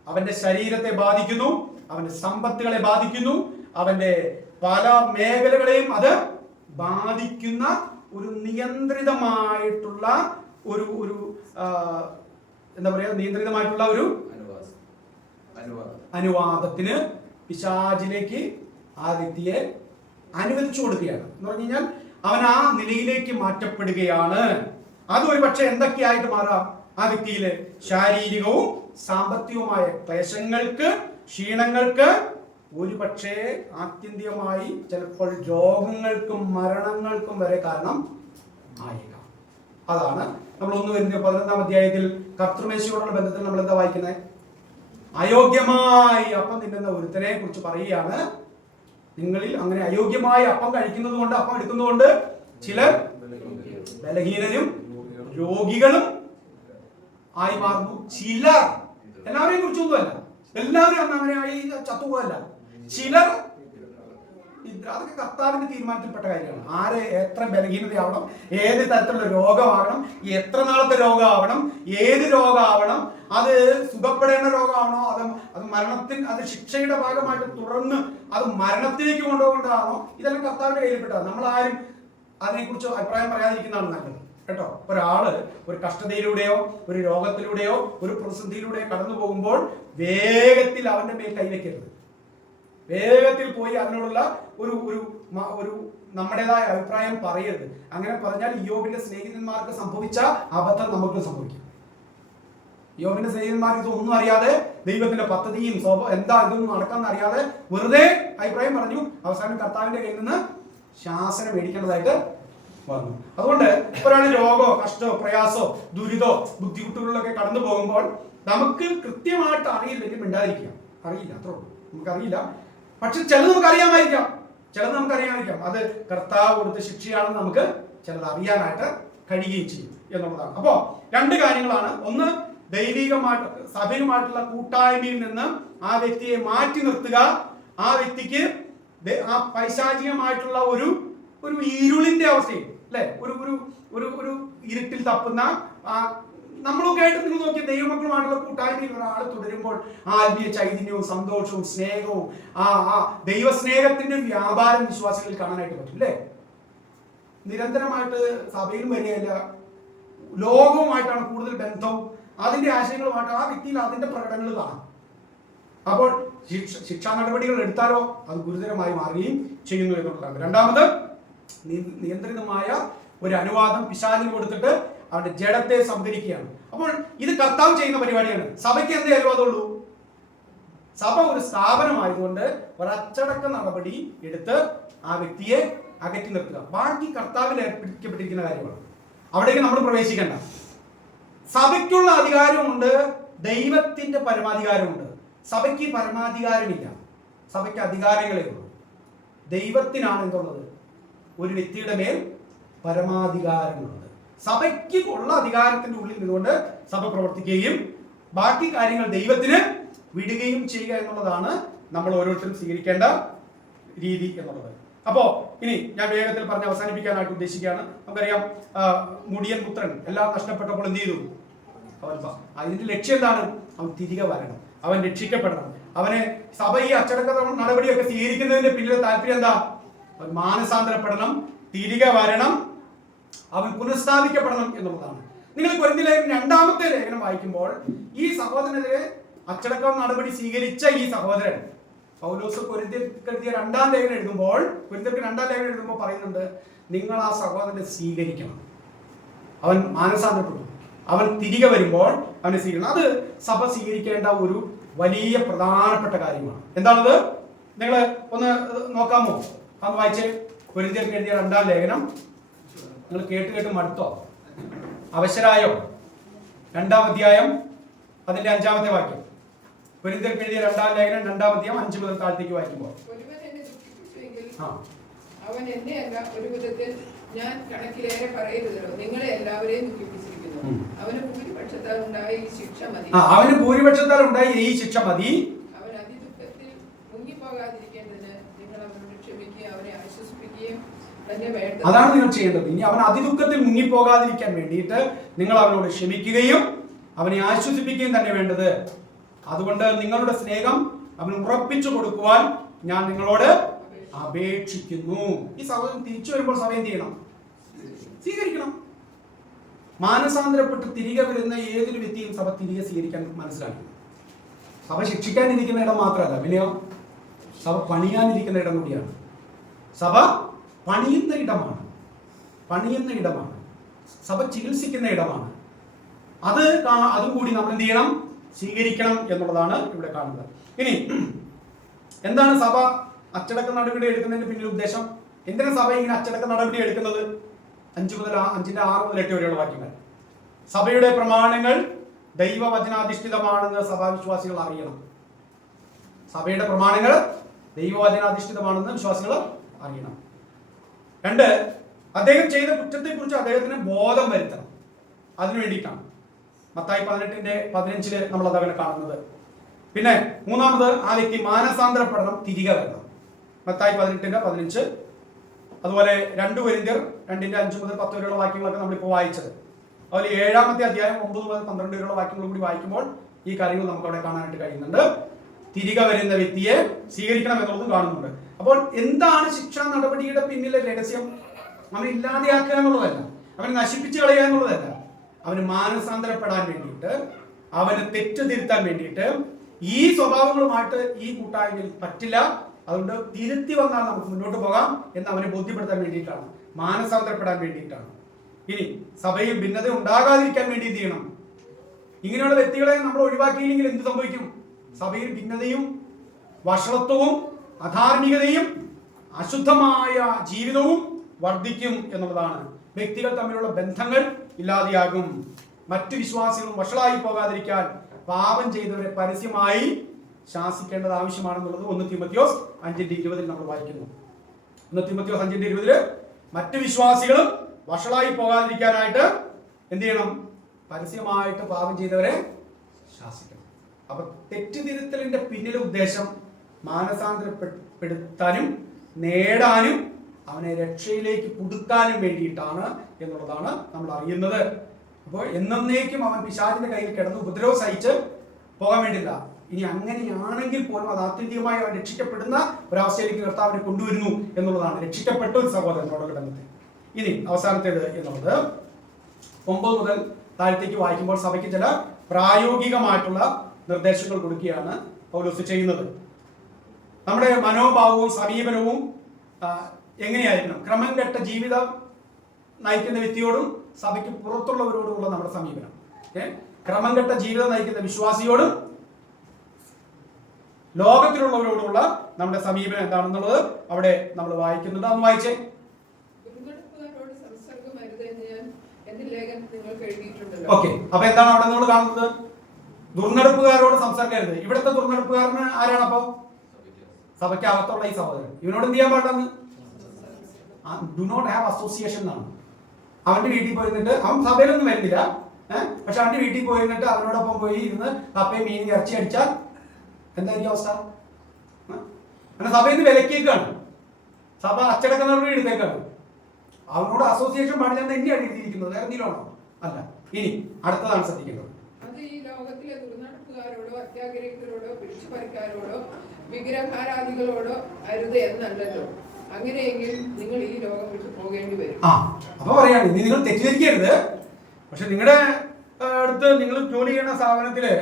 അവന്റെ ശരീരത്തെ ബാധിക്കുന്നു, അവന്റെ സമ്പത്തുകളെ ബാധിക്കുന്നു, അവന്റെ പല മേഖലകളെയും അത് ബാധിക്കുന്ന ഒരു നിയന്ത്രിതമായിട്ടുള്ള ഒരു എന്താ പറയാ, നിയന്ത്രിതമായിട്ടുള്ള ഒരു അനുവാദത്തിന് പിശാചിലേക്ക് ആ വ്യക്തിയെ അനുവദിച്ചു കൊടുക്കുകയാണ്. എന്ന് പറഞ്ഞു കഴിഞ്ഞാൽ അവൻ ആ നിലയിലേക്ക് മാറ്റപ്പെടുകയാണ്. അത് ഒരു പക്ഷെ എന്തൊക്കെയായിട്ട് മാറാം? ആ വ്യക്തിയിലെ ശാരീരികവും സാമ്പത്തികവുമായ ക്ലേശങ്ങൾക്ക്, ക്ഷീണങ്ങൾക്ക്, ഒരു പക്ഷേ ആത്യന്തികമായി ചിലപ്പോൾ രോഗങ്ങൾക്കും മരണങ്ങൾക്കും വരെ കാരണം ആയേക്കാം. അതാണ് നമ്മൾ 1 അധ്യായത്തിൽ കർത്തൃമേശയോടുള്ള ബന്ധത്തിൽ നമ്മൾ എന്താ വായിക്കുന്നത്? അയോഗ്യമായി അപ്പം തിന്നുന്ന ഒരുത്തനെ കുറിച്ച് പറയുകയാണ്. നിങ്ങളിൽ അങ്ങനെ അയോഗ്യമായി അപ്പം കഴിക്കുന്നത് കൊണ്ട്, അപ്പം എടുക്കുന്നതുകൊണ്ട് ചിലർ ബലഹീനരും രോഗികളും ആയി മാറുന്നു, ചിലർ എല്ലാവരെയും കുറിച്ചൊന്നുമല്ല. എല്ലാവരും അന്ന് അങ്ങനെ ചത്തുപോകല്ല. ചിലർ അതൊക്കെ കർത്താവിന്റെ തീരുമാനത്തിൽപ്പെട്ട കാര്യമാണ്. ആരെ എത്ര ബലഹീനതയാവണം, ഏത് തരത്തിലുള്ള രോഗമാവണം, എത്ര നാളത്തെ രോഗമാവണം, ഏത് രോഗമാവണം, അത് സുഖപ്പെടേണ്ട രോഗമാണോ, അത് മരണത്തിൽ, അത് ശിക്ഷയുടെ ഭാഗമായിട്ട് തുടർന്ന് അത് മരണത്തിലേക്ക് കൊണ്ടുപോകേണ്ടതാണോ, ഇതെല്ലാം കർത്താവിന്റെ കയ്യിൽപ്പെട്ടതാണ്. നമ്മളാരും അതിനെക്കുറിച്ച് അഭിപ്രായം പറയാതിരിക്കുന്നതാണ് നല്ലത് കേട്ടോ. ഒരാള് ഒരു കഷ്ടതയിലൂടെയോ ഒരു രോഗത്തിലൂടെയോ ഒരു പ്രതിസന്ധിയിലൂടെയോ കടന്നു പോകുമ്പോൾ വേഗത്തിൽ അവന്റെ മേൽ കൈവയ്ക്കരുത്. വേഗത്തിൽ പോയി അതിനോടുള്ള ഒരു ഒരു ഒരു നമ്മുടേതായ അഭിപ്രായം പറയരുത്. അങ്ങനെ പറഞ്ഞാൽ യോബിന്റെ സ്നേഹിതന്മാർക്ക് സംഭവിച്ച അബദ്ധം നമുക്ക് സംഭവിക്കും. യോബിന്റെ സ്നേഹിതന്മാർക്ക് ഇതൊന്നും അറിയാതെ, ദൈവത്തിന്റെ പദ്ധതിയും എന്താ ഇതൊന്നും നടക്കാന്ന് അറിയാതെ വെറുതെ അഭിപ്രായം പറഞ്ഞു. അവസാനം കർത്താവിന്റെ കയ്യിൽ നിന്ന് ശാസനം മേടിക്കേണ്ടതായിട്ട് വന്നു. അതുകൊണ്ട് ഒരാൾ രോഗമോ കഷ്ടമോ പ്രയാസോ ദുരിതോ ബുദ്ധിമുട്ടുകളിലൊക്കെ കടന്നു പോകുമ്പോൾ നമുക്ക് കൃത്യമായിട്ട് അറിയില്ലെങ്കിൽ മിണ്ടാതിരിക്കാം. അറിയില്ല, അത്രേ ഉള്ളൂ. നമുക്കറിയില്ല. പക്ഷെ ചിലത് നമുക്ക് അറിയാമായിരിക്കാം, അത് കർത്താവ് കൊടുത്ത ശിക്ഷയാണെന്ന് നമുക്ക് ചിലത് അറിയാനായിട്ട് കഴിയുകയും ചെയ്യും എന്നുള്ളതാണ്. അപ്പോ രണ്ട് കാര്യങ്ങളാണ്. ഒന്ന്, ദൈവികമായിട്ട് സഭയുമായിട്ടുള്ള കൂട്ടായ്മയിൽ നിന്ന് ആ വ്യക്തിയെ മാറ്റി നിർത്തുക. ആ വ്യക്തിക്ക് ആ പൈശാചികമായിട്ടുള്ള ഒരു ഇരുളിന്റെ അവസ്ഥയിൽ, അല്ലെ, ഒരു ഇരുട്ടിൽ തപ്പുന്ന നമ്മളൊക്കെ ആയിട്ട് നിങ്ങൾ നോക്കിയ ദൈവമക്കളുമായിട്ടുള്ള കൂട്ടായ്മയിൽ ഒരാൾ തുടരുമ്പോൾ ആത്മീയ ചൈതന്യവും സന്തോഷവും സ്നേഹവും ആ ദൈവസ്നേഹത്തിന്റെ വ്യാപാരം വിശ്വാസികളിൽ കാണാനായിട്ട് പറ്റും, അല്ലേ? നിരന്തരമായിട്ട് സഭയിലും വരികയില്ല, ലോകവുമായിട്ടാണ് കൂടുതൽ ബന്ധവും അതിന്റെ ആശയങ്ങളുമായിട്ട് ആ വ്യക്തിയിൽ അതിന്റെ പ്രകടനങ്ങൾ കാണാം. അപ്പോൾ ശിക്ഷാ നടപടികൾ എടുത്താലോ അത് ഗുരുതരമായി മാറുകയും ചെയ്യുന്നു എന്നുള്ളതാണ്. രണ്ടാമത്, നിയന്ത്രിതമായ ഒരു അനുവാദം പിശാചിന് കൊടുത്തിട്ട് അവന്റെ ജഡത്തെ സംഭരിക്കുകയാണ്. അപ്പോൾ ഇത് കർത്താവ് ചെയ്യുന്ന പരിപാടിയാണ്. സഭയ്ക്ക് എന്തേ അനുവാദമുള്ളൂ? സഭ ഒരു സ്ഥാപനമായതുകൊണ്ട് ഒരു അച്ചടക്ക നടപടി എടുത്ത് ആ വ്യക്തിയെ അകറ്റി നിർത്തുക. ബാക്കി കർത്താവിൽ ഏൽപ്പിക്കപ്പെട്ടിരിക്കുന്ന കാര്യമാണ്. അവിടേക്ക് നമ്മൾ പ്രവേശിക്കേണ്ട. സഭയ്ക്കുള്ള അധികാരമുണ്ട്, ദൈവത്തിന്റെ പരമാധികാരമുണ്ട്. സഭയ്ക്ക് പരമാധികാരമില്ല, സഭയ്ക്ക് അധികാരങ്ങളേ ഉള്ളൂ. ദൈവത്തിനാണ് എന്തുള്ളത്? ഒരു വ്യക്തിയുടെ മേൽ പരമാധികാരമുള്ളത്. സഭയ്ക്ക് ഉള്ള അധികാരത്തിന്റെ ഉള്ളിൽ നിന്നുകൊണ്ട് സഭ പ്രവർത്തിക്കുകയും ബാക്കി കാര്യങ്ങൾ ദൈവത്തിന് വിടുകയും ചെയ്യുക എന്നുള്ളതാണ് നമ്മൾ ഓരോരുത്തരും സ്വീകരിക്കേണ്ട രീതി എന്നുള്ളത്. അപ്പോ ഇനി ഞാൻ വേഗത്തിൽ പറഞ്ഞ് അവസാനിപ്പിക്കാനായിട്ട് ഉദ്ദേശിക്കുകയാണ്. നമുക്കറിയാം, മുടിയൻ പുത്രൻ എല്ലാം നഷ്ടപ്പെട്ടപ്പോൾ എന്ത് ചെയ്തു? അതിന്റെ ലക്ഷ്യം എന്താണ്? അവൻ തിരികെ വരണം, അവൻ രക്ഷിക്കപ്പെടണം. അവനെ സഭ ഈ അച്ചടക്ക നടപടിയൊക്കെ സ്വീകരിക്കുന്നതിന്റെ പിന്നിലെ താല്പര്യം എന്താ? അവൻ മാനസാന്തരപ്പെടണം, തിരികെ വരണം, അവൻ പുനഃസ്ഥാപിക്കപ്പെടണം എന്നുള്ളതാണ്. നിങ്ങൾ കൊരിന്ത്യർ ലേഖനം 2-ാമത്തെ ലേഖനം വായിക്കുമ്പോൾ ഈ സഹോദരനെതിരെ അച്ചടക്ക നടപടി സ്വീകരിച്ച ഈ സഹോദരൻ പൗലോസ് കൊരിന്ത്യർക്ക് 2-ാം ലേഖനം എഴുതുമ്പോൾ, കൊരിന്ത്യർക്ക് 2-ാം ലേഖനം എഴുതുമ്പോൾ പറയുന്നുണ്ട്, നിങ്ങൾ ആ സഹോദരനെ സ്വീകരിക്കണം. അവൻ മാനസാന്തരപ്പെടും, അവൻ തിരികെ വരുമ്പോൾ അവനെ സ്വീകരിക്കണം. അത് സഭ സ്വീകരിക്കേണ്ട ഒരു വലിയ പ്രധാനപ്പെട്ട കാര്യമാണ്. എന്താണത്? നിങ്ങൾ ഒന്ന് നോക്കാമോ? അത് വായിച്ചേ. കൊരിന്ത്യർക്ക് എഴുതിയ 2-ാം ലേഖനം. നിങ്ങൾ കേട്ട് മടുത്തോ? അവശരായോ? 2-ാം അധ്യായം അതിന്റെ 5-ാമത്തെ വാക്യം. കൊരിന്ത്യർക്ക് എഴുതിയ 2-ാം ലേഖനം 2-ാം അധ്യായം 5 മുതൽ താഴത്തേക്ക് വായിക്കുമ്പോൾ, അവൻ എന്നെ അല്ല, ഒരു വിധത്തിൽ ഞാൻ കണക്കിലേറെ പറയരുതല്ലോ, നിങ്ങളെ എല്ലാവരെയും ദുഃഖിപ്പിച്ചിരിക്കുന്നു. അവന് ഭൂരിപക്ഷത്താൽ ഉണ്ടായ ഈ ശിക്ഷ മതി. അവൻ അതിദുഃഖത്തിൽ മുങ്ങിപ്പോകാതിരിക്കേണ്ടതിന് നിങ്ങൾ അവനോട് ക്ഷമിക്കുകയും അവനെ ആശ്വസിപ്പിക്കുകയും തന്നെ വേണ്ടത്. അതാണ് നിങ്ങൾ ചെയ്യേണ്ടത്. ഇനി അവൻ അതിദുഃഖത്തിൽ മുങ്ങിപ്പോകാതിരിക്കാൻ വേണ്ടിയിട്ട് നിങ്ങൾ അവനോട് ക്ഷമിക്കുകയും അവനെ ആശ്വസിപ്പിക്കുകയും തന്നെ വേണ്ടത്. അതുകൊണ്ട് നിങ്ങളുടെ സ്നേഹം അവന് ഉറപ്പിച്ചു കൊടുക്കുവാൻ ഞാൻ നിങ്ങളോട് അപേക്ഷിക്കുന്നു. ഈ സഹോദരൻ തിരിച്ചു വരുമ്പോൾ സഭ എന്ത് ചെയ്യണം? സ്വീകരിക്കണം. മാനസാന്തരപ്പെട്ട് തിരികെ വരുന്ന ഏതൊരു വ്യക്തിയും സഭ തിരികെ സ്വീകരിക്കാൻ മനസ്സിലാക്കി. സഭ ശിക്ഷിക്കാനിരിക്കുന്ന ഇടം മാത്രമല്ല, പിന്നെയോ സഭ പണിയാനിരിക്കുന്ന ഇടം കൂടിയാണ്. സഭ പണിയുന്ന ഇടമാണ്. സഭ ചികിത്സിക്കുന്ന ഇടമാണ്. അതും കൂടി നമ്മൾ എന്ത് ചെയ്യണം? സ്വീകരിക്കണം എന്നുള്ളതാണ് ഇവിടെ കാണുന്നത്. ഇനി എന്താണ് സഭ അച്ചടക്ക നടപടി എടുക്കുന്നതിന് പിന്നിൽ ഉദ്ദേശം? എന്തിനാണ് സഭ ഇങ്ങനെ അച്ചടക്ക നടപടി എടുക്കുന്നത്? 5 മുതൽ 5-ന്റെ 6 മുതൽ 8 വരെയുള്ള വാക്യങ്ങൾ. സഭയുടെ പ്രമാണങ്ങൾ ദൈവവചനാധിഷ്ഠിതമാണെന്ന് സഭാവിശ്വാസികൾ അറിയണം. സഭയുടെ പ്രമാണങ്ങൾ ദൈവവചനാധിഷ്ഠിതമാണെന്ന് വിശ്വാസികൾ അറിയണം. 2, അദ്ദേഹം ചെയ്ത കുറ്റത്തെ കുറിച്ച് അദ്ദേഹത്തിന് ബോധം വരുത്തണം. അതിനു വേണ്ടിയിട്ടാണ്. മത്തായി 18:15 നമ്മൾ അതങ്ങനെ കാണുന്നത്. പിന്നെ മൂന്നാമത് ആ വ്യക്തി മാനസാന്തരപ്പെടണം, തിരികെ വരണം. മത്തായി 18:15. അതുപോലെ 2 കൊരിന്ത്യർ 2:5 മുതൽ 10 വരെയുള്ള വാക്യങ്ങളൊക്കെ നമ്മളിപ്പോൾ വായിച്ചത്. അതുപോലെ 7-ാമത്തെ അധ്യായം 9 മുതൽ 12 വരെയുള്ള വാക്യങ്ങളും കൂടി വായിക്കുമ്പോൾ ഈ കാര്യങ്ങൾ നമുക്ക് അവിടെ കാണാനായിട്ട് കഴിയുന്നുണ്ട്. തിരികെ വരുന്ന വ്യക്തിയെ സ്വീകരിക്കണം എന്നുള്ളതും കാണുന്നുണ്ട്. അപ്പോൾ എന്താണ് ശിക്ഷാ നടപടിയുടെ പിന്നിലെ രഹസ്യം? അവനെ ഇല്ലാതെയാക്കുക എന്നുള്ളതല്ല, അവനെ നശിപ്പിച്ചു കളയുക എന്നുള്ളതല്ല. അവന് മാനസാന്തരപ്പെടാൻ വേണ്ടിയിട്ട്, അവന് തെറ്റ് തിരുത്താൻ വേണ്ടിയിട്ട്, ഈ സ്വഭാവങ്ങളുമായിട്ട് ഈ കൂട്ടായ്മയിൽ പറ്റില്ല, അതുകൊണ്ട് തിരുത്തി വന്നാൽ നമുക്ക് മുന്നോട്ട് പോകാം എന്ന് അവനെ ബോധ്യപ്പെടുത്താൻ വേണ്ടിയിട്ടാണ്, മാനസാന്തരപ്പെടാൻ വേണ്ടിയിട്ടാണ്. ഇനി സഭയിൽ ഭിന്നത ഉണ്ടാകാതിരിക്കാൻ വേണ്ടി എന്ത് ചെയ്യണം? ഇങ്ങനെയുള്ള വ്യക്തികളെ നമ്മൾ ഒഴിവാക്കിയില്ലെങ്കിൽ എന്ത് സംഭവിക്കും? സഭയിൽ ഭിന്നതയും വഷളത്വവും അധാർമികതയും അശുദ്ധമായ ജീവിതവും വർദ്ധിക്കും എന്നുള്ളതാണ്. വ്യക്തികൾ തമ്മിലുള്ള ബന്ധങ്ങൾ ഇല്ലാതെയാകും. മറ്റു വിശ്വാസികളും വഷളായി പോകാതിരിക്കാൻ പാപം ചെയ്തവരെ പരസ്യമായി ശാസിക്കേണ്ടത് ആവശ്യമാണെന്നുള്ളത് 1 തീമോഥെയോസ് 5:20 നമ്മൾ വായിക്കുന്നു. 1 തീമോഥെയോസ് 5:20 മറ്റു വിശ്വാസികളും വഷളായി പോകാതിരിക്കാനായിട്ട് എന്ത് ചെയ്യണം? പരസ്യമായിട്ട് പാപം ചെയ്തവരെ ശാസിക്കണം. അപ്പൊ തെറ്റുതിരുത്തലിന്റെ പിന്നിലെ ഉദ്ദേശം മാനസാന്തരപ്പെടുത്താനും നേടാനും അവനെ രക്ഷയിലേക്ക് പുതുക്കാനും വേണ്ടിയിട്ടാണ് എന്നുള്ളതാണ് നമ്മൾ അറിയുന്നത്. അപ്പോൾ എന്നേക്കും അവൻ പിശാചിന്റെ കയ്യിൽ കിടന്ന് ഉപദ്രവം സഹിച്ച് പോകാൻ വേണ്ടിയില്ല. ഇനി അങ്ങനെയാണെങ്കിൽ പോലും അത് ആത്യന്തികമായി അവൻ രക്ഷിക്കപ്പെടുന്ന ഒരവസ്ഥയിലേക്ക് കർത്താവിനെ കൊണ്ടുവരുന്നു എന്നുള്ളതാണ്. രക്ഷിക്കപ്പെട്ട ഒരു സഹോദരനോട് കിടന്നത്. ഇനി അവസാനത്തേത് എന്നുള്ളത് 9 മുതൽ താഴത്തേക്ക് വായിക്കുമ്പോൾ സഭയ്ക്ക് ചില പ്രായോഗികമായിട്ടുള്ള നിർദ്ദേശങ്ങൾ കൊടുക്കുകയാണ് പൗലോസ് ചെയ്യുന്നത്. നമ്മുടെ മനോഭാവവും സമീപനവും എങ്ങനെയായിരിക്കണം? ക്രമം കെട്ട ജീവിതം നയിക്കുന്ന വ്യക്തിയോടും സഭയ്ക്ക് പുറത്തുള്ളവരോടുമുള്ള നമ്മുടെ സമീപനം. ക്രമം കെട്ട ജീവിതം നയിക്കുന്ന വിശ്വാസിയോടും ലോകത്തിലുള്ളവരോടുമുള്ള നമ്മുടെ സമീപനം എന്താണെന്നുള്ളത് അവിടെ നമ്മൾ വായിക്കുന്നുണ്ട്. അന്ന് വായിച്ചേ. ഓക്കെ, അപ്പൊ എന്താണ് അവിടെ നമ്മൾ കാണുന്നത്? ദുർനടപ്പുകാരോട് സംസാരിക്കരുത്. ഇവിടുത്തെ ദുർനടപ്പുകാരന് ആരാണ്? അപ്പോ സഭയ്ക്ക് അകത്തുള്ള ഈ സഹോദരൻ. ഇവനോട് എന്ത് ചെയ്യാൻ പാടില്ലെന്ന്? ഡു നോട്ട് ഹാവ് അസോസിയേഷൻ എന്നാണ്. അവന്റെ വീട്ടിൽ പോയിരുന്നിട്ട്, അവൻ സഭയിലൊന്നും വരുന്നില്ല, പക്ഷെ അവന്റെ വീട്ടിൽ പോയിരുന്നിട്ട് അവനോടൊപ്പം പോയി ഇരുന്ന് കപ്പയും മീനും ഇറച്ചി അടിച്ചാൽ എന്തായിരിക്കും അവസ്ഥ? അങ്ങനെ സഭയിൽ നിന്ന് വിലക്കേക്കാണ്, സഭ അച്ചടക്കുന്നവരുടെ എടുത്തേക്കാണ്. അവനോട് അസോസിയേഷൻ പാടില്ലെന്ന് തന്നെയാണ് എഴുതിയിരിക്കുന്നത്, വേറെ എന്തെങ്കിലുമാണോ? അല്ല. ഇനി അടുത്തതാണ് ശ്രദ്ധിക്കേണ്ടത്. അത് ഈ ലോകത്തിലെ ദുർനടപ്പുകാരോടോ അത്യാഗ്രഹികളോടോ പിടിച്ചുപറിക്കാരോടോ വിഗ്രഹാരാധികളോടോ അരുത് എന്നല്ലല്ലോ. അങ്ങനെയെങ്കിൽ നിങ്ങൾ ഈ ലോകം വിട്ടു പോകേണ്ടി വരും. അപ്പൊ പറയാണ്, ഇനി നിങ്ങൾ തെറ്റിദ്ധരിക്കരുത്. പക്ഷെ നിങ്ങളുടെ അടുത്ത് നിങ്ങൾ ജോലി ചെയ്യുന്ന സ്ഥാപനത്തില്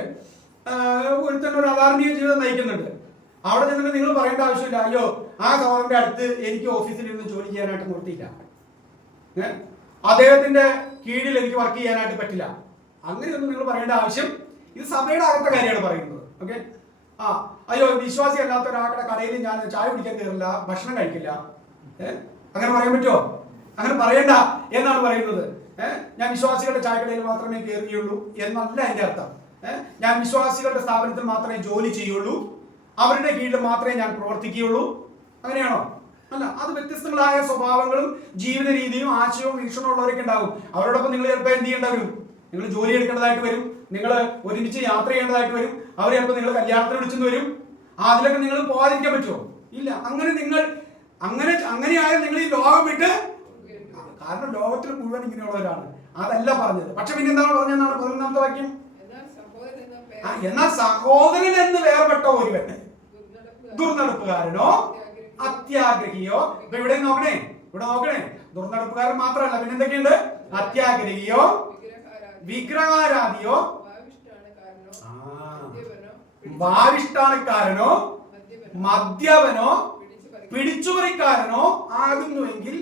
ഒരുത്തന്നെ ഒരു അധാർമിക ജീവിതം നയിക്കുന്നുണ്ട്. അവിടെ ചെന്നിട്ട് നിങ്ങൾ പറയേണ്ട ആവശ്യമില്ല, അയ്യോ ആ സഹോദരന്റെ അടുത്ത് എനിക്ക് ഓഫീസിൽ ഇരുന്ന് ജോലി ചെയ്യാനായിട്ട് നിർത്തിയില്ല, അദ്ദേഹത്തിന്റെ കീഴിൽ എനിക്ക് വർക്ക് ചെയ്യാനായിട്ട് പറ്റില്ല. അങ്ങനെയൊന്നും നിങ്ങൾ പറയേണ്ട ആവശ്യം. ഇത് സഭയുടെ അകത്തെ കാര്യമാണ് പറയുന്നത്. ഓക്കെ. അയ്യോ വിശ്വാസി അല്ലാത്ത ഒരാളുടെ കടയിൽ ഞാൻ ചായ കുടിക്കാൻ കയറില്ല, ഭക്ഷണം കഴിക്കില്ല, അങ്ങനെ പറയാൻ പറ്റുമോ? അങ്ങനെ പറയണ്ട എന്നാണ് പറയുന്നത്. ഞാൻ വിശ്വാസികളുടെ ചായക്കടയിൽ മാത്രമേ കയറുകയുള്ളൂ എന്നല്ല അതിന്റെ അർത്ഥം. ഞാൻ വിശ്വാസികളുടെ സ്ഥാപനത്തിൽ മാത്രമേ ജോലി ചെയ്യുള്ളൂ, അവരുടെ കീഴിൽ മാത്രമേ ഞാൻ പ്രവർത്തിക്കുകയുള്ളൂ, അങ്ങനെയാണോ? അല്ല. അത് വ്യത്യസ്തങ്ങളായ സ്വഭാവങ്ങളും ജീവിത രീതിയും ആശയവും വീക്ഷണവും ഉള്ളവരൊക്കെ ഉണ്ടാകും. അവരോടൊപ്പം നിങ്ങൾ ചിലപ്പോൾ എന്ത് ചെയ്യേണ്ടി വരും? നിങ്ങൾ ജോലി എടുക്കേണ്ടതായിട്ട് വരും, നിങ്ങൾ ഒരുമിച്ച് യാത്ര ചെയ്യേണ്ടതായിട്ട് വരും, അവർ ചിലപ്പോൾ നിങ്ങൾ കല്യാണത്തിന് വിളിച്ചെന്ന് വരും. അതിലൊക്കെ നിങ്ങൾ പോകാതിരിക്കാൻ പറ്റുമോ? ഇല്ല. അങ്ങനെയായാൽ നിങ്ങൾ ഈ ലോകം വിട്ട്, കാരണം ലോകത്തിൽ മുഴുവൻ ഇങ്ങനെയുള്ളവരാണ്. അതല്ല പറഞ്ഞത്. പക്ഷെ പിന്നെ എന്താണ് പറഞ്ഞതെന്നാണ് 11-ാമത്തെ വാക്യം. എന്നാൽ സഹോദരൻ എന്ന് വേർപെട്ട ഒരുവൻ ദുർനടപ്പുകാരനോ അത്യാഗ്രഹിയോ. ഇപ്പൊ ഇവിടെ നോക്കണേ, ദുർനടപ്പുകാരൻ മാത്രമല്ല, പിന്നെ എന്തൊക്കെയുണ്ട്? അത്യാഗ്രഹിയോ, വിഗ്രഹാരാധിയോ, ഭാവിഷ്ഠാനക്കാരനോ, മദ്യപനോ, പിടിച്ചുപറിക്കാരനോ ആകുന്നുവെങ്കിൽ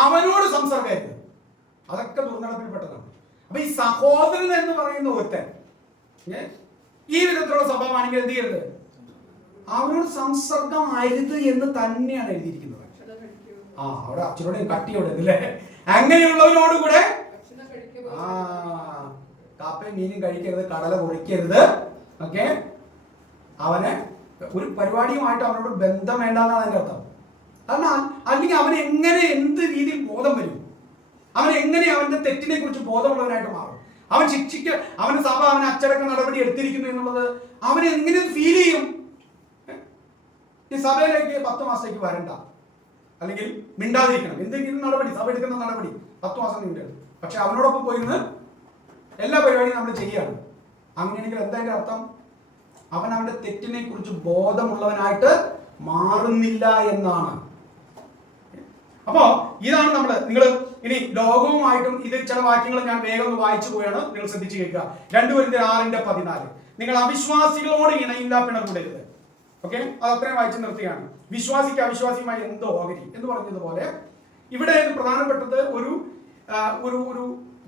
അവനോട് സംസർഗമായിരുന്നു. അതൊക്കെ ദുർനടപ്പിൽപ്പെട്ടതാണ്. അപ്പൊ ഈ സഹോദരൻ എന്ന് പറയുന്ന ഒരുത്തൻ ഈ വിധത്തിലുള്ള സ്വഭാവമാണെങ്കിൽ എന്ത് ചെയ്യരുത്? അവനോട് സംസർഗമായിരുത് എന്ന് തന്നെയാണ് എഴുതിയിരിക്കുന്നത്. അവിടെ അച്ഛനോട് കട്ടിയോടെ അല്ലേ? അങ്ങനെയുള്ളവനോട് കൂടെ കാപ്പയും മീനും കഴിക്കരുത്, കടല പൊറിക്കരുത്. ഓക്കെ. അവന് ഒരു പരിപാടിയുമായിട്ട് അവനോട് ബന്ധം വേണ്ടെന്നാണ് അതിന്റെ അർത്ഥം. കാരണം അല്ലെങ്കിൽ അവന് എങ്ങനെ എന്ത് രീതിയിൽ ബോധം വരും? അവൻ എങ്ങനെ അവന്റെ തെറ്റിനെ കുറിച്ച് ബോധമുള്ളവനായിട്ട് മാറും? അവൻ അവന് സഭ അവന് അച്ചടക്ക നടപടി എടുത്തിരിക്കുന്നു എന്നുള്ളത് അവന് എങ്ങനെ ഫീൽ ചെയ്യും? ഈ സഭയിലേക്ക് 10 മാസത്തേക്ക് വരണ്ട, അല്ലെങ്കിൽ മിണ്ടാതിരിക്കണം, എന്തെങ്കിലും നടപടി, സഭ എടുക്കുന്ന നടപടി 10 മാസം നീണ്ടത്. പക്ഷെ അവനോടൊപ്പം പോയിരുന്ന് എല്ലാ പരിപാടിയും നമ്മൾ ചെയ്യാണ്. അങ്ങനെയാണെങ്കിൽ എന്താ അതിന്റെ അർത്ഥം? അവൻ അവന്റെ തെറ്റിനെ കുറിച്ച് ബോധമുള്ളവനായിട്ട് മാറുന്നില്ല എന്നാണ്. അപ്പോ ഇതാണ് നിങ്ങൾ ഇനി ലോകവുമായിട്ടും ഇത് ചില വാക്യങ്ങൾ ഞാൻ വേഗം ഒന്ന് വായിച്ചു പോയാണ്, നിങ്ങൾ ശ്രദ്ധിച്ചു കേൾക്കുക. 2 കൊരിന്ത്യർ 6:14 നിങ്ങൾ അവിശ്വാസികളോട് ഇണയില്ല പിണകൂടരുത്. ഓക്കെ, അത് അത്രയും വായിച്ചു നിർത്തുകയാണ്. വിശ്വാസിക്ക് അവിശ്വാസിയുമായി എന്തോ ഓഹരി എന്ന് പറഞ്ഞതുപോലെ ഇവിടെ പ്രധാനപ്പെട്ടത് ഒരു ഒരു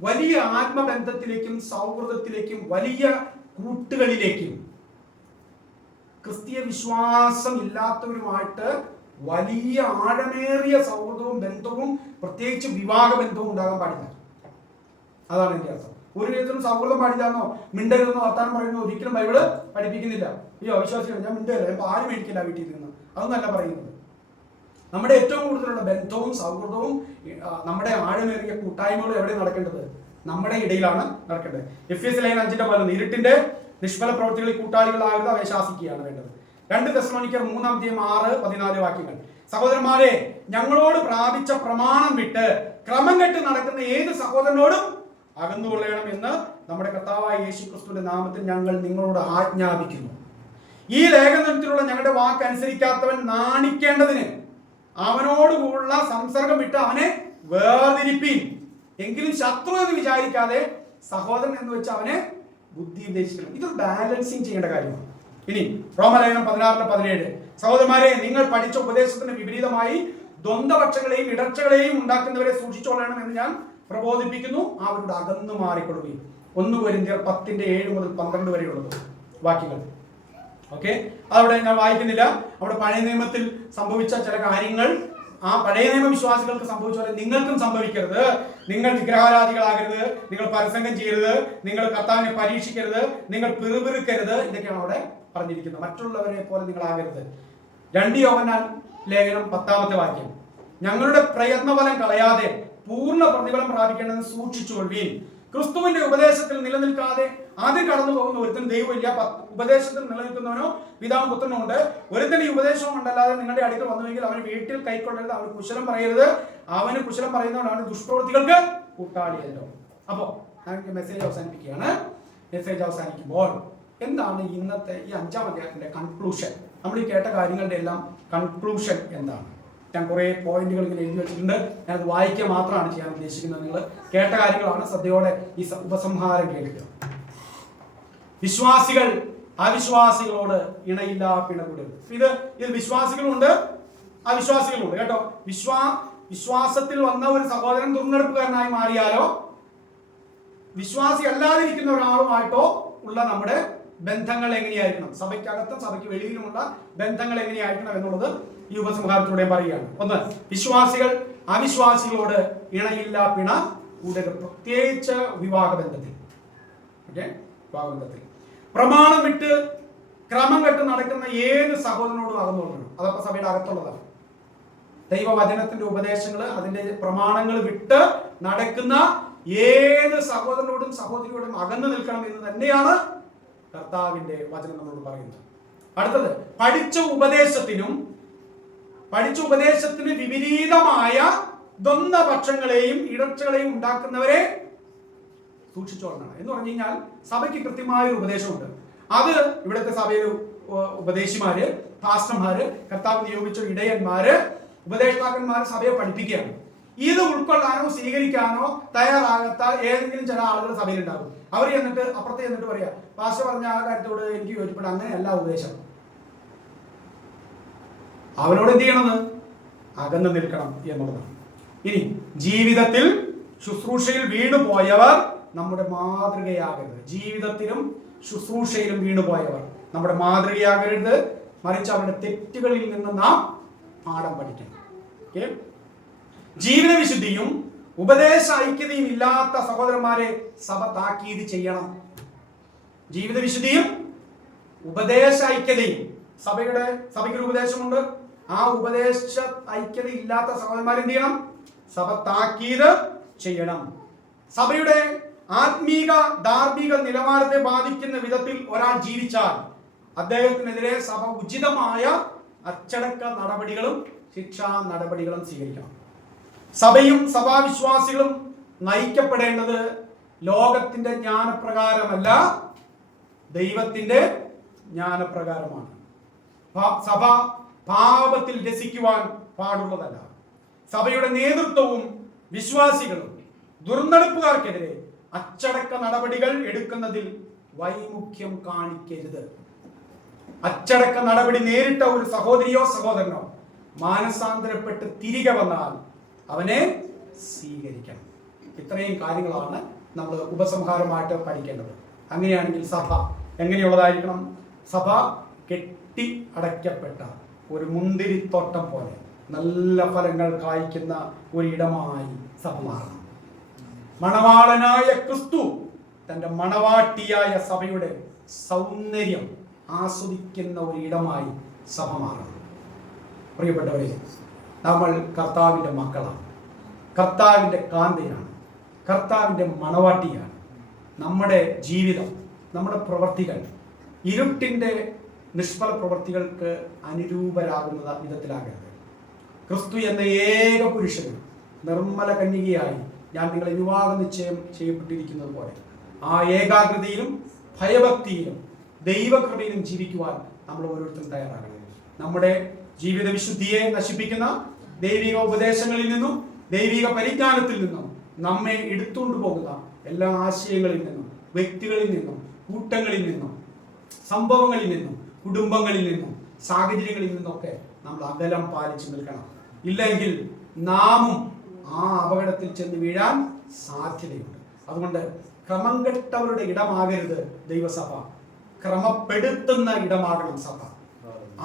വലിയ ആത്മബന്ധത്തിലേക്കും സൗഹൃദത്തിലേക്കും വലിയ കൂട്ടുകളിലേക്കും ക്രിസ്തീയ വിശ്വാസം ഇല്ലാത്തവരുമായിട്ട് വലിയ ആഴമേറിയ സൗഹൃദവും ബന്ധവും പ്രത്യേകിച്ച് വിവാഹ ബന്ധവും ഉണ്ടാകാൻ പാടില്ല. അതാണ് എന്റെ അർത്ഥം. ഒരു വിധത്തിലും സൗഹൃദം പാടില്ലാന്നോ മിണ്ടരുതെന്നോ വർത്താനം പറയുന്നോ ഒരിക്കലും ബൈബിള് പഠിപ്പിക്കുന്നില്ല. ഈ അവിശ്വാസികൾ ഞാൻ മിണ്ടല്ല, ഞാൻ പാല് മേടിക്കില്ല വീട്ടിൽ നിന്ന്, അതൊന്നല്ല പറയുന്നത്. നമ്മുടെ ഏറ്റവും കൂടുതലുള്ള ബന്ധവും സൗഹൃദവും നമ്മുടെ ആഴമേറിയ കൂട്ടായ്മകളും എവിടെ നടക്കേണ്ടത്? നമ്മുടെ ഇടയിലാണ് നടക്കേണ്ടത്. എഫെസ്യർ 5:11 ഇരുട്ടിന്റെ നിഷ്ഫല പ്രവൃത്തികളിൽ കൂട്ടാളികളാകുന്നത് അവയെ ശാസിക്കുകയാണ് വേണ്ടത്. 2 തെസ്സലോനിക്കർ 3:6-14 വാക്യങ്ങൾ. സഹോദരന്മാരെ, ഞങ്ങളോട് പ്രാപിച്ച പ്രമാണം വിട്ട് ക്രമം കെട്ട് നടക്കുന്ന ഏത് സഹോദരനോടും അകന്നുകൊള്ളണം എന്ന് നമ്മുടെ കർത്താവായ യേശുക്രിസ്തുവിന്റെ നാമത്തിൽ ഞങ്ങൾ നിങ്ങളോട് ആജ്ഞാപിക്കുന്നു. ഈ ലേഖനത്തിലുള്ള ഞങ്ങളുടെ വാക്ക് അനുസരിക്കാത്തവൻ നാണിക്കേണ്ടതിന് അവനോടുകൂടുള്ള സംസർഗം വിട്ട് അവനെ വേർതിരിപ്പീൻ. എങ്കിലും ശത്രു എന്ന് വിചാരിക്കാതെ സഹോദരൻ എന്ന് വെച്ച് അവനെ ബുദ്ധി ഉപദേശിക്കണം. ഇതൊരു ബാലൻസിങ് ചെയ്യേണ്ട കാര്യമാണ്. ഇനി റോമലേഖനം 16:17 സഹോദരന്മാരെ, നിങ്ങൾ പഠിച്ച ഉപദേശത്തിന് വിപരീതമായി ദ്വന്ദ്വപക്ഷങ്ങളെയും ഇടർച്ചകളെയും ഉണ്ടാക്കുന്നവരെ സൂക്ഷിച്ചോളണം എന്ന് ഞാൻ പ്രബോധിപ്പിക്കുന്നു. അവരുടെ അകന്നു മാറിക്കൊള്ളുകയും. 1 കൊരിന്ത്യർ 10:7-12 വരെയുള്ളത് വാക്യങ്ങൾ. ഓക്കെ, അതവിടെ ഞാൻ വായിക്കുന്നില്ല. അവിടെ പഴയ നിയമത്തിൽ സംഭവിച്ച ചില കാര്യങ്ങൾ ആ പഴയ നിയമ വിശ്വാസികൾക്ക് സംഭവിച്ച പോലെ നിങ്ങൾക്കും സംഭവിക്കരുത്. നിങ്ങൾ വിഗ്രഹാരാധികളാകരുത്, നിങ്ങൾ പരസംഗം ചെയ്യരുത്, നിങ്ങൾ കർത്താവിനെ പരീക്ഷിക്കരുത്, നിങ്ങൾ പിറുപിറുക്കരുത്. ഇതൊക്കെയാണ് അവിടെ പറഞ്ഞിരിക്കുന്നത്. മറ്റുള്ളവരെ പോലെ നിങ്ങളാകരുത്. 2 യോഹന്നാൻ ലേഖനം 10-ാമത്തെ വാക്യം. ഞങ്ങളുടെ പ്രയത്നഫലം കളയാതെ പൂർണ്ണ പ്രതിഫലം പ്രാപിക്കേണ്ടതെന്ന് സൂക്ഷിച്ചുകൊള്ളുവീൻ. ക്രിസ്തുവിന്റെ ഉപദേശത്തിൽ നിലനിൽക്കാതെ ആദ്യം കടന്നു പോകുന്ന ഒരുത്തൻ ദൈവമില്ല. ഉപദേശത്തിൽ നിലനിൽക്കുന്നവനോ പിതാവും പുത്രനും ഉണ്ട്. ഒരുത്തൻ ഈ ഉപദേശവും ഉണ്ടല്ലാതെ നിങ്ങളുടെ അടുക്കൽ വന്നുവെങ്കിൽ അവന് വീട്ടിൽ കൈക്കൊള്ളരുത്, അവന് കുശലം പറയരുത്. അവന് കുശലം പറയുന്നവനാണ് ദുഷ്പ്രവൃത്തികൾക്ക് കൂട്ടാളിയല്ലോ. അപ്പോ ഞാൻ മെസ്സേജ് അവസാനിപ്പിക്കുകയാണ്. മെസ്സേജ് അവസാനിക്കുമ്പോൾ എന്താണ് ഇന്നത്തെ ഈ 5-ാം അധ്യായത്തിന്റെ കൺക്ലൂഷൻ? നമ്മൾ ഈ കേട്ട കാര്യങ്ങളുടെ എല്ലാം കൺക്ലൂഷൻ എന്താണ്? ഞാൻ കുറെ പോയിന്റുകൾ ഇങ്ങനെ എഴുതി വെച്ചിട്ടുണ്ട്. ഞാനത് വായിക്കുക മാത്രമാണ് ചെയ്യാൻ ഉദ്ദേശിക്കുന്നത്. നിങ്ങൾ കേട്ട കാര്യങ്ങളാണ്, ശ്രദ്ധയോടെ ഈ ഉപസംഹാരം കേൾക്കുക. വിശ്വാസികൾ അവിശ്വാസികളോട് ഇണയില്ല പിണകൂടരുത്. ഇത് വിശ്വാസികളുണ്ട് അവിശ്വാസികളുണ്ട് കേട്ടോ. വിശ്വാസത്തിൽ വന്ന ഒരു സഹോദരൻ ദുർനടപ്പുകാരനായി മാറിയാലോ വിശ്വാസി അല്ലാതിരിക്കുന്ന ഒരാളുമായിട്ടോ ഉള്ള നമ്മുടെ ബന്ധങ്ങൾ എങ്ങനെയായിരിക്കണം, സഭയ്ക്കകത്തും സഭയ്ക്ക് വെളിയിലുമുള്ള ബന്ധങ്ങൾ എങ്ങനെയായിരിക്കണം എന്നുള്ളത് ഈ ഉപസംഹാരത്തിലൂടെ പറയുകയാണ്. 1, വിശ്വാസികൾ അവിശ്വാസികളോട് ഇണയില്ല പിണ കൂടരുത്. പ്രത്യേകിച്ച് വിവാഹബന്ധത്തിൽ. ഓക്കെ, വിവാഹബന്ധത്തിൽ പ്രമാണം വിട്ട് ക്രമം കെട്ട് നടക്കുന്ന ഏത് സഹോദരനോടും അകന്നുകൊള്ളണം. അതൊക്കെ സഭയുടെ അകത്തുള്ളതാണ്. ദൈവവചനത്തിന്റെ ഉപദേശങ്ങൾ, അതിന്റെ പ്രമാണങ്ങൾ വിട്ട് നടക്കുന്ന ഏത് സഹോദരനോടും സഹോദരിയോടും അകന്നു നിൽക്കണം എന്ന് തന്നെയാണ് കർത്താവിന്റെ വചനം നമ്മളോട് പറയുന്നത്. അടുത്തത്, പഠിച്ച ഉപദേശത്തിന് വിപരീതമായ ദ്വന്ദ്വപക്ഷങ്ങളെയും ഇടർച്ചകളെയും ഉണ്ടാക്കുന്നവരെ സൂക്ഷിച്ചോളണം എന്ന് പറഞ്ഞു കഴിഞ്ഞാൽ സഭയ്ക്ക് കൃത്യമായ ഒരു ഉപദേശമുണ്ട്. അത് ഇവിടുത്തെ സഭയിൽ ഉപദേശിമാര്, പാസ്റ്റർമാര്, കർത്താവ് നിയോഗിച്ച ഇടയന്മാര്, ഉപദേഷ്ടാക്കന്മാര് സഭയെ പഠിപ്പിക്കുകയാണ്. ഇത് ഉൾക്കൊള്ളാനോ സ്വീകരിക്കാനോ തയ്യാറാകാത്ത ഏതെങ്കിലും ചില ആളുകൾ സഭയിലുണ്ടാകും. അവർ എന്നിട്ട് അപ്പുറത്ത് ചെന്നിട്ട് പറയാ, പാസ്റ്റർ പറഞ്ഞ ആ കാര്യത്തോട് എനിക്ക് യോജിപ്പെടാം, അങ്ങനെയല്ല ഉപദേശം. അവനോട് എന്ത് ചെയ്യണമെന്ന്? അകന്നു നിൽക്കണം എന്നുള്ളതാണ്. ഇനി ജീവിതത്തിൽ ശുശ്രൂഷയിൽ വീണുപോയവർ നമ്മുടെ മാതൃകയാകരുത്. ജീവിതത്തിലും ശുശ്രൂഷയിലും വീണുപോയവർ നമ്മുടെ മാതൃകയാകരുത്. മറിച്ച് അവരുടെ തെറ്റുകളിൽ നിന്ന് നാം പാഠം പഠിക്കണം. ഓക്കെ, ജീവിത വിശുദ്ധിയും ഉപദേശ ഐക്യതയും ഇല്ലാത്ത സഹോദരന്മാരെ സഭ താക്കീത് ചെയ്യണം. ജീവിത വിശുദ്ധിയും ഉപദേശ ഐക്യതയും, സഭയ്ക്കൊരു ഉപദേശമുണ്ട്. ആ ഉപദേശ ഐക്യത ഇല്ലാത്ത സഹോദരന്മാർ എന്ത് ചെയ്യണം? സഭ താക്കീത് ചെയ്യണം. സഭയുടെ ആത്മീക ധാർമ്മിക നിലവാരത്തെ ബാധിക്കുന്ന വിധത്തിൽ ഒരാൾ ജീവിച്ചാൽ അദ്ദേഹത്തിനെതിരെ സഭ ഉചിതമായ അച്ചടക്ക നടപടികളും ശിക്ഷാ നടപടികളും സ്വീകരിക്കണം. സഭയും സഭാവിശ്വാസികളും നയിക്കപ്പെടേണ്ടത് ലോകത്തിന്റെ ജ്ഞാനപ്രകാരമല്ല, ദൈവത്തിന്റെ ജ്ഞാനപ്രകാരമാണ്. സഭ പാപത്തിൽ രസിക്കുവാൻ പാടുള്ളതല്ല. സഭയുടെ നേതൃത്വവും വിശ്വാസികളും ദുർനടപ്പുകാർക്കെതിരെ അച്ചടക്ക നടപടികൾ എടുക്കുന്നതിൽ വൈമുഖ്യം കാണിക്കരുത്. അച്ചടക്ക നടപടി നേരിട്ട ഒരു സഹോദരിയോ സഹോദരനോ മാനസാന്തരപ്പെട്ട് തിരികെ വന്നാൽ അവനെ സ്വീകരിക്കണം. ഇത്രയും കാര്യങ്ങളാണ് നമ്മൾ ഉപസംഹാരമായിട്ട് പഠിക്കേണ്ടത്. അങ്ങനെയാണെങ്കിൽ സഭ എങ്ങനെയുള്ളതായിരിക്കണം? സഭ കെട്ടി അടയ്ക്കപ്പെട്ട ഒരു മുന്തിരിത്തോട്ടം പോലെ നല്ല ഫലങ്ങൾ കായ്ക്കുന്ന ഒരിടമായി സഭ മാറണം. മണവാളനായ ക്രിസ്തു തന്റെ മണവാട്ടിയായ സഭയുടെ സൗന്ദര്യം ആസ്വദിക്കുന്ന ഒരിടമായി സഭ മാറണം. പ്രിയപ്പെട്ടവരെ, നമ്മൾ കർത്താവിൻ്റെ മക്കളാണ്, കർത്താവിൻ്റെ കാന്തയാണ്, കർത്താവിൻ്റെ മണവാട്ടിയാണ്. നമ്മുടെ ജീവിതം, നമ്മുടെ പ്രവൃത്തികൾ ഇരുട്ടിൻ്റെ നിഷ്ഫല പ്രവൃത്തികൾക്ക് അനുരൂപരാകുന്ന വിധത്തിലാകരുത്. ക്രിസ്തു എന്ന ഏക പുരുഷനും നിർമ്മല കന്യകയായി ഞാൻ നിങ്ങളെ വിവാഹ നിശ്ചയം ചെയ്യപ്പെട്ടിരിക്കുന്നത് പോലെ ആ ഏകാഗ്രതയിലും ഭയഭക്തിയിലും ദൈവകൃപയിലും ജീവിക്കുവാൻ നമ്മൾ ഓരോരുത്തരും തയ്യാറാകണം. നമ്മുടെ ജീവിത വിശുദ്ധിയെ നശിപ്പിക്കുന്ന ദൈവിക ഉപദേശങ്ങളിൽ നിന്നും ദൈവിക പരിജ്ഞാനത്തിൽ നിന്നും നമ്മെ എടുത്തുകൊണ്ടു പോകുന്ന എല്ലാ ആശയങ്ങളിൽ നിന്നും വ്യക്തികളിൽ നിന്നും കൂട്ടങ്ങളിൽ നിന്നും സംഭവങ്ങളിൽ നിന്നും കുടുംബങ്ങളിൽ നിന്നും സാഹചര്യങ്ങളിൽ നിന്നൊക്കെ നമ്മൾ അകലം പാലിച്ചു നിൽക്കണം. ഇല്ലെങ്കിൽ നാമും ആ അപകടത്തിൽ ചെന്ന് വീഴാൻ സാധ്യതയുണ്ട്. അതുകൊണ്ട് ക്രമം കെട്ടവരുടെ ഇടമാകരുത് ദൈവസഭ, ക്രമപ്പെടുത്തുന്ന ഇടമാകണം സഭ.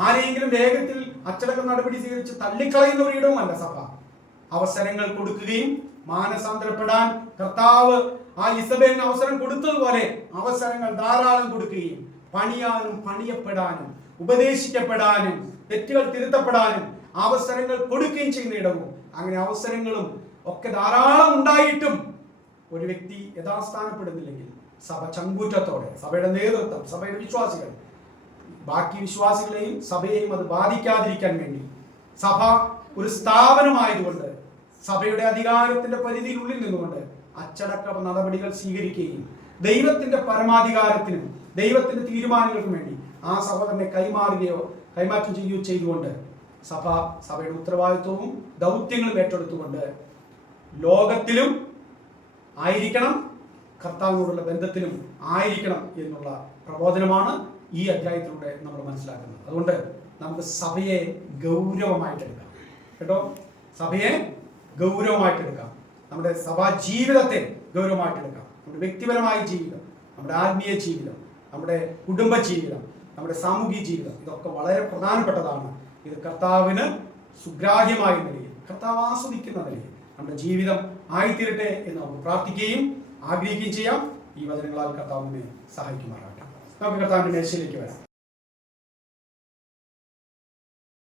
ആരെങ്കിലും വേഗത്തിൽ അച്ചടക്ക നടപടി സ്വീകരിച്ച് തള്ളിക്കളയുന്ന ഒരു ഇടവുമല്ല സഭ. അവസരങ്ങൾ കൊടുക്കുകയും മാനസാന്തരപ്പെടാൻ കർത്താവ് ആ ഇസബേലിന് അവസരം കൊടുത്തതുപോലെ അവസരങ്ങൾ ധാരാളം കൊടുക്കുകയും പണിയാനും പണിയപ്പെടാനും ഉപദേശിക്കപ്പെടാനും തെറ്റുകൾ തിരുത്തപ്പെടാനും അവസരങ്ങൾ കൊടുക്കുകയും ചെയ്യുന്ന ഇടവും. അങ്ങനെ അവസരങ്ങളും ഒക്കെ ധാരാളം ഉണ്ടായിട്ടും ഒരു വ്യക്തി യഥാസ്ഥാനപ്പെടുന്നില്ലെങ്കിൽ സഭ ചങ്കൂറ്റത്തോടെ, സഭയുടെ നേതൃത്വം, സഭയുടെ വിശ്വാസികൾ, ബാക്കി വിശ്വാസികളെയും സഭയെയും അത് ബാധിക്കാതിരിക്കാൻ വേണ്ടി സഭ ഒരു സ്ഥാപനമായതുകൊണ്ട് സഭയുടെ അധികാരത്തിന്റെ പരിധിയിലുള്ളിൽ നിന്നുകൊണ്ട് അച്ചടക്ക നടപടികൾ സ്വീകരിക്കുകയും ദൈവത്തിന്റെ പരമാധികാരത്തിനും ദൈവത്തിന്റെ തീരുമാനങ്ങൾക്കും വേണ്ടി ആ സഹോദരനെ കൈമാറ്റം ചെയ്യുകയോ ചെയ്തുകൊണ്ട് സഭയുടെ ഉത്തരവാദിത്വവും ദൗത്യങ്ങളും ഏറ്റെടുത്തുകൊണ്ട് ലോകത്തിലും ആയിരിക്കണം, കർത്താവിനോടുള്ള ബന്ധത്തിലും ആയിരിക്കണം എന്നുള്ള പ്രബോധനമാണ് ഈ അധ്യായത്തിലൂടെ നമ്മൾ മനസ്സിലാക്കുന്നത്. അതുകൊണ്ട് നമുക്ക് സഭയെ ഗൗരവമായിട്ടെടുക്കാം കേട്ടോ. സഭയെ ഗൗരവമായിട്ടെടുക്കാം. നമ്മുടെ സഭാ ജീവിതത്തെ ഗൗരവമായിട്ടെടുക്കാം. നമ്മുടെ വ്യക്തിപരമായ ജീവിതം, നമ്മുടെ ആത്മീയ ജീവിതം, നമ്മുടെ കുടുംബ ജീവിതം, നമ്മുടെ സാമൂഹിക ജീവിതം, ഇതൊക്കെ വളരെ പ്രധാനപ്പെട്ടതാണ്. ഇത് കർത്താവിന് സുഗ്രാഹ്യമായ നിലയിൽ, കർത്താവ് ആസ്വദിക്കുന്ന നിലയിൽ നമ്മുടെ ജീവിതം ആയിത്തീരട്ടെ എന്ന് നമുക്ക് പ്രാർത്ഥിക്കുകയും ആഗ്രഹിക്കുകയും ചെയ്യാം. ഈ വചനങ്ങളാൽ കർത്താവിനെ സഹായിക്കുമാറാകട്ടെ. നമുക്ക് കർത്താവിന്റെ മേശയിലേക്ക് വരാം.